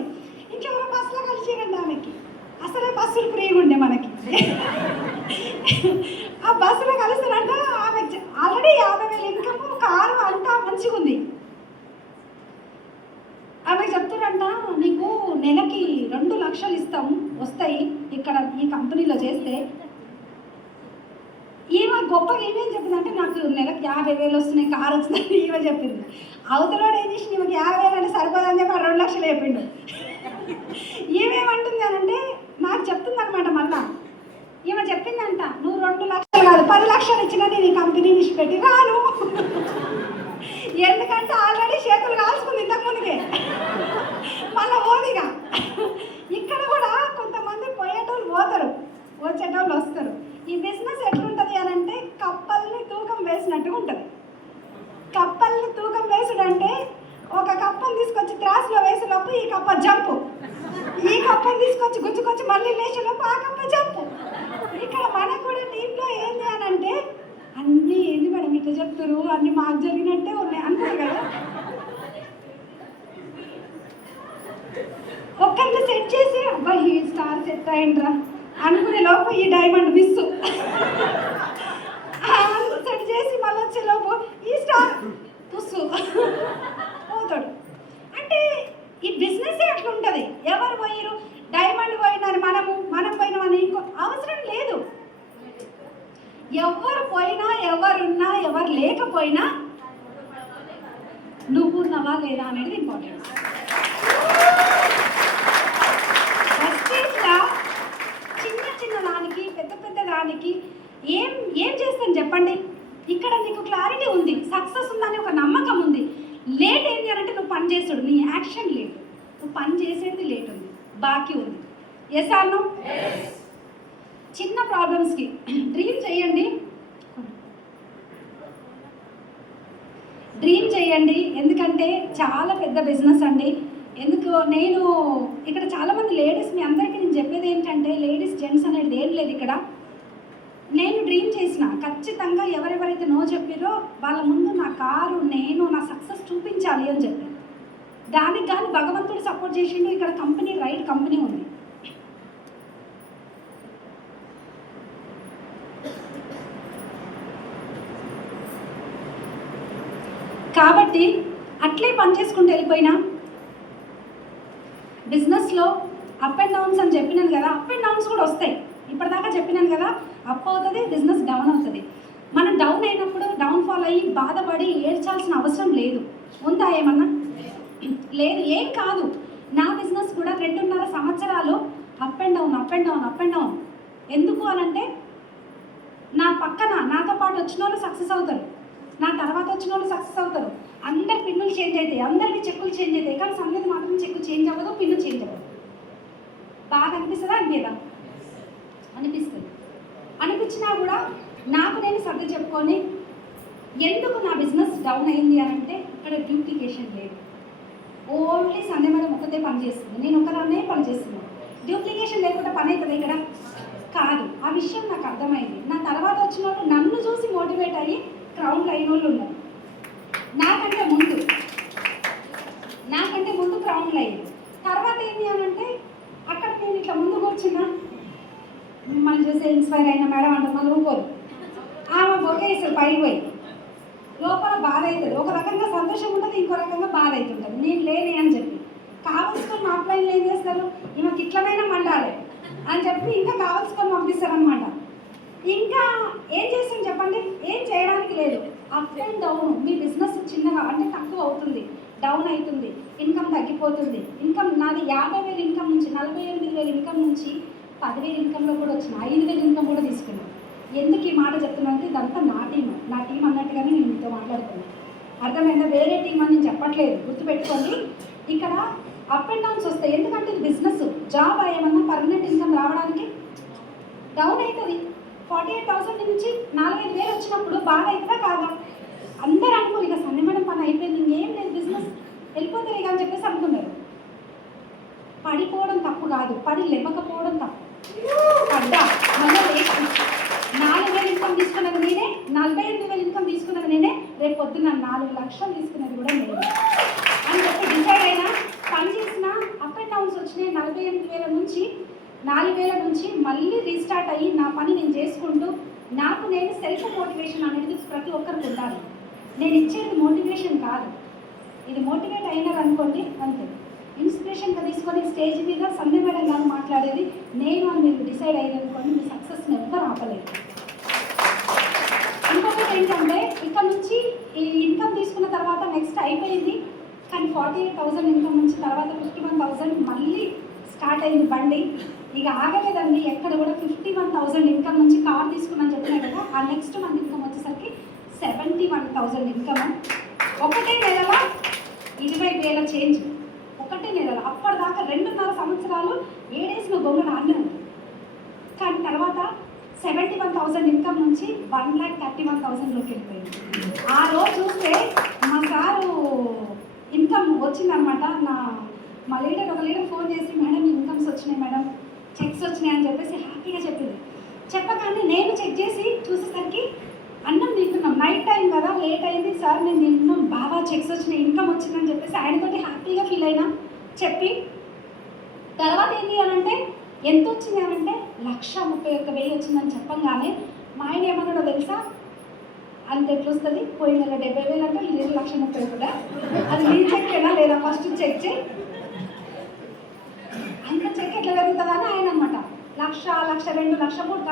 ఇంకెవరో బస్సులో కలిసిరండి ఆమెకి, అసలే బస్సులు ఫ్రీగా ఉండే మనకి. ఆ బస్సులో కలిసినంట ఆమె ఆల్రెడీ 50,000 ఇన్కమ్, కారు అంతా మంచిగా ఉంది. ఆమె చెప్తారంట, నీకు నెలకి 2 లక్షలు ఇస్తాం వస్తాయి ఇక్కడ ఈ కంపెనీలో చేస్తే. ఈమె గొప్పగా ఏమేమి చెప్పిందంటే, నాకు నెలకు 50,000 వస్తున్నాయి, కారు వస్తుందని ఈమె చెప్పింది. అవతలోడు ఏం చేసి ఈమెకి 50,000 అంటే సరిపోదని చెప్పి 2 లక్షలు చెప్పిండు. ఏమేమంటుంది అని అంటే నాకు చెప్తుంది అనమాట. మళ్ళా ఈమె చెప్పిందంట, నువ్వు 2 లక్షలు కాదు 10 లక్షలు ఇచ్చినా నేను ఈ కంపెనీ పెట్టి రాను. ఎందుకంటే ఆల్రెడీ చేతులు కాల్చుకుంది ఇంతకుముందుకే, మళ్ళీ ఓదిగా. ఇక్కడ కూడా కొంతమంది పోయేటోళ్ళు పోతారు, వచ్చేటోళ్ళు వస్తారు. ఈ బిజినెస్ ఎట్లుంటుంది అని అంటే కప్పల్ని తూకం వేసినట్టుగా ఉంటుంది. కప్పల్ని తూకం వేసుడంటే ఒక కప్పని తీసుకొచ్చి త్రాసులో వేసేలోపు ఈ కప్ప జంపు, ఈ కప్పని తీసుకొచ్చి గుచ్చుకొచ్చి మళ్ళీ లేచేలోపు ఆ కప్ప జంపు. ఇక్కడ మనకు కూడా టీంలో ఏంది అని అంటే, అన్నీ ఏంది మేడం ఇట్లా చెప్తారు, అన్నీ మాకు జరిగినట్టే ఉన్నాయి అంటారు కదా. ఒక్కరిని సెట్ చేసి అబ్బా ఈ స్టార్ సెట్ అయిండ్రా అనుకునే లోపు ఈ డైమండ్ మిస్సు సెట్ చేసి మళ్ళీ వచ్చే లోపు ఈ స్టార్ పుస్సు పోతాడు. అంటే ఈ బిజినెస్ అట్లా ఉంటుంది. ఎవరు పోయిరు, డైమండ్ పోయినారు, మనం పోయినామని ఇంకో అవసరం లేదు. ఎవరు పోయినా, ఎవరున్నా, ఎవరు లేకపోయినా నువ్వున్నావా లేదా అనేది ఇంపార్టెంట్. ప్రెస్టీజ్లా చిన్న దానికి పెద్ద దానికి ఏం చేస్తాను చెప్పండి. ఇక్కడ నీకు క్లారిటీ ఉంది, సక్సెస్ ఉందని ఒక నమ్మకం ఉంది. లేట్ ఏంటి అని అంటే నువ్వు పని చేసాడు, నీ యాక్షన్ లేట్, నువ్వు పని చేసేది లేట్ ఉంది, బాకీ ఉంది. Yes or no? చిన్న ప్రాబ్లమ్స్కి డ్రీమ్ చేయండి, ఎందుకంటే చాలా పెద్ద బిజినెస్ అండి. ఎందుకు నేను ఇక్కడ చాలామంది లేడీస్, మీ అందరికీ నేను చెప్పేది ఏంటంటే, లేడీస్ జెంట్స్ అనేది ఏం లేదు ఇక్కడ. నేను డ్రీమ్ చేసిన ఖచ్చితంగా ఎవరెవరైతే నో చెప్పారో వాళ్ళ ముందు నా కారు, నేను నా సక్సెస్ చూపించాలి అని చెప్పి, దానికి కానీ భగవంతుడు సపోర్ట్ చేసిండు. ఇక్కడ కంపెనీ రైట్ కంపెనీ ఉంది. కాబట్టి అట్లే పని చేసుకుంటూ వెళ్ళిపోయినా బిజినెస్లో అప్ అండ్ డౌన్స్ అని చెప్పినాను కదా, అప్ అండ్ డౌన్స్ కూడా వస్తాయి. ఇప్పటిదాకా చెప్పినాను కదా, అప్ అవుతుంది, బిజినెస్ డౌన్ అవుతుంది. మనం డౌన్ అయినప్పుడు డౌన్ఫాల్ అయ్యి బాధపడి ఏడ్చాల్సిన అవసరం లేదు. ఉందా ఏమన్నా? లేదు, ఏం కాదు. నా బిజినెస్ కూడా 2.5 సంవత్సరాలు అప్ అండ్ డౌన్. ఎందుకు అనంటే నా పక్కన నాతో పాటు వచ్చిన వాళ్ళు సక్సెస్ అవుతారు, నా తర్వాత వచ్చిన వాళ్ళు సక్సెస్ అవుతారు. అందరి పిన్నులు చేంజ్ అవుతాయి, అందరికీ చెక్కులు చేంజ్ అవుతాయి, కానీ సంగతి మాత్రం చెక్కు చేంజ్ అవ్వదు, పిన్ను చేంజ్ అవ్వదు. బాగా అనిపిస్తుందా? అనిపించినా కూడా నాకు నేను సర్ది చెప్పుకొని, ఎందుకు నా బిజినెస్ డౌన్ అయింది అని అంటే ఇక్కడ డ్యూప్లికేషన్ లేదు. ఓన్లీ సండే మేడం ఒకటే పని చేస్తుంది, నేను ఒకదాన్నే పని చేస్తున్నాను. డ్యూప్లికేషన్ లేకుండా పని అవుతుంది ఇక్కడ కాదు. ఆ విషయం నాకు అర్థమైంది. నా తర్వాత వచ్చిన వాళ్ళు నన్ను చూసి మోటివేట్ అయ్యి క్రౌన్లో అయిన వాళ్ళు ఉన్నారు. నాకంటే ముందు క్రౌన్లో అయ్యారు. తర్వాత ఏంటి అని అంటే అక్కడ నేను ఇట్లా ముందు కూర్చున్నా, మిమ్మల్ని చూసి ఇన్స్పైర్ అయిన మేడం అంటే మళ్ళీ ఊరుకోరు. ఆమె కొరికేస్తారు పైకి పోయి. లోపల బాధ అవుతుంది, ఒక రకంగా సంతోషం ఉంటుంది, ఇంకో రకంగా బాధ అవుతుంటుంది. నేను లేనే అని చెప్పి కావలసుకొని ఆఫ్లైన్లో ఏం చేస్తారు, ఈమెకి ఇట్లనైనా మండాలి అని చెప్పి ఇంకా కావలసుకొని పంపిస్తారనమాట. ఇంకా ఏం చేస్తాం చెప్పండి, ఏం చేయడానికి లేదు. Up and down, me business చిన్నగా అంటే తక్కువ అవుతుంది, డౌన్ అవుతుంది, ఇన్కమ్ తగ్గిపోతుంది. ఇన్కమ్ నాది 50,000 ఇన్కమ్ నుంచి 48,000 ఇన్కమ్ నుంచి 10,000 ఇన్కమ్లో కూడా వచ్చిన, 5,000 ఇన్కమ్ కూడా తీసుకున్నాను. ఎందుకు ఈ మాట చెప్తున్నానంటే ఇదంతా నా టీం అన్నట్టుగానే నేను మీతో మాట్లాడుతున్నాను. అర్థమైందా? వేరే టీం అని నేను చెప్పట్లేదు, గుర్తుపెట్టుకోండి. ఇక్కడ అప్ అండ్ డౌన్స్ వస్తాయి, ఎందుకంటే ఇది బిజినెస్. జాబ్ ఏమన్నా పర్మనెంట్ ఇన్కమ్ రావడానికి డౌన్ అవుతుంది. 48,000 నుంచి 45,000 వచ్చినప్పుడు బాగా అవుతుందా కాదా? అందరూ అనుకోరు ఇక సంధ్య మేడం పని అయిపోయింది, ఇంకేం లేదు, బిజినెస్ వెళ్ళిపోతారు ఇక అని చెప్పేసి అనుకున్నారు. పడిపోవడం తప్పు కాదు, పడి లేవకపోవడం తప్పు. పడ్డా మళ్ళీ లేచి 4,000 ఇన్కమ్ తీసుకున్నది నేనే, 48,000 ఇన్కమ్ తీసుకున్నది నేనే, రేపు పొద్దున్న 4 లక్షలు తీసుకున్నది కూడా నేనే అని చెప్పి డిసైడ్ అయినా. పని చేసిన అప్ అండ్ డౌన్స్ వచ్చినాయి. 48,000 నుంచి 4,000 నుంచి మళ్ళీ రీస్టార్ట్ అయ్యి నా పని నేను చేసుకుంటూ నాకు నేను సెల్ఫ్ మోటివేషన్ అనేది ప్రతి ఒక్కరికి ఉండాలి. నేను ఇచ్చేది మోటివేషన్ కాదు, ఇది మోటివేట్ అయినారు అనుకోండి అంతే. ఇన్స్పిరేషన్గా తీసుకొని స్టేజ్ మీద సంధ్య మేడం గారు మాట్లాడేది నేను అని మీరు డిసైడ్ అయ్యారనుకోండి, మీ సక్సెస్ని ఎవ్వరు ఆపలేదు. ఇంకొకటి ఏంటంటే ఇక్కడ నుంచి ఈ ఇన్కమ్ తీసుకున్న తర్వాత నెక్స్ట్ అయిపోయింది, కానీ 48,000 ఇన్కమ్ నుంచి తర్వాత 51,000 మళ్ళీ స్టార్ట్ అయింది బండి. ఇక ఆగలేదండి ఎక్కడ కూడా. 51,000 ఇన్కమ్ నుంచి కార్ తీసుకున్నాను చెప్పినా కదా, ఆ నెక్స్ట్ మంత్ ఇన్కమ్ వచ్చేసరికి 71,000 ఇన్కమ్. ఒకటే నెలలో 20,000 చేంజ్, ఒకటే నెలలో. అప్పటిదాకా 2.5 సంవత్సరాలు ఏడేసిన గొంగళ ఆన్నే ఉంది. కానీ తర్వాత 71,000 ఇన్కమ్ నుంచి 1,31,000లోకి వెళ్ళిపోయింది. ఆ రోజు చూస్తే మా సారు ఇన్కమ్ వచ్చిందనమాట. మా లీడర్ ఒక లీడర్ ఫోన్ చేసి మేడం ఇన్కమ్స్ వచ్చినాయి మేడం, చెక్స్ వచ్చినాయి అని చెప్పేసి హ్యాపీగా చెప్పింది. చెప్పగానే నేను చెక్ చేసి చూసేసరికి అన్నం తింటున్నాం, నైట్ టైం కదా, లేట్ అయింది సార్, నేను తింటున్నాం, బాగా చెక్స్ వచ్చినాయి, ఇన్కమ్ వచ్చిందని చెప్పేసి ఆయనతోటి హ్యాపీగా ఫీల్ అయినా. చెప్పి తర్వాత ఏంటి అని అంటే ఎంత వచ్చింది అని అంటే 1,31,000 వచ్చిందని చెప్పంగానే మా ఆయన ఏమన్నాడో తెలుసా, అంత ఎట్లా వస్తుంది, పోయిన నెల 70,000 అంటే ఈ నెల 1,30,000 కూడా, అది నీ చెక్కేనా లేదా ఫస్ట్ చెక్ చేయి, అంత చెక్ ఎట్లా పెరుగుతుందని ఆయన అనమాట. 1,00,000, 1,02,000, 1,03,000